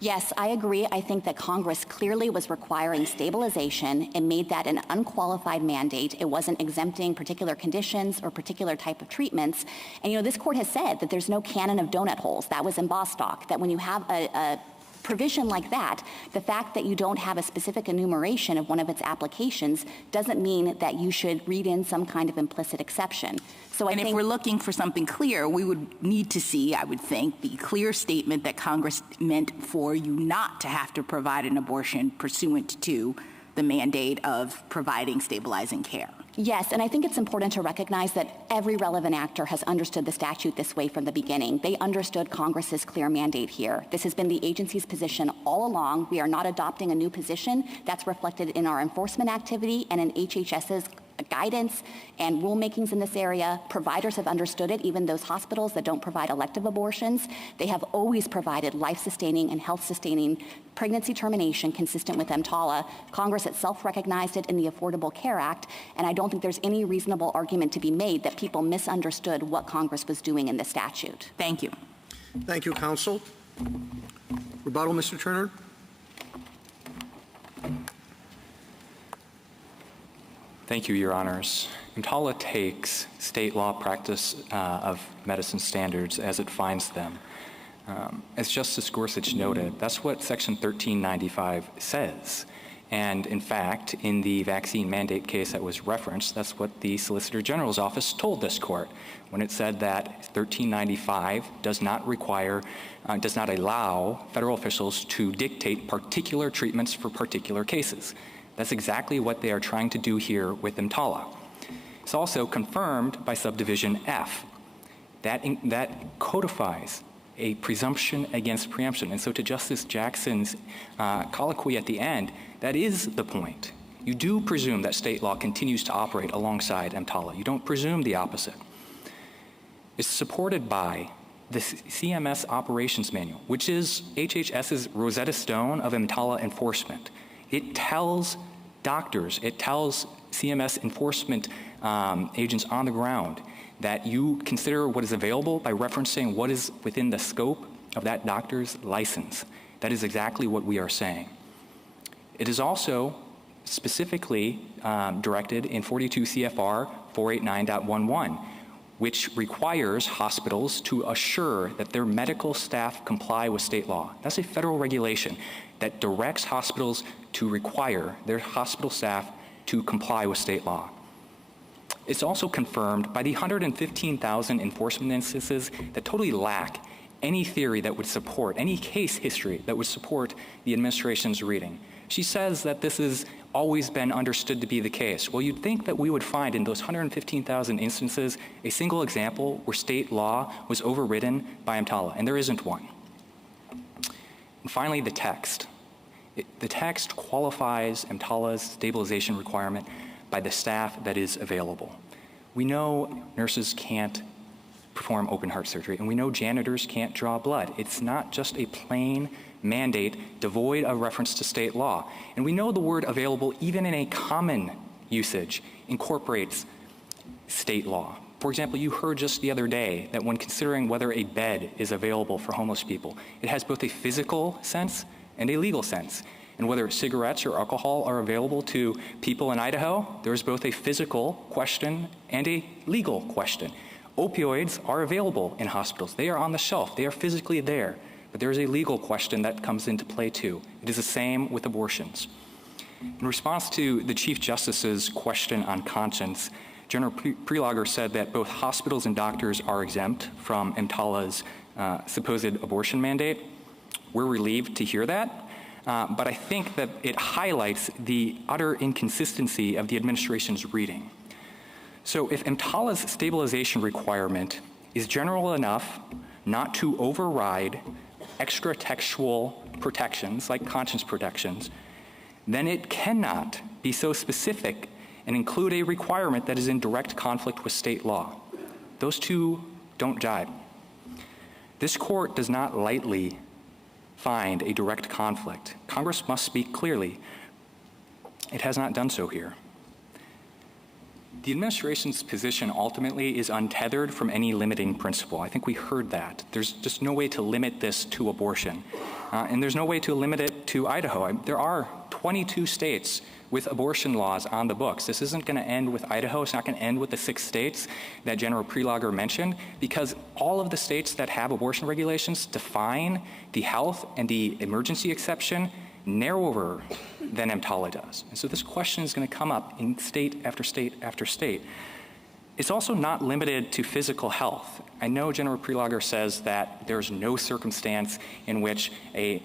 Yes, I agree. I think that Congress clearly was requiring stabilization and made that an unqualified mandate. It wasn't exempting particular conditions or particular type of treatments. And, this court has said that there's no canon of donut holes. That was in Bostock, that when you have a provision like that, the fact that you don't have a specific enumeration of one of its applications doesn't mean that you should read in some kind of implicit exception. So if we're looking for something clear, we would need to see, I would think, the clear statement that Congress meant for you not to have to provide an abortion pursuant to the mandate of providing stabilizing care. Yes, and I think it's important to recognize that every relevant actor has understood the statute this way from the beginning. They understood Congress's clear mandate here. This has been the agency's position all along. We are not adopting a new position. That's reflected in our enforcement activity and in HHS's guidance and rulemakings in this area. Providers have understood it, even those hospitals that don't provide elective abortions. They have always provided life-sustaining and health-sustaining pregnancy termination consistent with EMTALA. Congress itself recognized it in the Affordable Care Act, and I don't think there's any reasonable argument to be made that people misunderstood what Congress was doing in the statute. Thank you. Thank you, counsel. Rebuttal, Mr. Turner. Thank you, Your Honors. EMTALA takes state law practice of medicine standards as it finds them. As Justice Gorsuch noted, that's what Section 1395 says. And in fact, in the vaccine mandate case that was referenced, that's what the Solicitor General's office told this court when it said that 1395 does not allow federal officials to dictate particular treatments for particular cases. That's exactly what they are trying to do here with EMTALA. It's also confirmed by subdivision F. That codifies a presumption against preemption. And so to Justice Jackson's colloquy at the end, that is the point. You do presume that state law continues to operate alongside EMTALA. You don't presume the opposite. It's supported by the CMS Operations Manual, which is HHS's Rosetta Stone of EMTALA enforcement. It tells doctors, it tells CMS enforcement agents on the ground that you consider what is available by referencing what is within the scope of that doctor's license. That is exactly what we are saying. It is also specifically directed in 42 CFR 489.11, which requires hospitals to assure that their medical staff comply with state law. That's a federal regulation that directs hospitals to require their hospital staff to comply with state law. It's also confirmed by the 115,000 enforcement instances that totally lack any theory that would support, any case history that would support the administration's reading. She says that this is always been understood to be the case? Well, you'd think that we would find in those 115,000 instances a single example where state law was overridden by EMTALA, and there isn't one. And finally, the text. The text qualifies EMTALA's stabilization requirement by the staff that is available. We know nurses can't perform open heart surgery, and we know janitors can't draw blood. It's not just a plain mandate devoid of reference to state law. And we know the word available, even in a common usage, incorporates state law. For example, you heard just the other day that when considering whether a bed is available for homeless people, it has both a physical sense and a legal sense. And whether cigarettes or alcohol are available to people in Idaho, there is both a physical question and a legal question. Opioids are available in hospitals. They are on the shelf. They are physically there. But there is a legal question that comes into play too. It is the same with abortions. In response to the Chief Justice's question on conscience, General Prelogar said that both hospitals and doctors are exempt from EMTALA's supposed abortion mandate. We're relieved to hear that, but I think that it highlights the utter inconsistency of the administration's reading. So if EMTALA's stabilization requirement is general enough not to override extra textual protections like conscience protections, then it cannot be so specific and include a requirement that is in direct conflict with state law. Those two don't jibe. This court does not lightly find a direct conflict. Congress must speak clearly. It has not done so here. The administration's position ultimately is untethered from any limiting principle. I think we heard that. There's just no way to limit this to abortion. And there's no way to limit it to Idaho. There are 22 states with abortion laws on the books. This isn't going to end with Idaho. It's not going to end with the 6 states that General Prelogar mentioned, because all of the states that have abortion regulations define the health and the emergency exception narrower than EMTALA does. And so this question is going to come up in state after state after state. It's also not limited to physical health. I know General Prelogar says that there's no circumstance in which a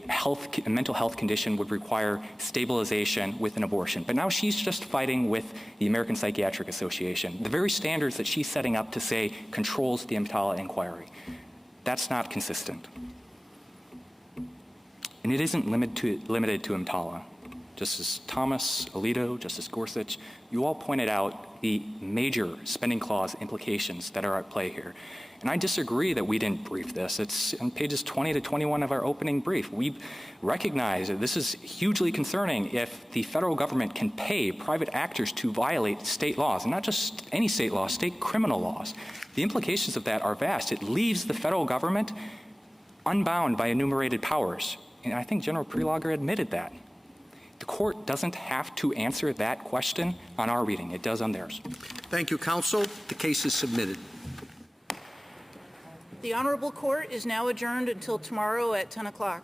mental health condition would require stabilization with an abortion. But now she's just fighting with the American Psychiatric Association, the very standards that she's setting up to say controls the EMTALA inquiry. That's not consistent. And it isn't limited to EMTALA. Justice Thomas, Alito, Justice Gorsuch, you all pointed out the major spending clause implications that are at play here. And I disagree that we didn't brief this. It's on pages 20 to 21 of our opening brief. We recognize that this is hugely concerning if the federal government can pay private actors to violate state laws, and not just any state laws, state criminal laws. The implications of that are vast. It leaves the federal government unbound by enumerated powers. And I think General Prelogar admitted that. The court doesn't have to answer that question on our reading. It does on theirs. Thank you, counsel. The case is submitted. The Honorable Court is now adjourned until tomorrow at 10 o'clock.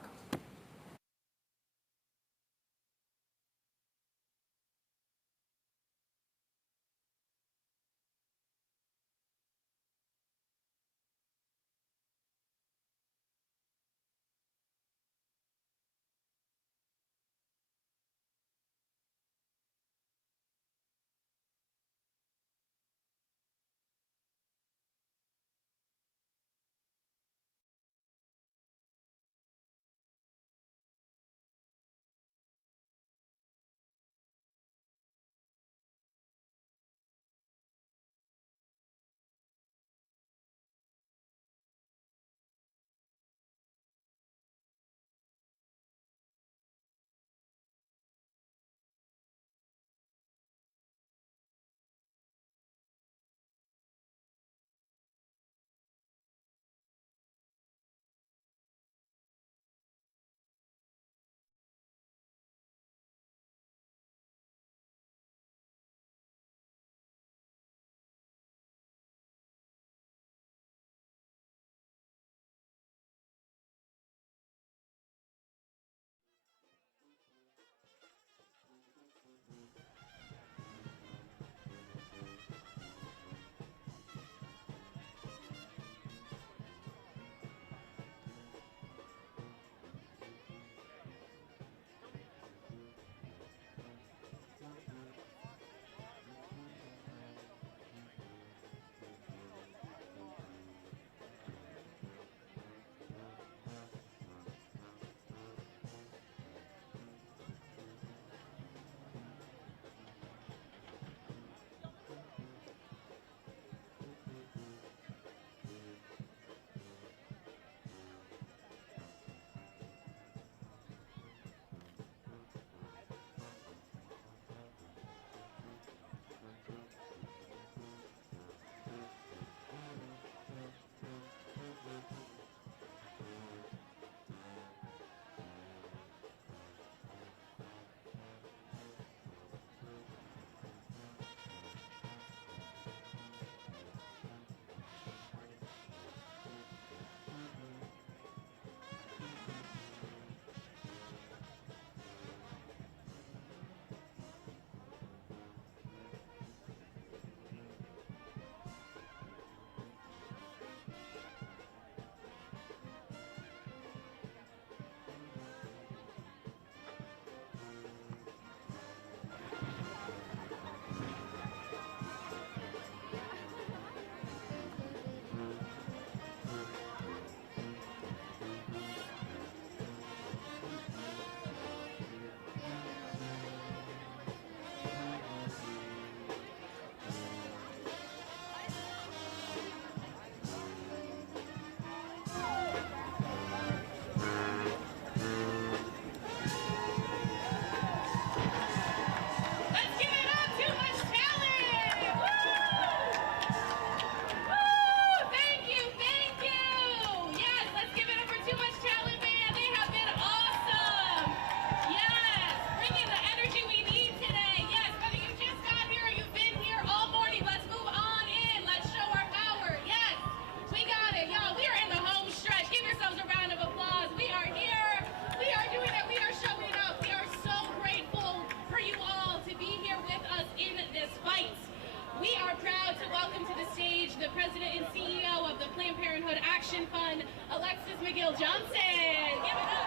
Action Fund, Alexis Johnson. Give it up.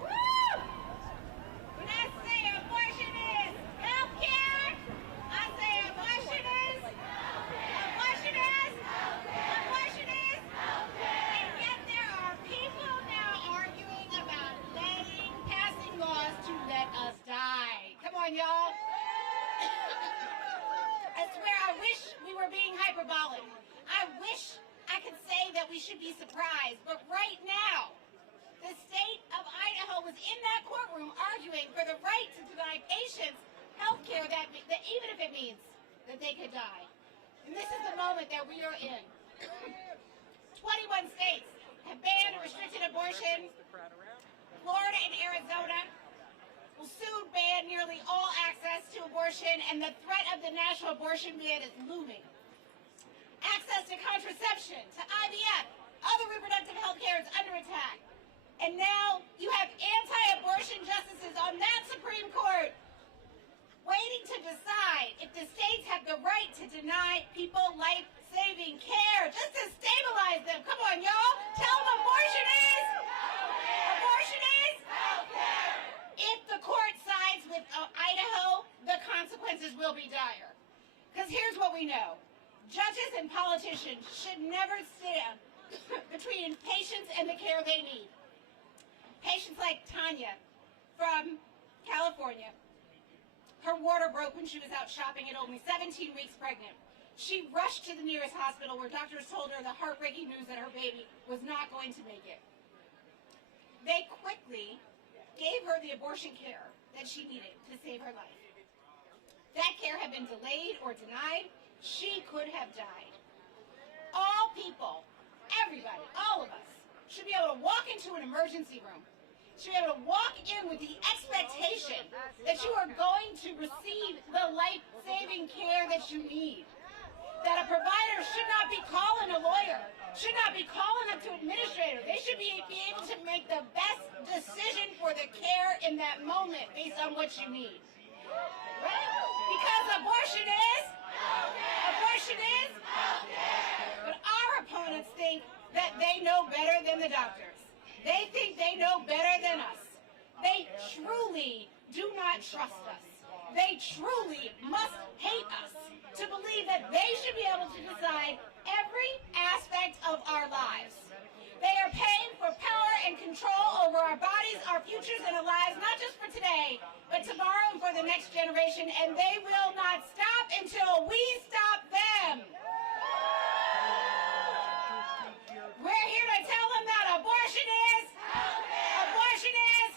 Woo! When I say abortion is health care, I say abortion is abortion is abortion is and yet there are people now arguing about passing laws to let us die. Come on, y'all. I swear, I wish we were being hyperbolic. I wish I could say that we should be surprised, but right now, the state of Idaho was in that courtroom arguing for the right to deny patients health care that even if it means that they could die. And this is the moment that we are in. 21 states have banned or restricted abortion. Florida and Arizona will soon ban nearly all access to abortion, and the threat of the national abortion ban is looming. Access to contraception, to IVF, other reproductive health care is under attack. And now you have anti-abortion justices on that Supreme Court waiting to decide if the states have the right to deny people life-saving care, just to stabilize them. Come on, y'all. Tell them abortion is. Abortion is. If the court sides with Idaho, the consequences will be dire. Because here's what we know. Judges and politicians should never stand between patients and the care they need. Patients like Tanya from California, her water broke when she was out shopping at only 17 weeks pregnant. She rushed to the nearest hospital where doctors told her the heartbreaking news that her baby was not going to make it. They quickly gave her the abortion care that she needed to save her life. That care had been delayed or denied. She could have died. All people, everybody, all of us, should be able to walk into an emergency room, should be able to walk in with the expectation that you are going to receive the life-saving care that you need. That a provider should not be calling a lawyer, should not be calling up to an administrator. They should be able to make the best decision for the care in that moment based on what you need. Right? Because abortion is. But our opponents think that they know better than the doctors. They think they know better than us. They truly do not trust us. They truly must hate us to believe that they should be able to decide every aspect of our lives. They are paying for power and control over our bodies, our futures, and our lives, not just for today, but tomorrow and for the next generation, and they will not stop until we stop them. We're here to tell them that abortion is. Abortion is.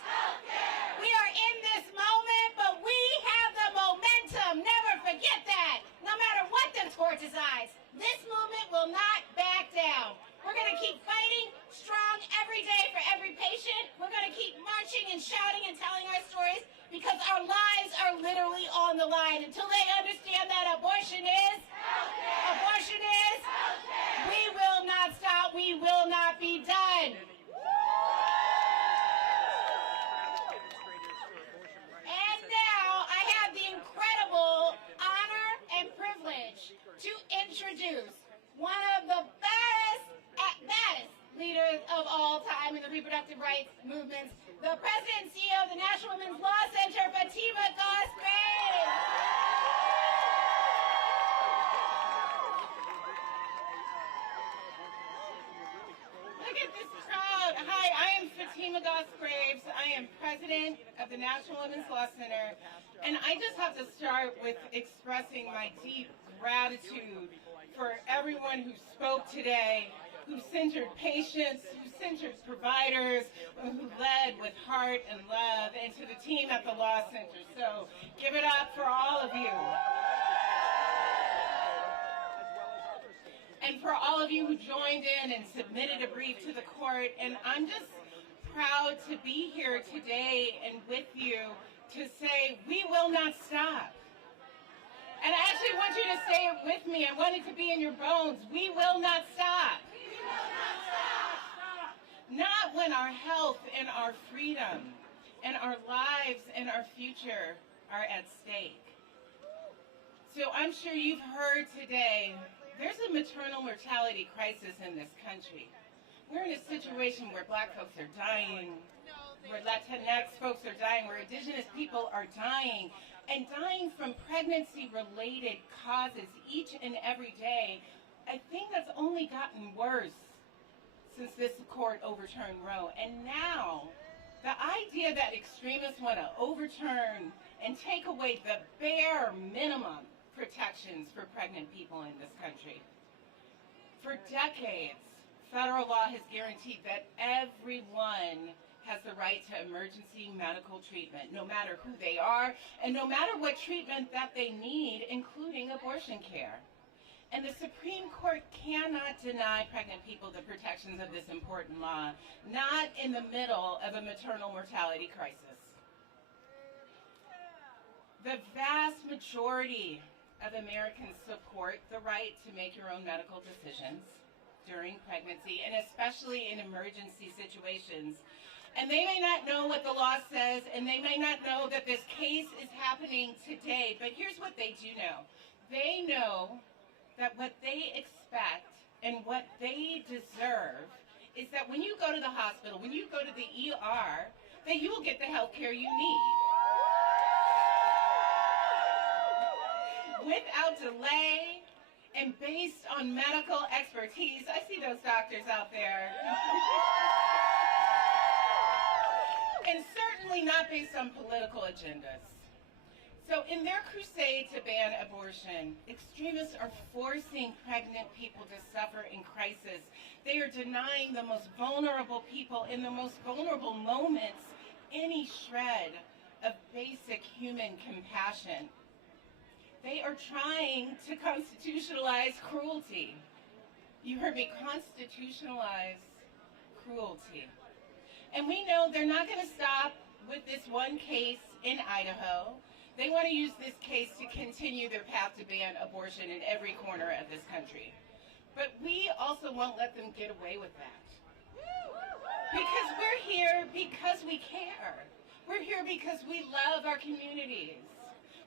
We are in this moment, but we have the momentum. Never forget that. No matter what the court decides, this movement will not back down. We're going to keep fighting strong every day for every patient. We're going to keep marching and shouting and telling our stories because our lives are literally on the line until they understand that abortion is. Abortion is. We will not stop. We will not be done. And now I have the incredible honor and privilege to introduce one of the baddest leaders of all time in the reproductive rights movements, the President and CEO of the National Women's Law Center, Fatima Graves. Look at this crowd. Hi, I am Fatima Graves. I am President of the National Women's Law Center, and I just have to start with expressing my deep gratitude for everyone who spoke today, who centered patients, who centered providers, who led with heart and love, and to the team at the Law Center. So give it up for all of you. And for all of you who joined in and submitted a brief to the court. And I'm just proud to be here today and with you to say we will not stop. And I actually want you to say it with me. I want it to be in your bones. We will not stop. We will not stop. Not when our health and our freedom and our lives and our future are at stake. So I'm sure you've heard today, there's a maternal mortality crisis in this country. We're in a situation where Black folks are dying, where Latinx folks are dying, where Indigenous people are dying, and dying from pregnancy-related causes each and every day. I think that's only gotten worse since this court overturned Roe. And now, the idea that extremists want to overturn and take away the bare minimum protections for pregnant people in this country. For decades, federal law has guaranteed that everyone has the right to emergency medical treatment, no matter who they are, and no matter what treatment that they need, including abortion care. And the Supreme Court cannot deny pregnant people the protections of this important law, not in the middle of a maternal mortality crisis. The vast majority of Americans support the right to make your own medical decisions during pregnancy, and especially in emergency situations. And they may not know what the law says, and they may not know that this case is happening today, but here's what they do know. They know that what they expect and what they deserve is that when you go to the hospital, when you go to the ER, that you will get the health care you need. Without delay and based on medical expertise. I see those doctors out there. And certainly not based on political agendas. So in their crusade to ban abortion, extremists are forcing pregnant people to suffer in crisis. They are denying the most vulnerable people in the most vulnerable moments any shred of basic human compassion. They are trying to constitutionalize cruelty. You heard me, constitutionalize cruelty. And we know they're not going to stop with this one case in Idaho. They want to use this case to continue their path to ban abortion in every corner of this country. But we also won't let them get away with that. Because we're here because we care. We're here because we love our communities.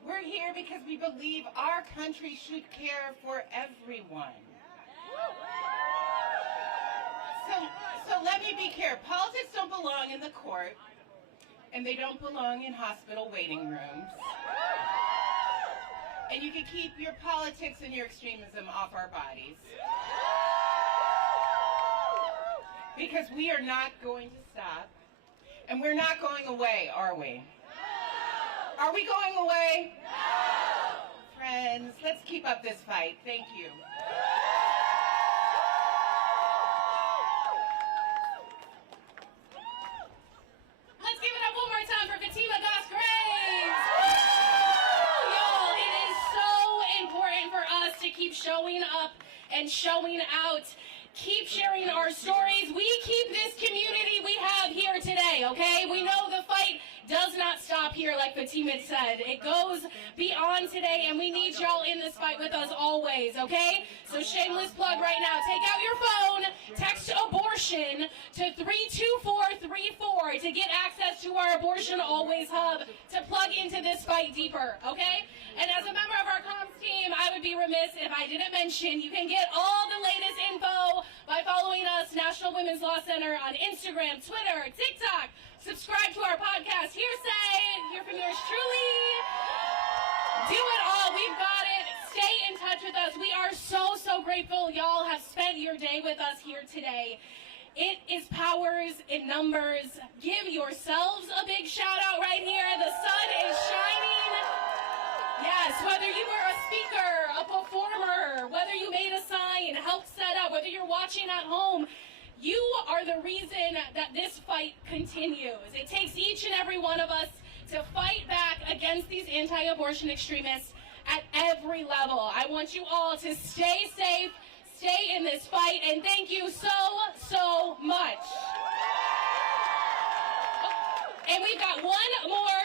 We're here because we believe our country should care for everyone. So let me be clear. Politics don't belong in the court, and they don't belong in hospital waiting rooms. And you can keep your politics and your extremism off our bodies. Because we are not going to stop, and we're not going away, are we? Are we going away? No! Friends, let's keep up this fight. Thank you. Let's give it up one more time for Fatima Graves. Y'all, it is so important for us to keep showing up and showing out. Keep sharing our stories. We keep this community we have here today, okay? We know the fight does not stop here, like Fatima said. It goes beyond today, and we need y'all in this fight with us always, okay? So shameless plug right now. Take out your phone, text abortion to 32434 to get access to our Abortion Always Hub to plug into this fight deeper, okay? And as a member of our comms team, I would be remiss if I didn't mention you can get all the latest info by following us, National Women's Law Center, on Instagram, Twitter, TikTok. Subscribe to our podcast, Hearsay, hear from yours truly. Do it all, we've got it. Stay in touch with us. We are so, so grateful y'all have spent your day with us here today. It is powers in numbers. Give yourselves a big shout out right here. The sun is shining. Yes, whether you were a speaker, a performer, whether you made a sign, helped set up, whether you're watching at home, you are the reason that this fight continues. It takes each and every one of us to fight back against these anti-abortion extremists at every level. I want you all to stay safe, stay in this fight, and thank you so, so much. And we've got one more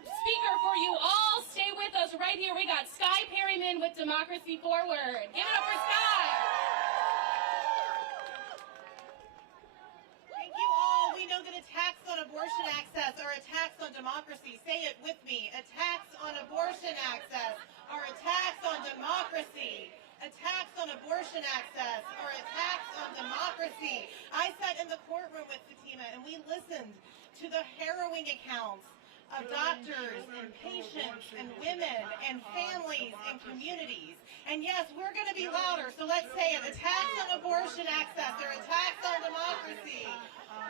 speaker for you all. Stay with us right here. We got Sky Perryman with Democracy Forward. Give it up for Sky. Thank you all. We know that attacks on abortion access are attacks on democracy. Say it with me. Attacks on abortion access are attacks on democracy. attacks on abortion access, or attacks on democracy. I sat in the courtroom with Fatima and we listened to the harrowing accounts of doctors and patients and women and families and communities. And yes, we're going to be louder, so let's say it. Attacks on abortion access or attacks on democracy.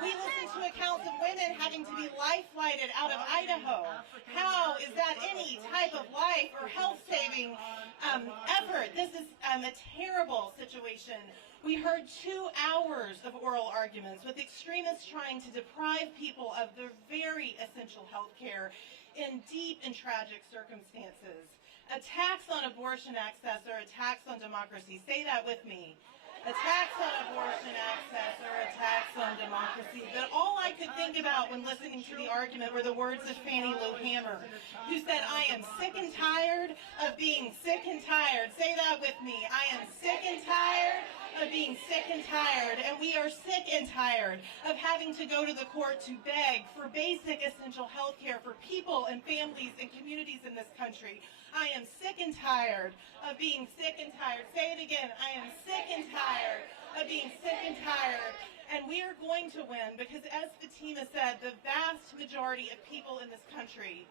We listen to accounts of women having to be life-flighted out of Idaho. How is that any type of life or health-saving effort? This is a terrible situation. We heard 2 hours of oral arguments with extremists trying to deprive people of their very essential health care in deep and tragic circumstances. Attacks on abortion access or attacks on democracy. Say that with me. Attacks on abortion access or attacks on democracy. But all I could think about when listening to the argument were the words of Fannie Lou Hamer, who said, I am sick and tired of being sick and tired. Say that with me. I am sick and tired of being sick and tired. And we are sick and tired of having to go to the court to beg for basic essential health care for people and families and communities in this country. I am sick and tired of being sick and tired. Say it again. I am sick and tired of being sick and tired. And we are going to win because, as Fatima said, the vast majority of people in this country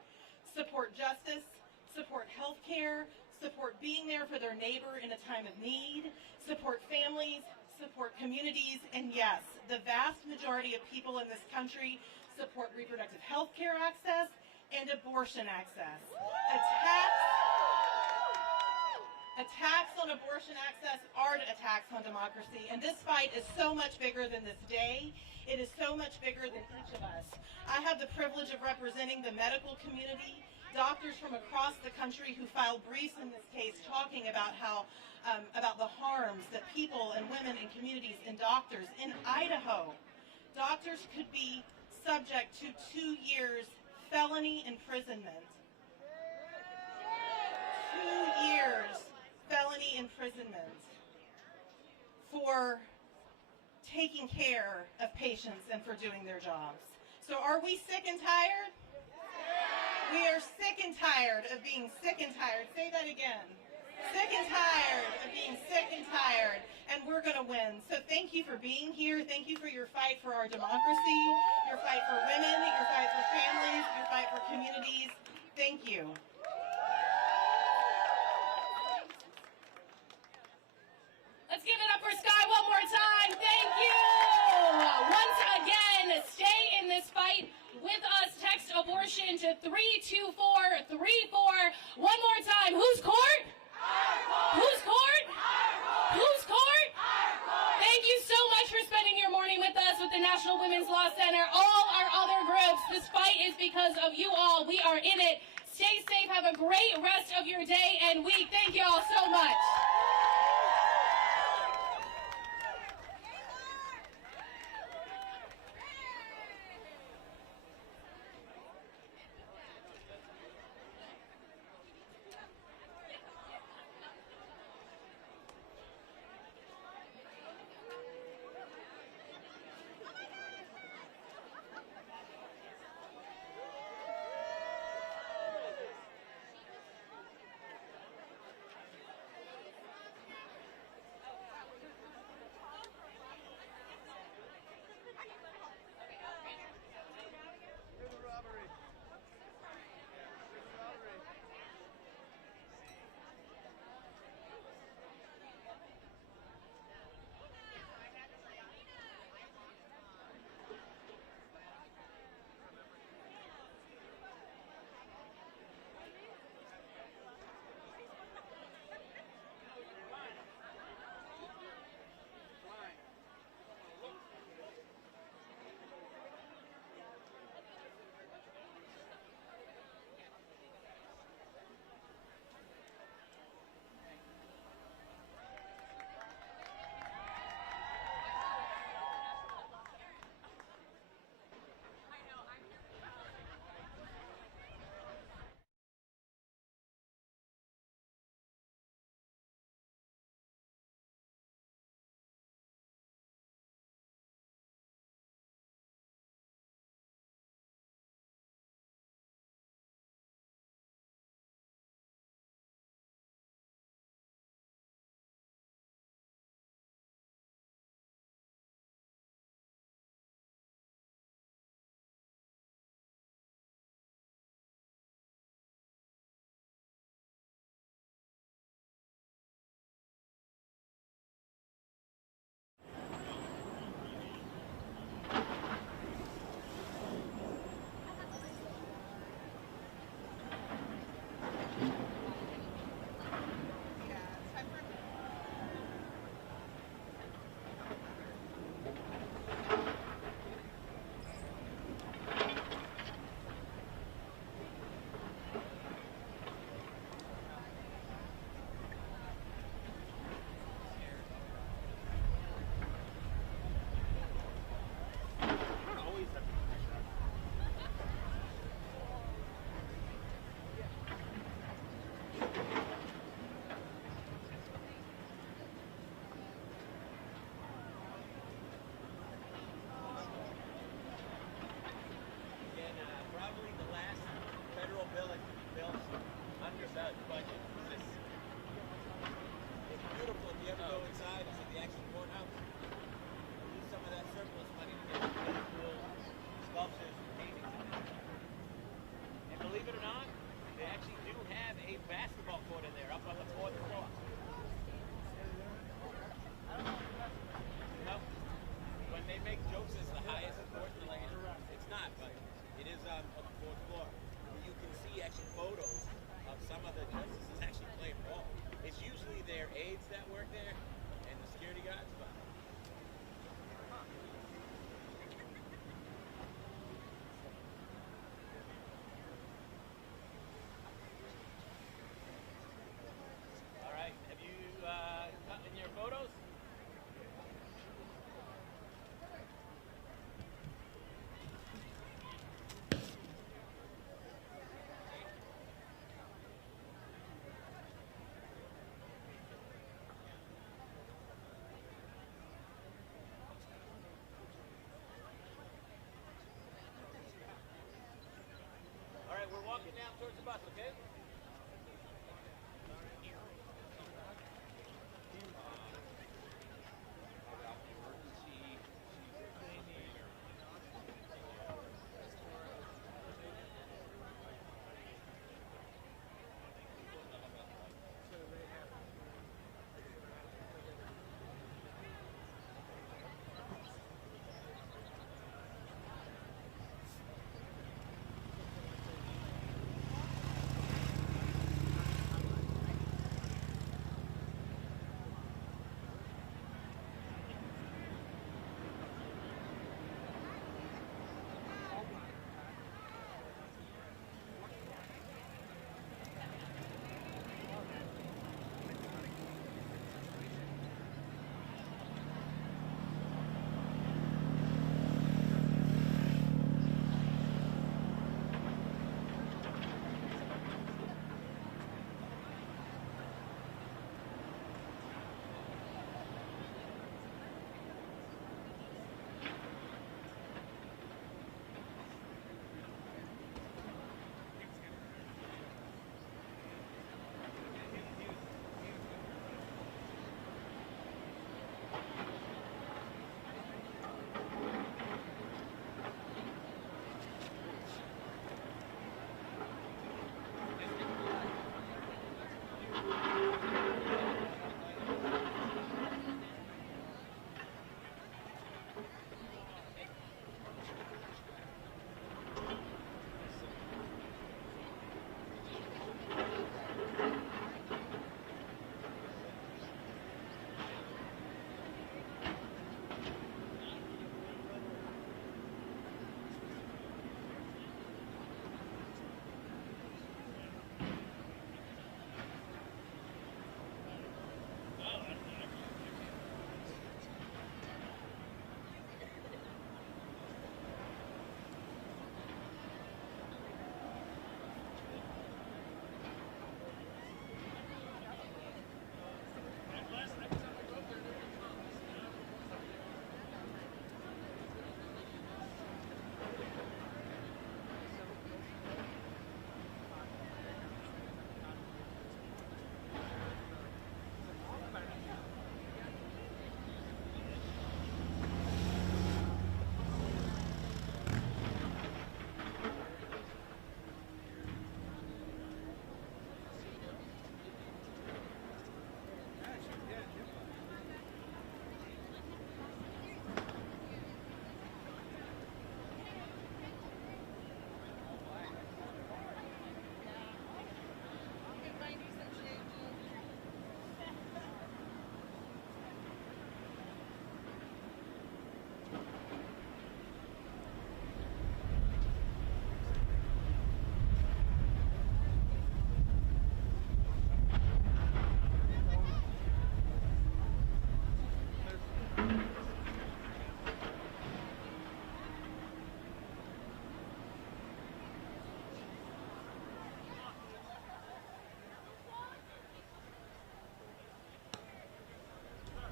support justice, support health care, support being there for their neighbor in a time of need, support families, support communities, and yes, the vast majority of people in this country support reproductive health care access and abortion access. Attacks on abortion access are attacks on democracy, and this fight is so much bigger than this day. It is so much bigger than each of us. I have the privilege of representing the medical community, doctors from across the country who filed briefs in this case talking about how about the harms that people and women and communities and doctors in Idaho, doctors could be subject to 2 years felony imprisonment. 2 years felony imprisonment for taking care of patients and for doing their jobs. So are we sick and tired? We are sick and tired of being sick and tired. Say that again. Sick and tired of being sick and tired, and we're going to win. So thank you for being here. Thank you for your fight for our democracy, your fight for women, your fight for families, your fight for communities. Thank you. Let's give it up for Sky one more time. Thank you. Once again, stay in this fight with us. Text abortion to 32434. One more time. Whose court? Whose court? Whose court? Thank you so much for spending your morning with us with the National Women's Law Center. All our other groups, this fight is because of you all. We are in it. Stay safe. Have a great rest of your day and week. Thank you all so much.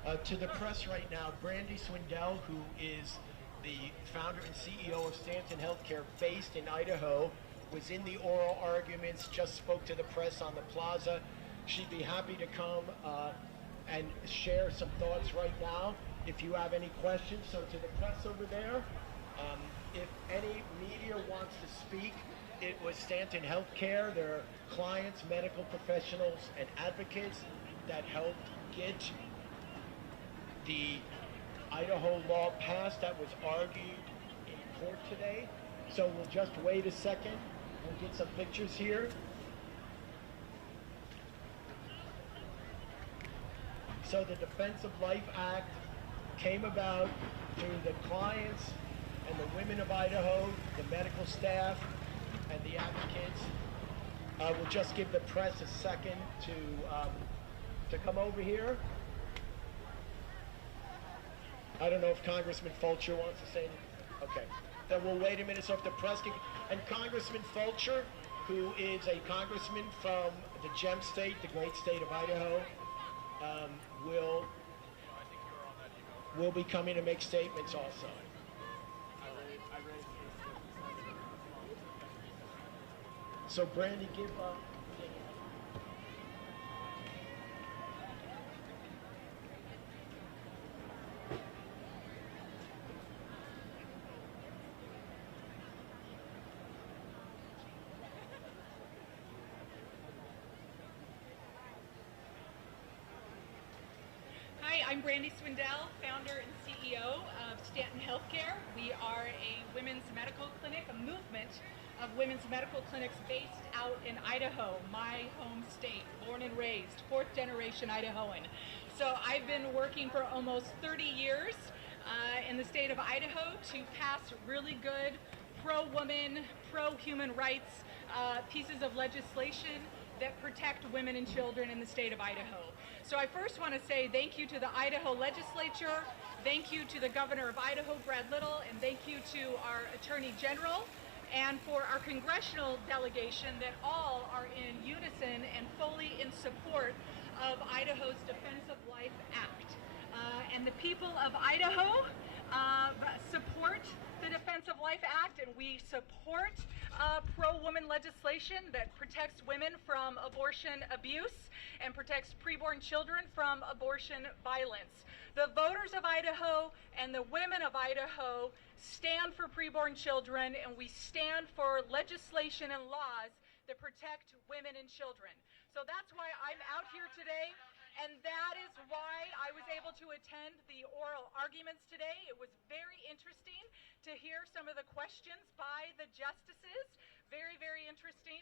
To the press right now, Brandy Swindell, who is the founder and CEO of Stanton Healthcare based in Idaho, was in the oral arguments, just spoke to the press on the plaza. She'd be happy to come and share some thoughts right now if you have any questions. So to the press over there, if any media wants to speak, it was Stanton Healthcare, their clients, medical professionals, and advocates that helped get the Idaho law passed that was argued in court today. So we'll just wait a second. We'll get some pictures here. So the Defense of Life Act came about through the clients and the women of Idaho, the medical staff, and the advocates. We'll just give the press a second to come over here. I don't know if Congressman Fulcher wants to say anything. Okay. Then we'll wait a minute so if the press can... And Congressman Fulcher, who is a congressman from the gem state, the great state of Idaho, will be coming to make statements also. So Brandy, give up. I'm Brandy Swindell, founder and CEO of Stanton Healthcare. We are a women's medical clinic, a movement of women's medical clinics based out in Idaho, my home state, born and raised, fourth generation Idahoan. So I've been working for almost 30 years in the state of Idaho to pass really good pro-woman, pro-human rights pieces of legislation that protect women and children in the state of Idaho. So I first want to say thank you to the Idaho legislature, thank you to the governor of Idaho, Brad Little, and thank you to our attorney general, and for our congressional delegation that all are in unison and fully in support of Idaho's Defense of Life Act. And the people of Idaho support the Defense of Life Act, and we support pro-woman legislation that protects women from abortion abuse and protects preborn children from abortion violence. The voters of Idaho and the women of Idaho stand for preborn children, and we stand for legislation and laws that protect women and children. So that's why I'm out here today, and that is why I was able to attend the oral arguments today. It was very interesting to hear some of the questions by the justices. Very, very interesting.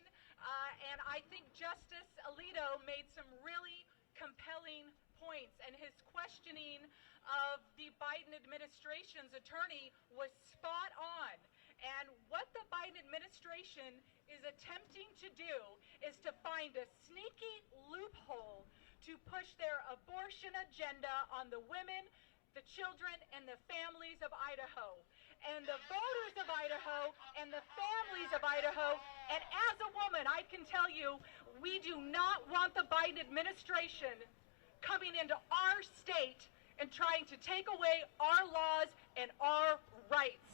And I think Justice Alito made some really compelling points, and his questioning of the Biden administration's attorney was spot on. And what the Biden administration is attempting to do is to find a sneaky loophole to push their abortion agenda on the women, the children, and the families of Idaho. And the voters of Idaho and the families of Idaho, and as a woman, I can tell you, we do not want the Biden administration coming into our state and trying to take away our laws and our rights.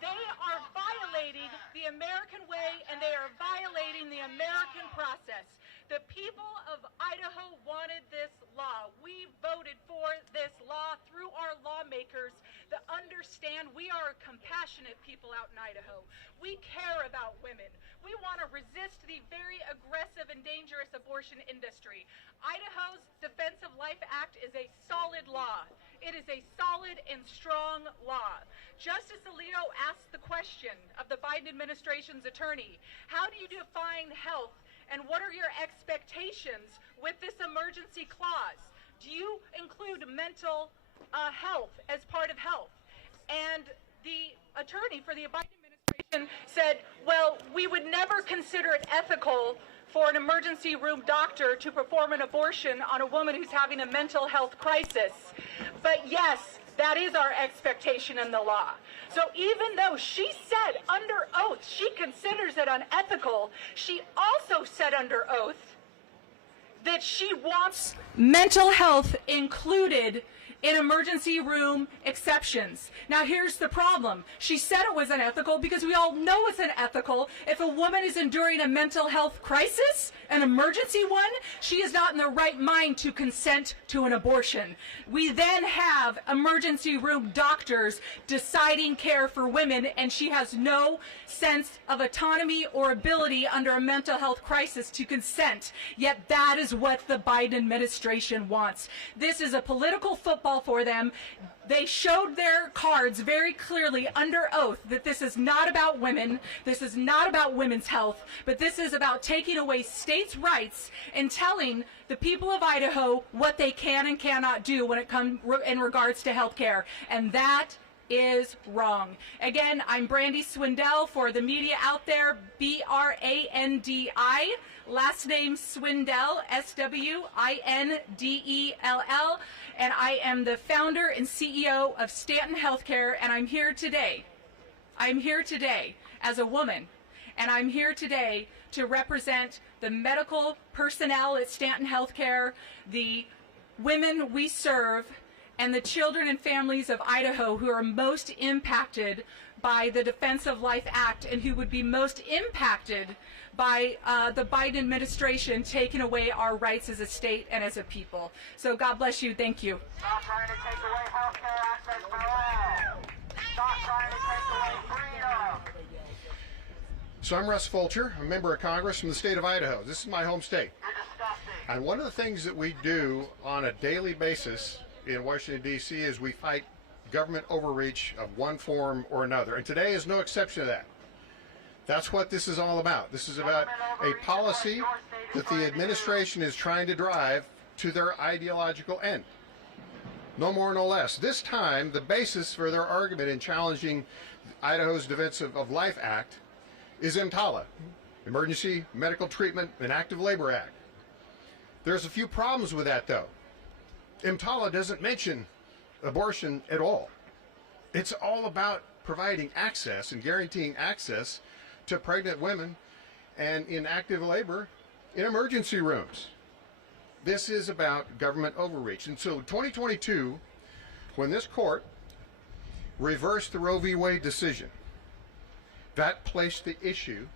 They are violating the American way, and they are violating the American process. The people of Idaho wanted this law. We voted for this law through our lawmakers that understand we are a compassionate people out in Idaho. We care about women. We want to resist the very aggressive and dangerous abortion industry. Idaho's Defense of Life Act is a solid law. It is a solid and strong law. Justice Alito asked the question of the Biden administration's attorney, how do you define health, and what are your expectations with this emergency clause? Do you include mental health as part of health? And the attorney for the Biden administration said, well, we would never consider it ethical for an emergency room doctor to perform an abortion on a woman who's having a mental health crisis. But yes, that is our expectation in the law. So even though she said under oath she considers it unethical, she also said under oath that she wants mental health included in emergency room exceptions. Now here's the problem. She said it was unethical because we all know it's unethical. If a woman is enduring a mental health crisis, an emergency one, she is not in the right mind to consent to an abortion. We then have emergency room doctors deciding care for women, and she has no sense of autonomy or ability under a mental health crisis to consent. Yet that is what the Biden administration wants. This is a political football for them. They showed their cards very clearly under oath that this is not about women, this is not about women's health, but this is about taking away states' rights and telling the people of Idaho what they can and cannot do when it comes in regards to health care. And that is wrong. Again, I'm Brandy Swindell for the media out there, B-R-A-N-D-I. Last name Swindell, S-W-I-N-D-E-L-L, and I am the founder and CEO of Stanton Healthcare, and I'm here today as a woman, and I'm here today to represent the medical personnel at Stanton Healthcare, the women we serve, and the children and families of Idaho who are most impacted by the Defense of Life Act and who would be most impacted by the Biden administration taking away our rights as a state and as a people. So God bless you. Thank you. Stop trying to take away health care access for all. Stop trying to take away freedom. So I'm Russ Fulcher, a member of Congress from the state of Idaho. This is my home state. And one of the things that we do on a daily basis in Washington, D.C. is we fight government overreach of one form or another. And today is no exception to that. That's what this is all about. This is about a policy that the administration is trying to drive to their ideological end. No more, no less. This time, the basis for their argument in challenging Idaho's Defense of Life Act is EMTALA, Emergency Medical Treatment and Active Labor Act. There's a few problems with that, though. EMTALA doesn't mention abortion at all. It's all about providing access and guaranteeing access to pregnant women and in active labor in emergency rooms. This is about government overreach. And so 2022, when this court reversed the Roe v. Wade decision, that placed the issue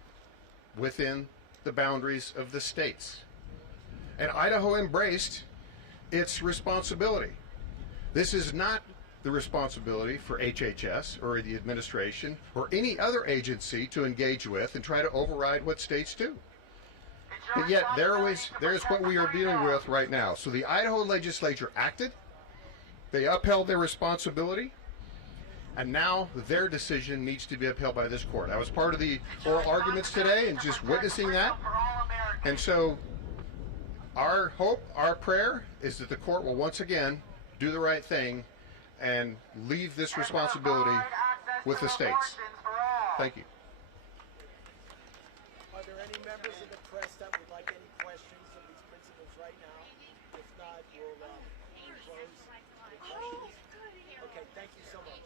within the boundaries of the states. And Idaho embraced its responsibility. This is not the responsibility for HHS or the administration or any other agency to engage with and try to override what states do. But yet there's what we are dealing with right now. So the Idaho legislature acted, they upheld their responsibility, and now their decision needs to be upheld by this court. I was part of the oral arguments today and just witnessing that. And so our hope, our prayer is that the court will once again do the right thing and leave this responsibility with the states. Thank you. Are there any members of the press that would like any questions of these principles right now? If not, we'll close the questions. Okay, thank you so much.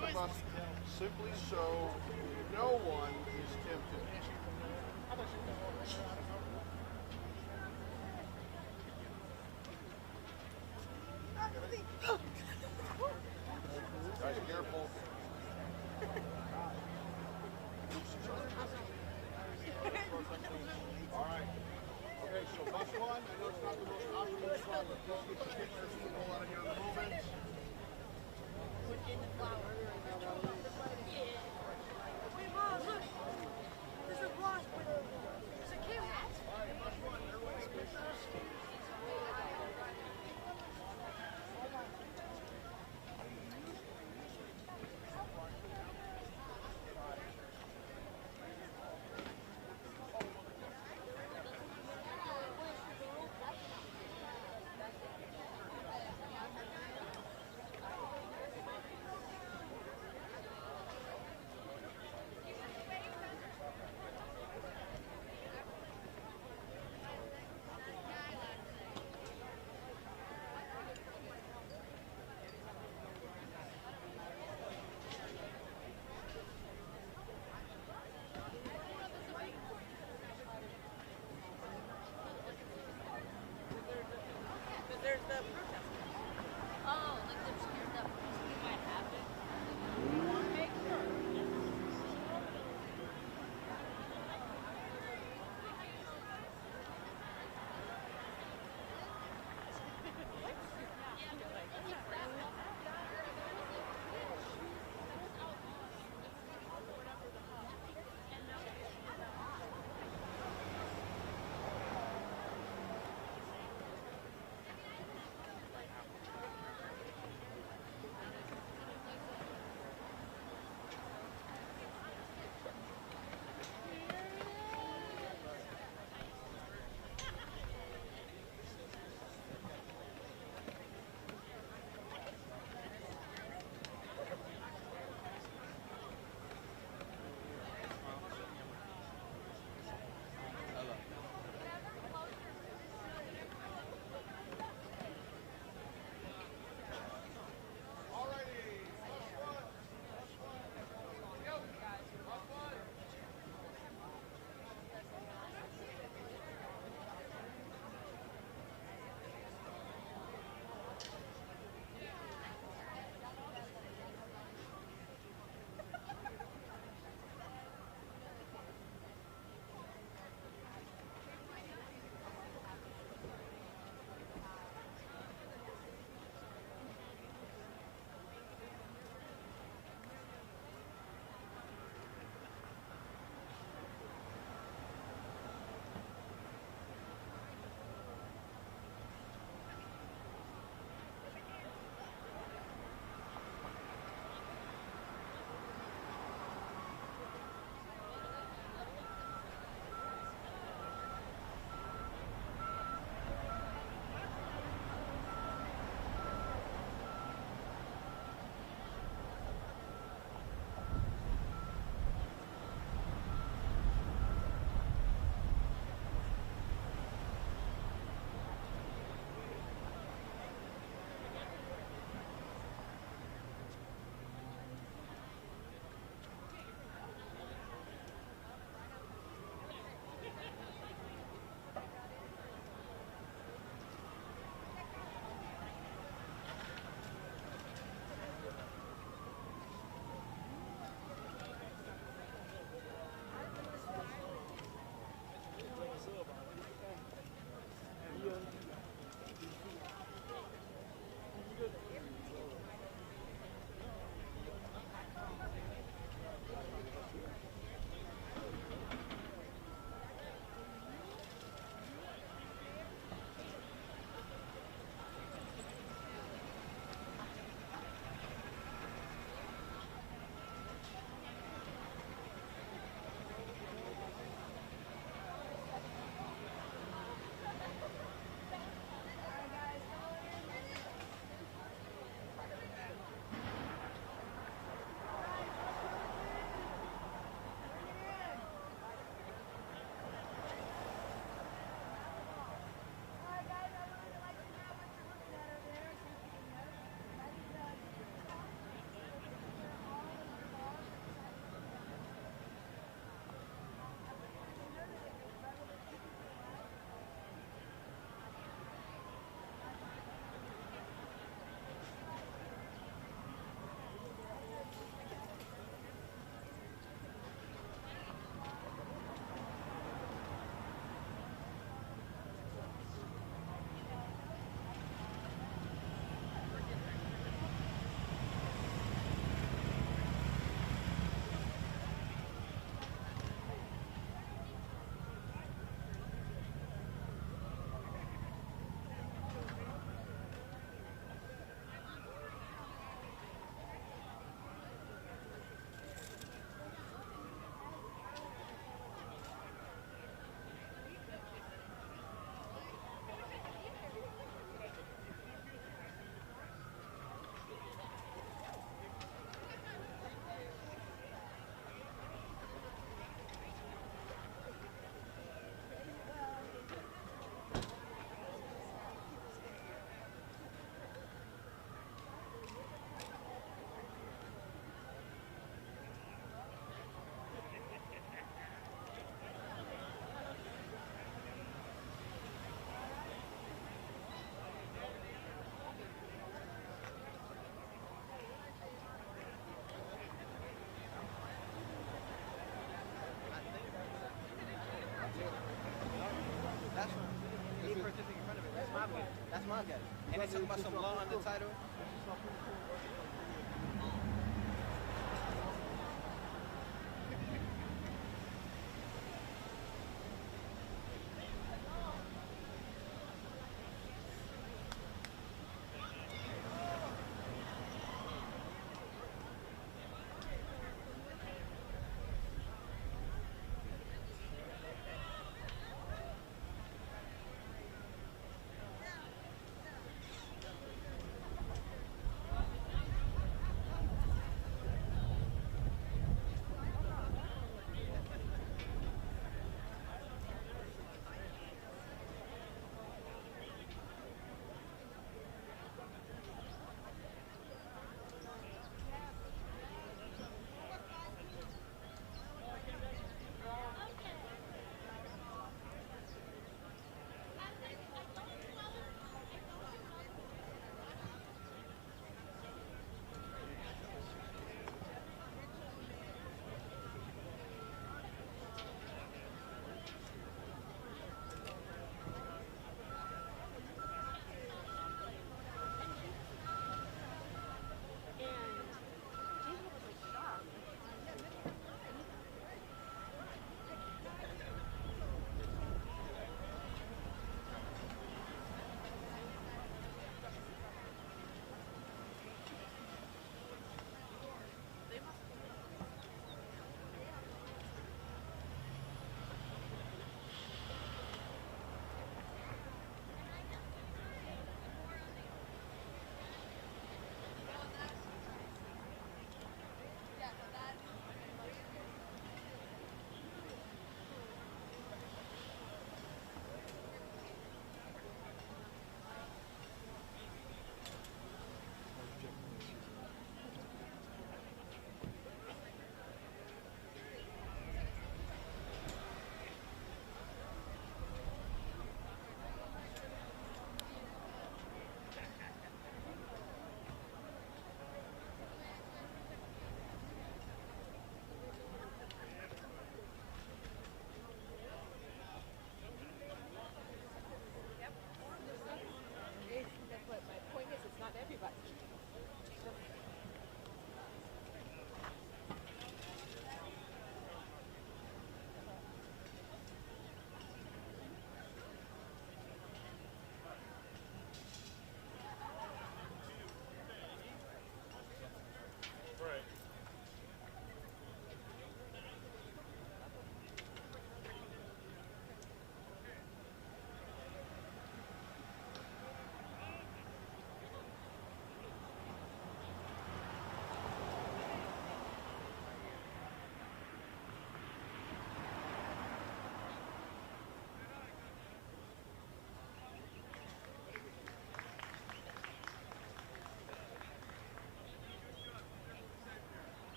must simply show no one is tempted. Guys, careful. All right. Okay, so bus one. I know it's not the most optimal spot, but please get your pictures and roll out of here in a moment. In the flower. Wait, Mom, look. There's a my guess. That's my guess. And they talking about some law under title.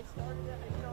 I started it,